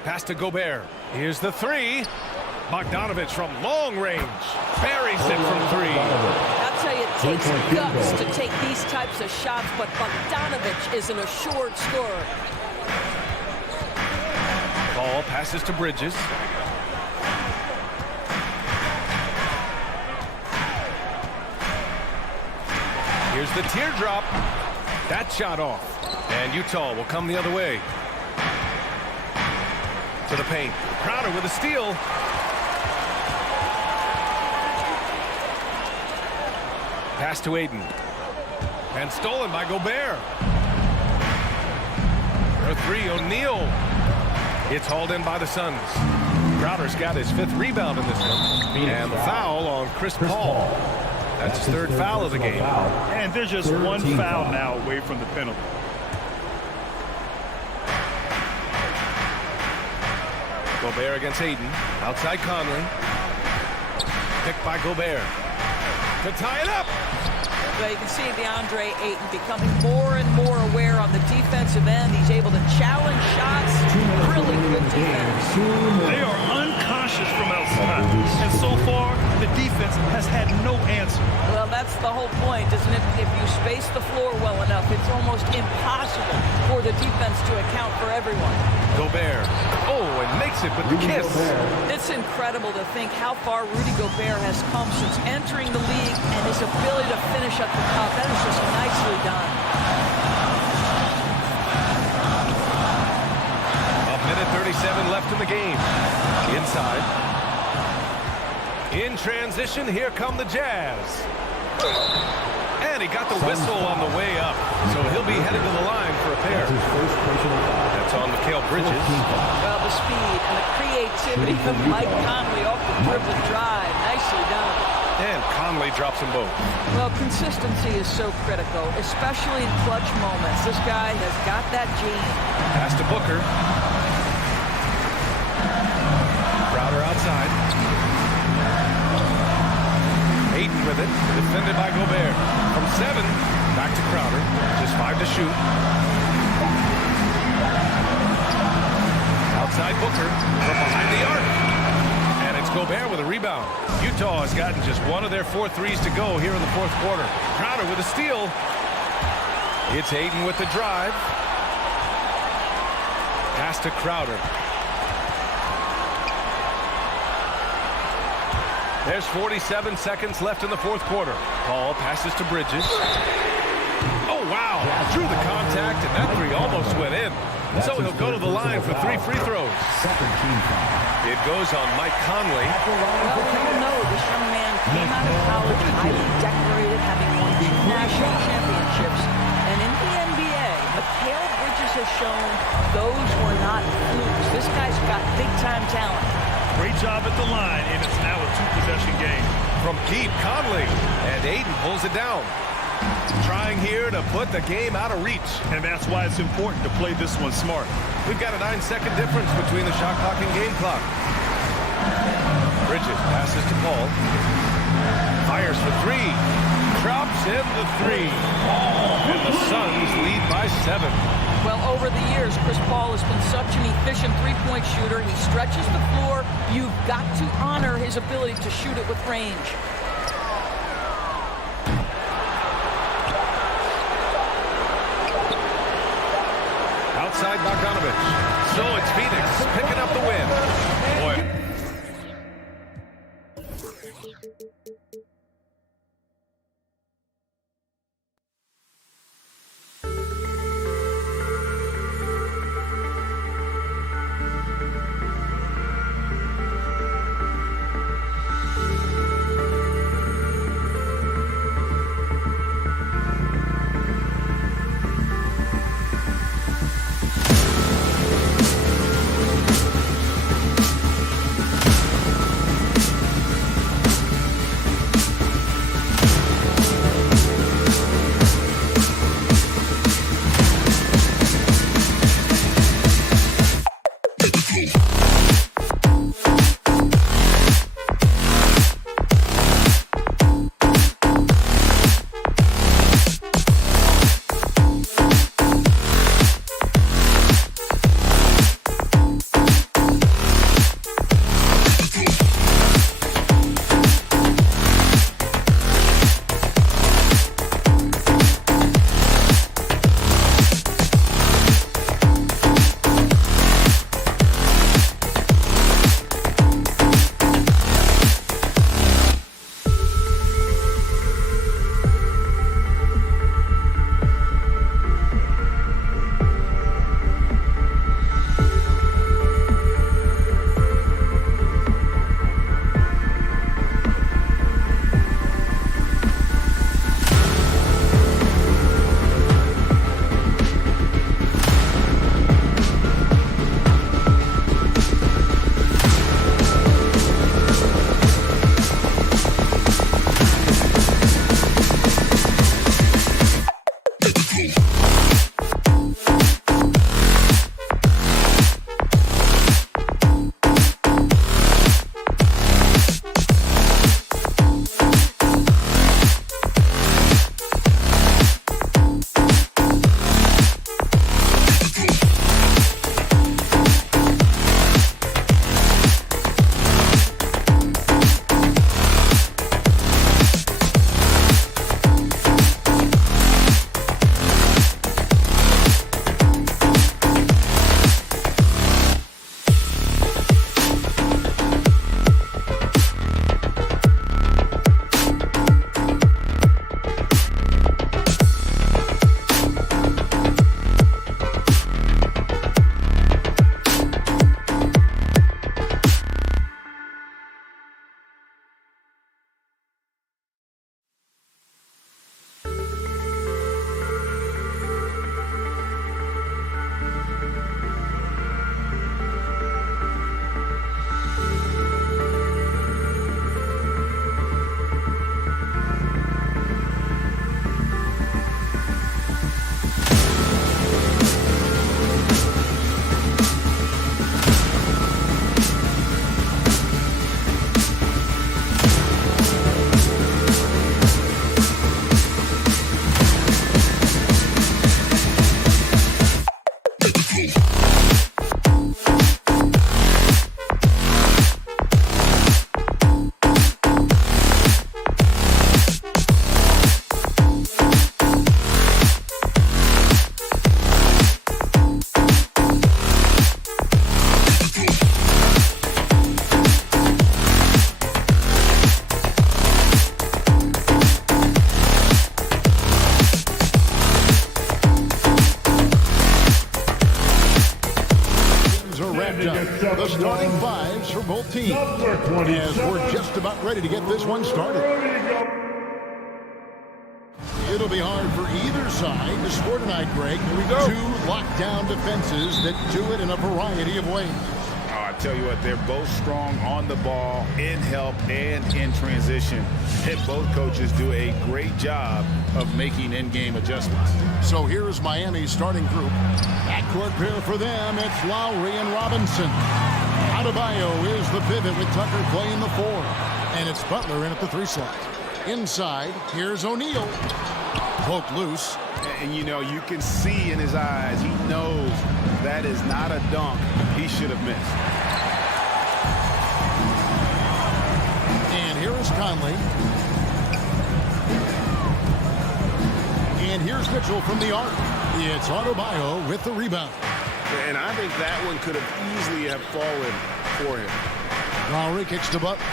Pass to Gobert. Here's the three. Bogdanovich from long range. Buries it from 3. I'll tell you, it takes guts to take these types of shots, but Bogdanovich is an assured scorer. Paul passes to Bridges. Here's the teardrop. That shot off. And Utah will come the other way. To the paint. Crowder with a steal. Pass to Aiden. And stolen by Gobert. For 3, O'Neal. It's hauled in by the Suns. Crowder's got his 5th rebound in this one. And the foul on Chris Paul. That's his 3rd foul of the game. And there's just one foul now away from the penalty. Gobert against Aiden. Outside Conley. Picked by Gobert. To tie it up. Well, you can see DeAndre Ayton becoming more and more aware on the defensive end. He's able to challenge shots. Really good defense. They are unconscious from outside. And so far, the defense has had no answer. Well, that's the whole point, isn't it? If you space the floor well enough, it's almost impossible for the defense to account for everyone. Gobert. Oh, and makes it with the kiss. It's incredible to think how far Rudy Gobert has come since entering the league and his ability to finish at the top. That is just nicely done. A minute 37 left in the game. Inside. In transition, here come the Jazz. And he got the whistle on the way up. So he'll be headed to the line for a pair. That's on Mikal Bridges. Well, the speed and the creativity of Mike Conley off the dribbling drive. Nicely done. And Conley drops them both. Well, consistency is so critical, especially in clutch moments. This guy has got that gene. Pass to Booker. Crowder outside. Ayton with it. Defended by Gobert. From 7, back to Crowder. Just 5 to shoot. Outside Booker. From behind the arc. And it's Gobert with a rebound. Utah has gotten just one of their 4 threes to go here in the fourth quarter. Crowder with a steal. It's Ayton with the drive. Pass to Crowder. There's 47 seconds left in the fourth quarter. Paul passes to Bridges. Oh, wow. Drew the contact, and that 3 almost went in. So he'll go to the line for 3 free throws. Second team foul. It goes on Mike Conley. Well, we all know this young man came out of college highly decorated, having won 2 national championships. And in the NBA, Mikal Bridges has shown those were not flukes. This guy's got big-time talent. Great job at the line, and it's now a 2-possession game. From deep, Conley. And Aiden pulls it down. Trying here to put the game out of reach. And that's why it's important to play this one smart. We've got a 9-second difference between the shot clock and game clock. Bridges passes to Paul. Fires for 3. Drops in the 3. And the Suns lead by 7. Well, over the years, Chris Paul has been such an efficient three-point shooter. He stretches the floor. You've got to honor his ability to shoot it with range. Outside Bogdanovich. So it's Phoenix picking up the win. Boy. wrapped up. The starting fives for both teams as we're just about ready to get this one started. It'll be hard for either side to score tonight, Greg. Here we go. Two lockdown defenses that do it in a variety of ways. I tell you what, they're both strong on the ball, in help, and in transition. And both coaches do a great job of making in-game adjustments. So here's Miami's starting group. Backcourt pair for them, it's Lowry and Robinson. Adebayo is the pivot with Tucker playing the 4. And it's Butler in at the 3 slot. Inside, here's O'Neal. Poked loose. And, you know, you can see in his eyes, he knows that is not a dunk he should have missed. And here is Conley. And here's Mitchell from the arc. It's Adebayo with the rebound. And I think that one could have easily have fallen for him. Lowry kicks to Butler.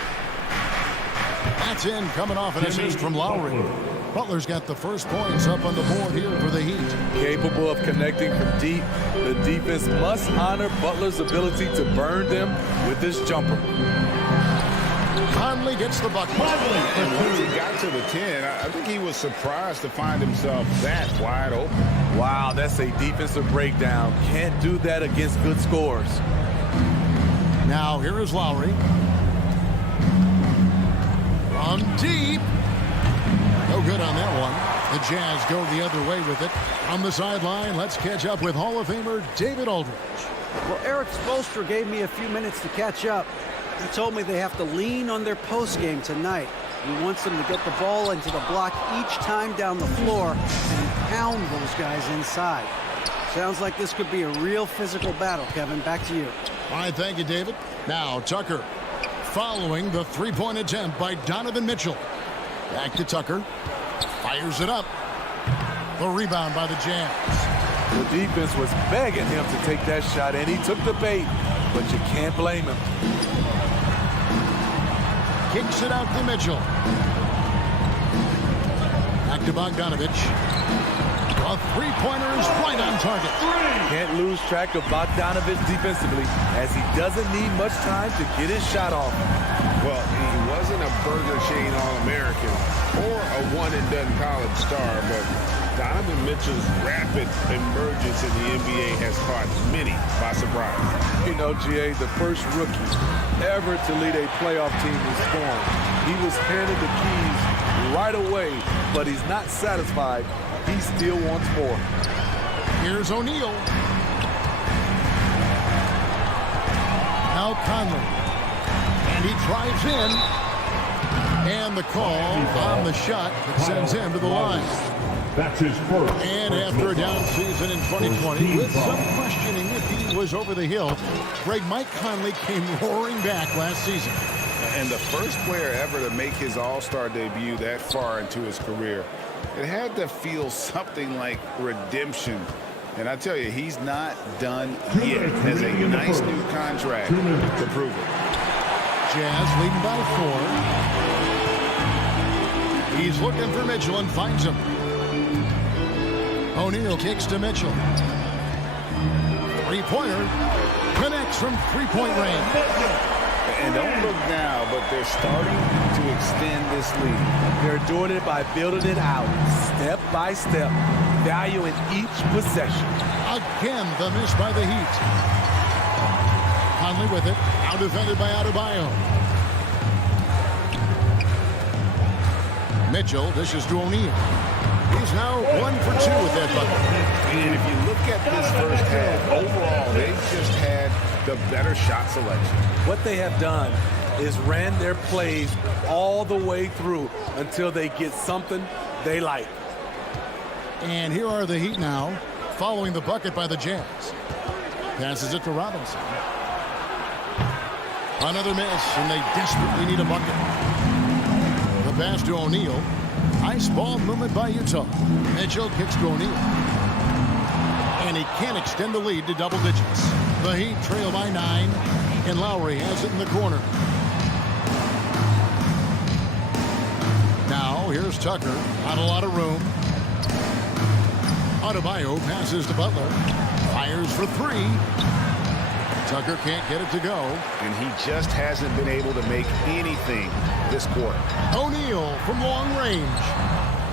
That's in, coming off an assist from Lowry. Butler's got the first points up on the board here for the Heat. Capable of connecting from deep, the defense must honor Butler's ability to burn them with this jumper. Conley gets the bucket. And once he got to the 10, I think he was surprised to find himself that wide open. Wow, that's a defensive breakdown. Can't do that against good scores. Now here is Lowry. From deep. No good on that one. The Jazz go the other way with it. On the sideline, let's catch up with Hall of Famer David Aldridge. Well, Eric Spoelstra gave me a few minutes to catch up. He told me they have to lean on their post game tonight. He wants them to get the ball into the block each time down the floor and pound those guys inside. Sounds like this could be a real physical battle, Kevin. Back to you. All right, thank you, David. Now, Tucker following the three-point attempt by Donovan Mitchell. Back to Tucker. Fires it up. The rebound by the Jazz. The defense was begging him to take that shot, and he took the bait, but you can't blame him. Kicks it out to Mitchell. Back to Bogdanovich. A three-pointer is right on target. Can't lose track of Bogdanovich defensively, as he doesn't need much time to get his shot off. Well, he wasn't a Burger Chain All-American or a one-and-done college star, but Donovan Mitchell's rapid emergence in the NBA has caught many by surprise. You know, GA, the first rookie ever to lead a playoff team is formed. He was handed the keys right away, but he's not satisfied. He still wants more. Here's O'Neal. Now Conley. And he drives in. And the call on the shot that sends him to the line. That's his first. And after a down season in 2020, with some questioning if he was over the hill, Mike Conley came roaring back last season. And the first player ever to make his All-Star debut that far into his career, it had to feel something like redemption. And I tell you, he's not done yet. Has a nice new contract to prove it. Jazz leading by 4. He's looking for Mitchell and finds him. O'Neal kicks to Mitchell. Three-pointer connects from three-point range. And don't look now, but they're starting to extend this lead. They're doing it by building it out, step by step, valuing each possession. Again, the miss by the Heat. Conley with it, now defended by Adebayo. Mitchell dishes to O'Neal. He's now 1 for 2 with that bucket. And if you look at this first half, overall, they've just had the better shot selection. What they have done is ran their plays all the way through until they get something they like. And here are the Heat now, following the bucket by the Jazz. Passes it to Robinson. Another miss, and they desperately need a bucket. The pass to O'Neal. Nice ball movement by Utah. Mitchell kicks to O'Neal. And he can't extend the lead to double digits. The Heat trail by 9, and Lowry has it in the corner. Now, here's Tucker. Not a lot of room. Adebayo passes to Butler. Fires for 3. Tucker can't get it to go. And he just hasn't been able to make anything this quarter. O'Neal from long range.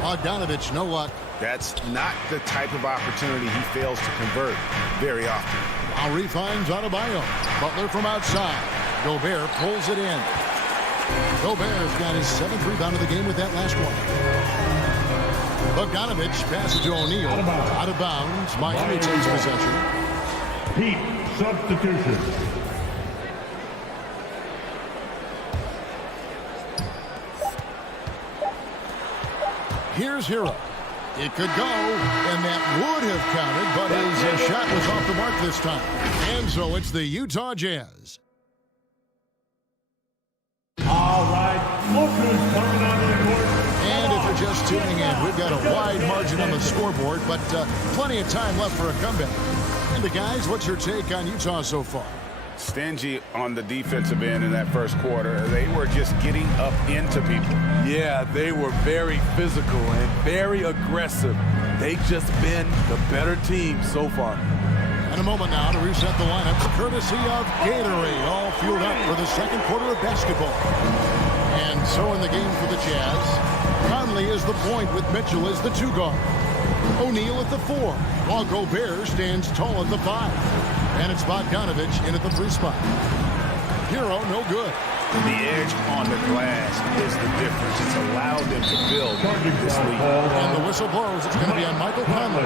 Bogdanovich, no luck. That's not the type of opportunity he fails to convert very often. Lowry finds Adebayo. Butler from outside. Gobert pulls it in. Gobert's got his 7th rebound of the game with that last one. Bogdanovich passes to O'Neal. Out of bounds. Miami takes possession. Heat substitution. Here's Hero. It could go, and that would have counted, but his shot was off the mark this time. And so it's the Utah Jazz. All right, look who's coming onto the court. And if you're just tuning in, we've got a wide margin on the scoreboard, but plenty of time left for a comeback. And the guys, what's your take on Utah so far? Stingy on the defensive end in that first quarter. They were just getting up into people. Yeah, they were very physical and very aggressive. They've just been the better team so far. And a moment now to reset the lineups, courtesy of Gatorade, all fueled up for the second quarter of basketball. And so in the game for the Jazz, Conley is the point with Mitchell as the 2 guard. O'Neal at the 4, while Gobert stands tall at the 5. And it's Bogdanovich in at the 3 spot. Hero, no good. The edge on the glass is the difference. It's allowed them to build this lead. And the whistle blows. It's going to be on Michael Conley.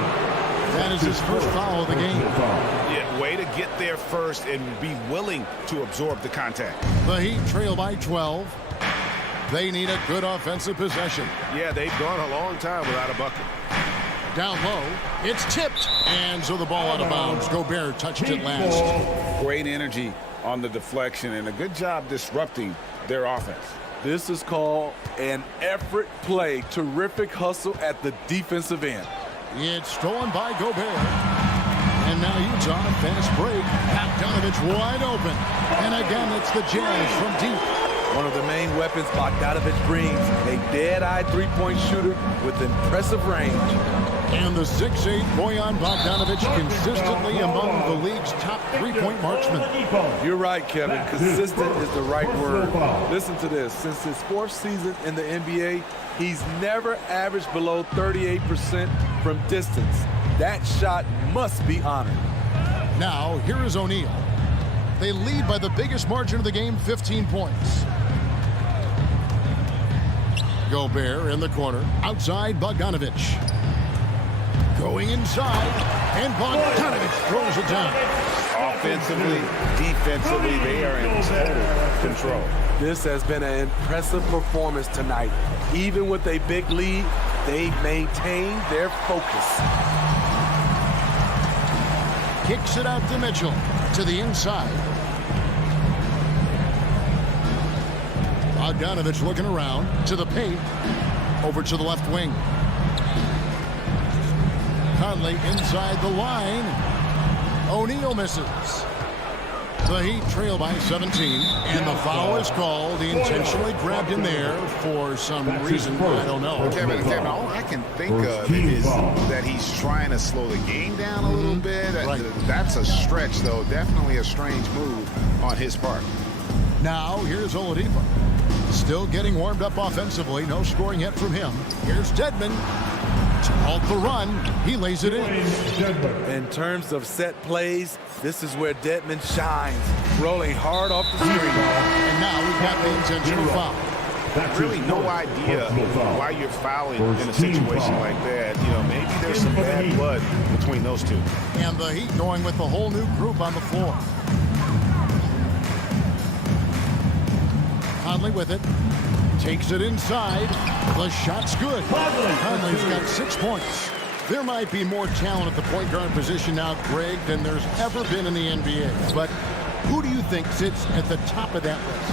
That is his first foul of the game. Yeah, way to get there first and be willing to absorb the contact. The Heat trail by 12. They need a good offensive possession. Yeah, they've gone a long time without a bucket. Down low, it's tipped, and so the ball out of bounds. Gobert touched it last. Great energy on the deflection and a good job disrupting their offense. This is called an effort play. Terrific hustle at the defensive end. It's stolen by Gobert. And now Utah, fast break. Bogdanovich wide open. And again, it's the Jazz from deep. One of the main weapons Bogdanovich brings, a dead-eye three-point shooter with impressive range. And the 6'8" Bojan Bogdanovich consistently among the league's top three-point marksmen. You're right, Kevin. Consistent is the right word. Listen to this. Since his 4th season in the NBA, he's never averaged below 38% from distance. That shot must be honored. Now, here is O'Neal. They lead by the biggest margin of the game, 15 points. Gobert in the corner. Outside, Bogdanovich. Going inside, and Bogdanovich throws it down. Offensively, defensively, they are in total control. This has been an impressive performance tonight. Even with a big lead, they've maintained their focus. Kicks it out to Mitchell, to the inside. Bogdanovich looking around, to the paint, over to the left wing. Conley inside the line. O'Neal misses. The Heat trail by 17, and the foul is called. He intentionally grabbed him there for some reason. I don't know. Kevin, all I can think of is that he's trying to slow the game down a little bit. Right. That's a stretch, though. Definitely a strange move on his part. Now, here's Oladipo. Still getting warmed up offensively. No scoring yet from him. Here's Dedmon. Called the run. He lays it in. In terms of set plays, this is where Dedmon shines, rolling hard off the screen. And now we've got the intentional foul. Really no idea why you're fouling in a situation like that. You know, maybe there's some bad blood between those two. And the Heat going with the whole new group on the floor. Conley with it. Takes it inside. The shot's good. Conley's got 6 points. There might be more talent at the point guard position now, Greg, than there's ever been in the NBA. But who do you think sits at the top of that list?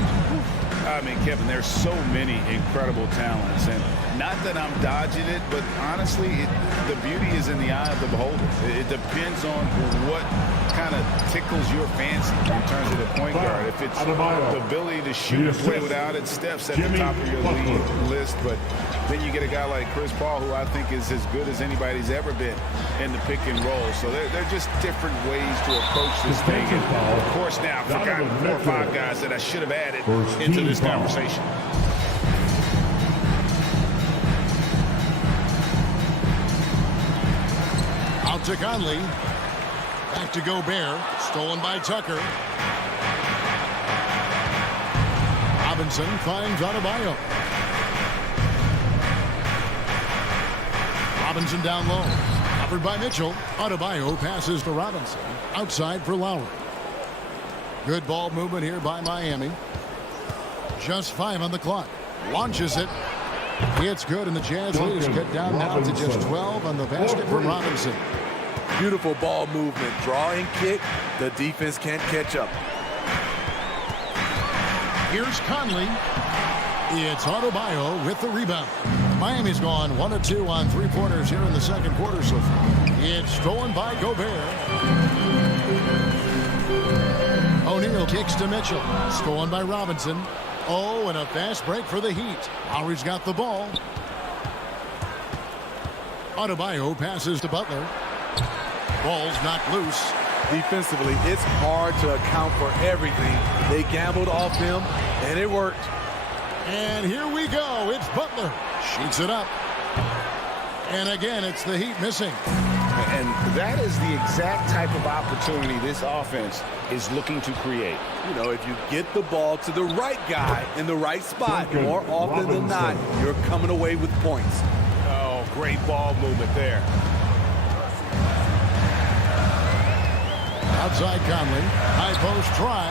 I mean, Kevin, there's so many incredible talents. And not that I'm dodging it, but honestly, the beauty is in the eye of the beholder. It depends on what kind of tickles your fancy in terms of the point guard. If it's the ability to shoot and play without it, Steph's at the top of your league list. But then you get a guy like Chris Paul, who I think is as good as anybody's ever been in the pick and roll. So they're just different ways to approach this thing. And of course, now I've forgotten 4 or 5 guys that I should have added into this conversation. Out to Conley. Back to Gobert. Stolen by Tucker. Robinson finds Adebayo. Robinson down low. Covered by Mitchell. Adebayo passes to Robinson. Outside for Lowry. Good ball movement here by Miami. Just 5 on the clock. Launches it. It's good, and the Jazz lead is cut down now to just 12 on the basket from Robinson. Beautiful ball movement. Draw and kick. The defense can't catch up. Here's Conley. It's Adebayo with the rebound. Miami's gone 1 of 2 on 3-pointers here in the second quarter so far. It's stolen by Gobert. O'Neal kicks to Mitchell. Stolen by Robinson. Oh, and a fast break for the Heat. Lowry's got the ball. Adebayo passes to Butler. Ball's knocked loose. Defensively, it's hard to account for everything. They gambled off him, and it worked. And here we go. It's Butler. Shoots it up. And again, it's the Heat missing. And that is the exact type of opportunity this offense is looking to create. You know, if you get the ball to the right guy in the right spot, more often than not, you're coming away with points. Oh, great ball movement there. Outside Conley. High post try.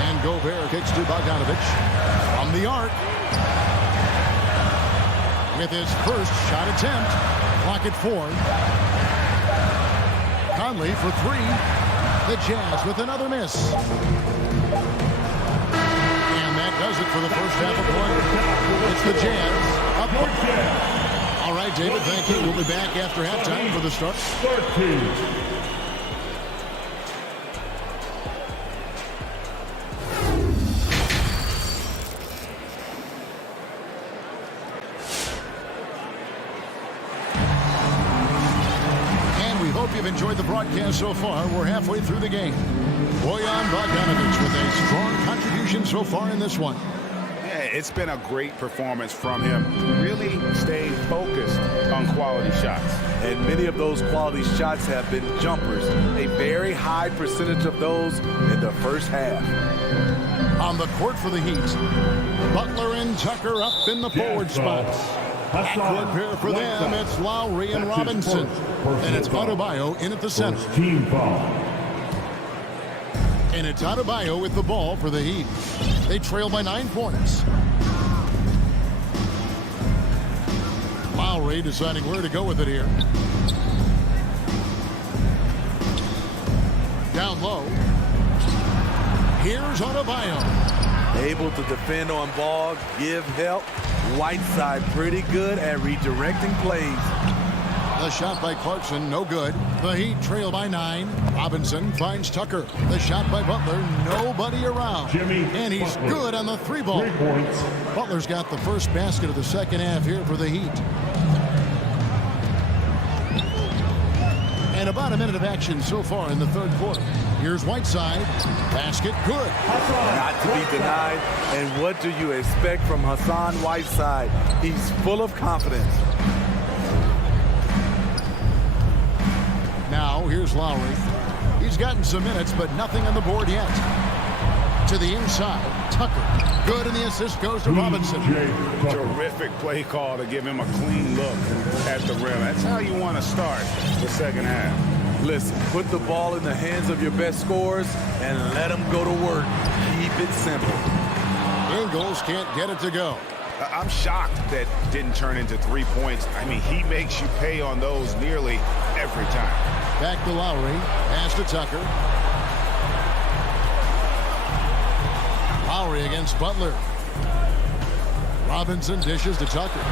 And Gobert kicks to Bogdanovich. From the arc. With his first shot attempt. Clock at 4. Conley for 3. The Jazz with another miss. And that does it for the first half of play. It's the Jazz up. All right, David, thank you. We'll be back after halftime for the start. You've enjoyed the broadcast so far. We're halfway through the game. Bojan Bogdanovich with a strong contribution so far in this one. Yeah, it's been a great performance from him. Really stayed focused on quality shots. And many of those quality shots have been jumpers. A very high percentage of those in the first half. On the court for the Heat, Butler and Tucker up in the forward spots. Backcourt pair for them. It's Lowry and Robinson. And it's Adebayo in at the center. Team foul. And it's Adebayo with the ball for the Heat. They trail by 9 points. Lowry deciding where to go with it here. Down low. Here's Adebayo. Able to defend on ball, give help. Whiteside pretty good at redirecting plays. The shot by Clarkson, no good. The Heat trail by 9. Robinson finds Tucker. The shot by Butler, nobody around. And he's good on the 3-ball. 3 points. Butler's got the first basket of the second half here for the Heat. And about a minute of action so far in the third quarter. Here's Whiteside. Basket good. Not to be denied. And what do you expect from Hassan Whiteside? He's full of confidence. Now, here's Lowry. He's gotten some minutes, but nothing on the board yet. To the inside, Tucker. Good, and the assist goes to Robinson. Terrific play call to give him a clean look at the rim. That's how you want to start the second half. Listen, put the ball in the hands of your best scorers and let them go to work. Keep it simple. Ingles can't get it to go. I'm shocked that didn't turn into 3 points. I mean, he makes you pay on those nearly every time. Back to Lowry. Pass to Tucker. Lowry against Butler. Robinson dishes to Tucker.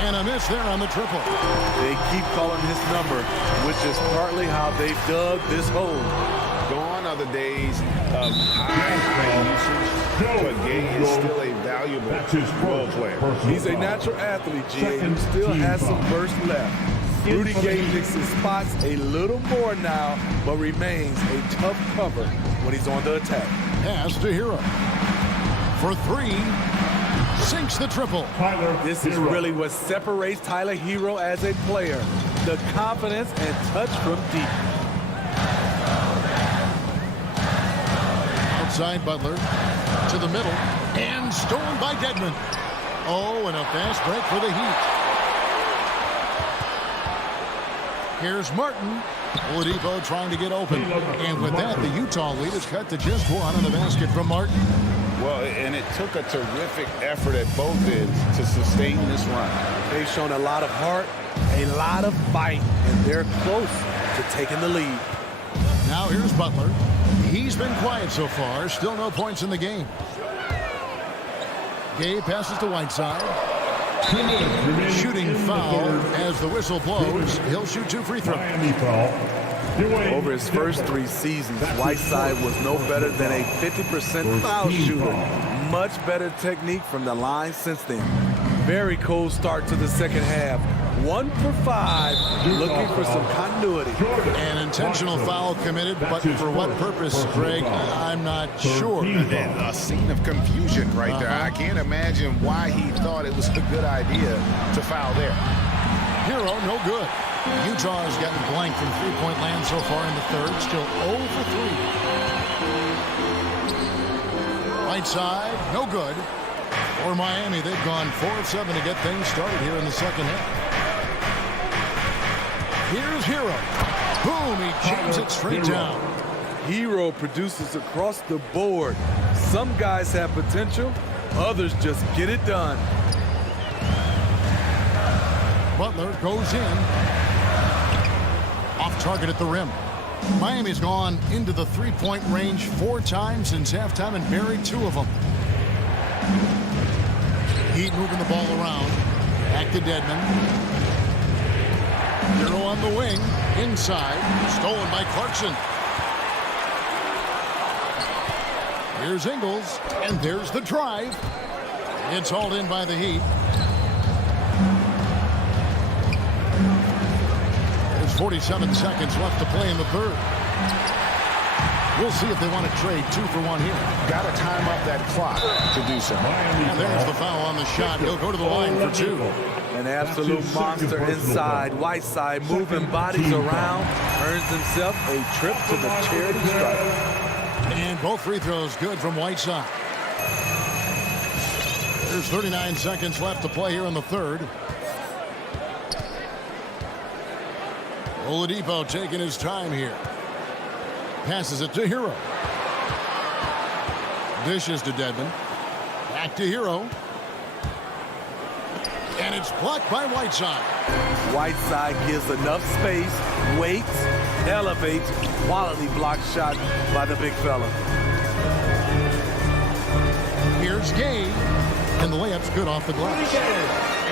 And a miss there on the triple. They keep calling his number, which is partly how they dug this hole. Gone are the days of high usage but Gay is still a valuable role player. He's a natural athlete, GA, who still has some burst left. Rudy Gay picks his spots a little more now, but remains a tough cover when he's on the attack. Pass to Hero. For three. Sinks the triple. This is really what separates Tyler Hero as a player. The confidence and touch from deep. Outside Butler. To the middle. And stolen by Dedmon. Oh, and a fast break for the Heat. Here's Martin. Oladipo trying to get open. And with that, the Utah lead is cut to just one on the basket from Martin. Well, and it took a terrific effort at both ends to sustain this run. They've shown a lot of heart, a lot of fight, and they're close to taking the lead. Now here's Butler. He's been quiet so far. Still no points in the game. Gay passes to Whiteside. Shooting foul as the whistle blows. He'll shoot 2 free throws. Over his first 3 seasons, Whiteside was no better than a 50% foul shooter. Much better technique from the line since then. Very cold start to the second half. 1 for 5, looking for some continuity. An intentional foul committed, but for what purpose, Greg? I'm not sure. A scene of confusion right there. I can't imagine why he thought it was a good idea to foul there. Hero, no good. Utah has gotten blank from three-point land so far in the third. Still 0 for 3. Whiteside, no good. For Miami, they've gone 4 of 7 to get things started here in the second half. Here's Hero. Boom, he jams it straight down. Hero produces across the board. Some guys have potential, others just get it done. Butler goes in. Off target at the rim. Miami's gone into the three-point range 4 times since halftime and buried 2 of them. Heat moving the ball around. Back to Dedmon. Hero on the wing. Inside. Stolen by Clarkson. Here's Ingles. And there's the drive. It's hauled in by the Heat. There's 47 seconds left to play in the third. We'll see if they want to trade 2 for 1 here. Got to time up that clock to do so. And there's the foul on the shot. He'll go to the line for 2. An absolute monster inside. Whiteside moving bodies around. Earns himself a trip to the charity stripe. And both free throws good from Whiteside. There's 39 seconds left to play here in the third. Oladipo taking his time here. Passes it to Hero. Dishes to Dedmon. Back to Hero. And it's blocked by Whiteside. Whiteside gives enough space, waits, elevates. Quality block shot by the big fella. Here's Gay. And the layup's good off the glass.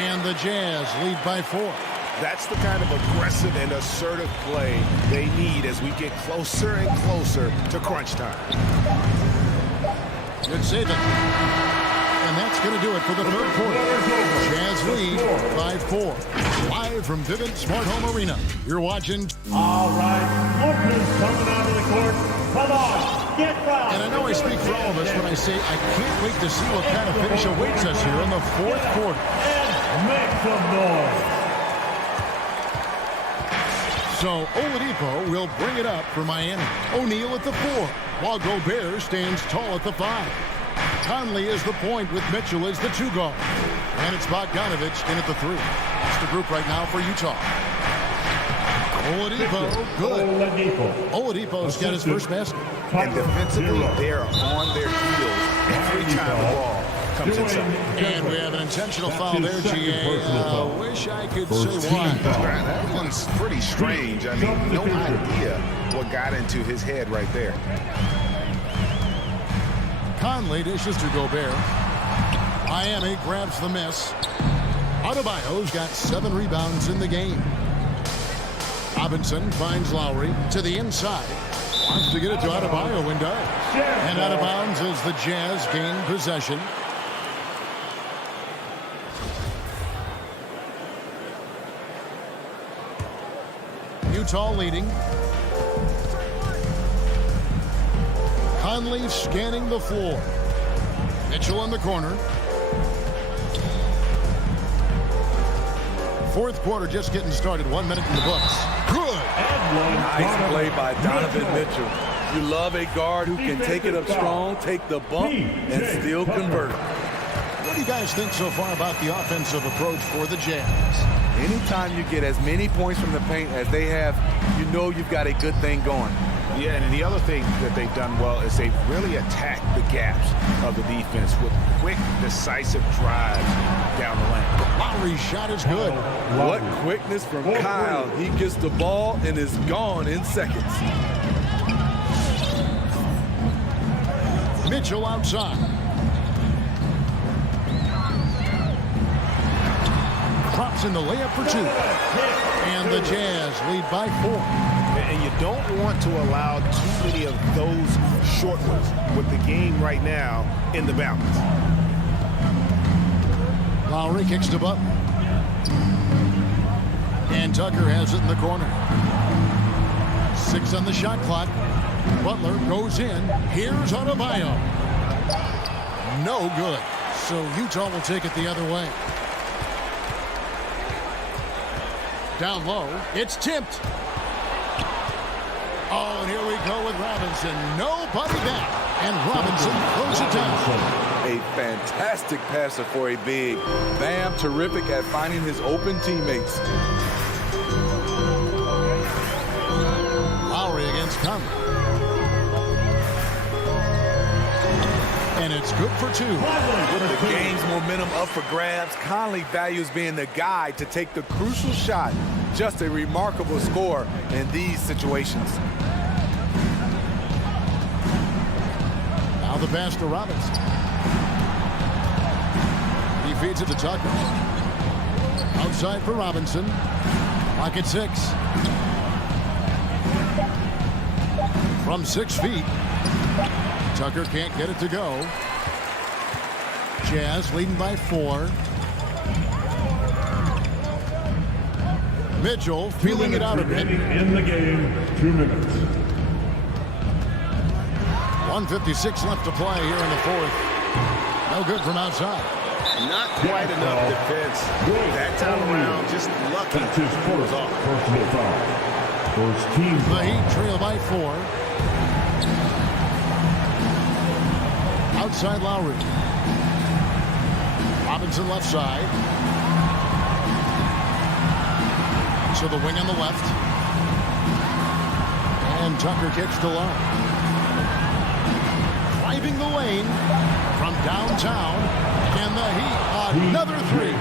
And the Jazz lead by 4. That's the kind of aggressive and assertive play they need as we get closer and closer to crunch time. Good saving. And that's going to do it for the third quarter. Jazz lead by 4. Live from Vivint Smart Home Arena. You're watching. All right, Booker's coming out of the court. Come on, get fouled. And I know I speak for all of us when I say I can't wait to see what kind of finish awaits us here in the fourth quarter. And make some noise. So Oladipo will bring it up for Miami. O'Neal at the 4, while Gobert stands tall at the 5. Conley is the point with Mitchell as the 2 guard. And it's Bogdanovich in at the 3. That's the group right now for Utah. Oladipo, good. Oladipo's got his first basket. And defensively, they're on their heels every time the ball comes inside. And we have an intentional foul there, GA. Wish I could say why. That one's pretty strange. I mean, no idea what got into his head right there. Conley dishes to Gobert. Miami grabs the miss. Adebayo's got 7 rebounds in the game. Robinson finds Lowry to the inside. Wants to get it to Adebayo and does. And out of bounds as the Jazz gain possession. Utah leading. Conley scanning the floor. Mitchell in the corner. Fourth quarter just getting started. 1 minute in the books. Good. Nice play by Donovan Mitchell. You love a guard who can take it up strong, take the bump, and still convert. What do you guys think so far about the offensive approach for the Jazz? Anytime you get as many points from the paint as they have, you know you've got a good thing going. Yeah, and the other thing that they've done well is they've really attacked the gaps of the defense with quick, decisive drives down the lane. Lowry's shot is good. What quickness from Kyle. He gets the ball and is gone in seconds. Mitchell outside. Drops in the layup for two. And the Jazz lead by 4. And you don't want to allow too many of those short ones with the game right now in the balance. Lowry kicks to Butler. And Tucker has it in the corner. 6 on the shot clock. Butler goes in. Here's Adebayo. No good. So Utah will take it the other way. Down low. It's tipped. Oh, and here we go with Robinson. Nobody back. And Robinson throws it down. A fantastic passer for a big. Bam, terrific at finding his open teammates. Lowry against Conley. And it's good for 2. With the game's momentum up for grabs, Conley values being the guy to take the crucial shot. Just a remarkable score in these situations. Now the pass to Robinson. He feeds it to Tucker. Outside for Robinson. Clock at 6. From 6 feet. Tucker can't get it to go. Jazz leading by 4. Mitchell feeling it out a bit. In the game, 2 minutes. 1:56 left to play here in the 4th. No good from outside. Not quite enough defense. That time around, just lucky. That's his first personal foul. First team The Heat trail by 4. Outside Lowry. Robinson left side. So the wing on the left. And Tucker kicks to low. Driving the lane from downtown. And the Heat, another 3.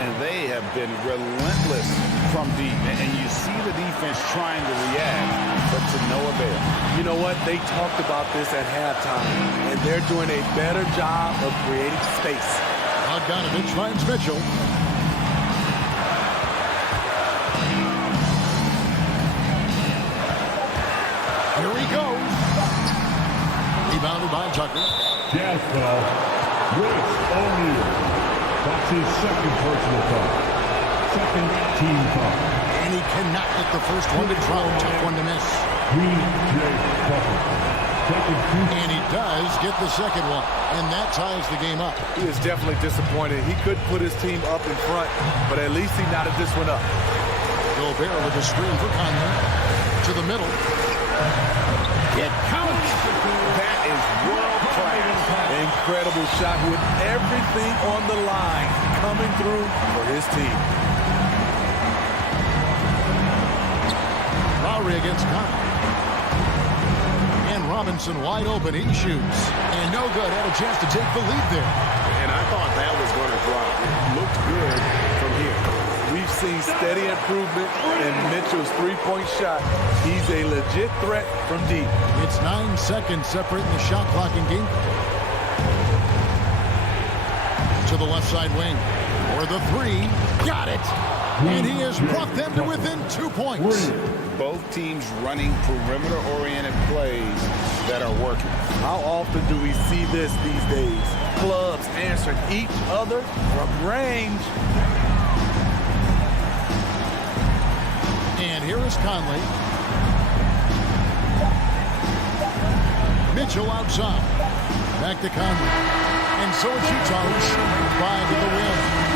And they have been relentless from deep. And you see the defense trying to react, but to no avail. You know what? They talked about this at halftime, and they're doing a better job of creating space. Bogdanovich finds Mitchell. Here he goes. Rebounded by Tucker. Jazz foul. Royce O'Neal. That's his second personal foul. Second team foul. And he cannot get the first one to drop. Tough one to miss. P.J. Tucker. And he does get the second one. And that ties the game up. He is definitely disappointed. He couldn't put his team up in front, but at least he knotted this one up. Gobert with a screen for Conley. To the middle. It counts. That is world class. Incredible shot with everything on the line coming through for his team. Lowry against Conley. And Robinson wide open. He shoots. And no good. Had a chance to take the lead there. And I thought that was going to drop. It looked good from here. We've seen steady improvement in Mitchell's three-point shot. He's a legit threat from deep. It's 9 seconds separating the shot clock and game. To the left side wing. For the 3. Got it. And he has brought them to within 2 points. both teams running perimeter-oriented plays that are working. How often do we see this these days? Clubs answering each other from range. And here is Conley. Mitchell outside. Back to Conley. And so it's Utah's 5 to the win.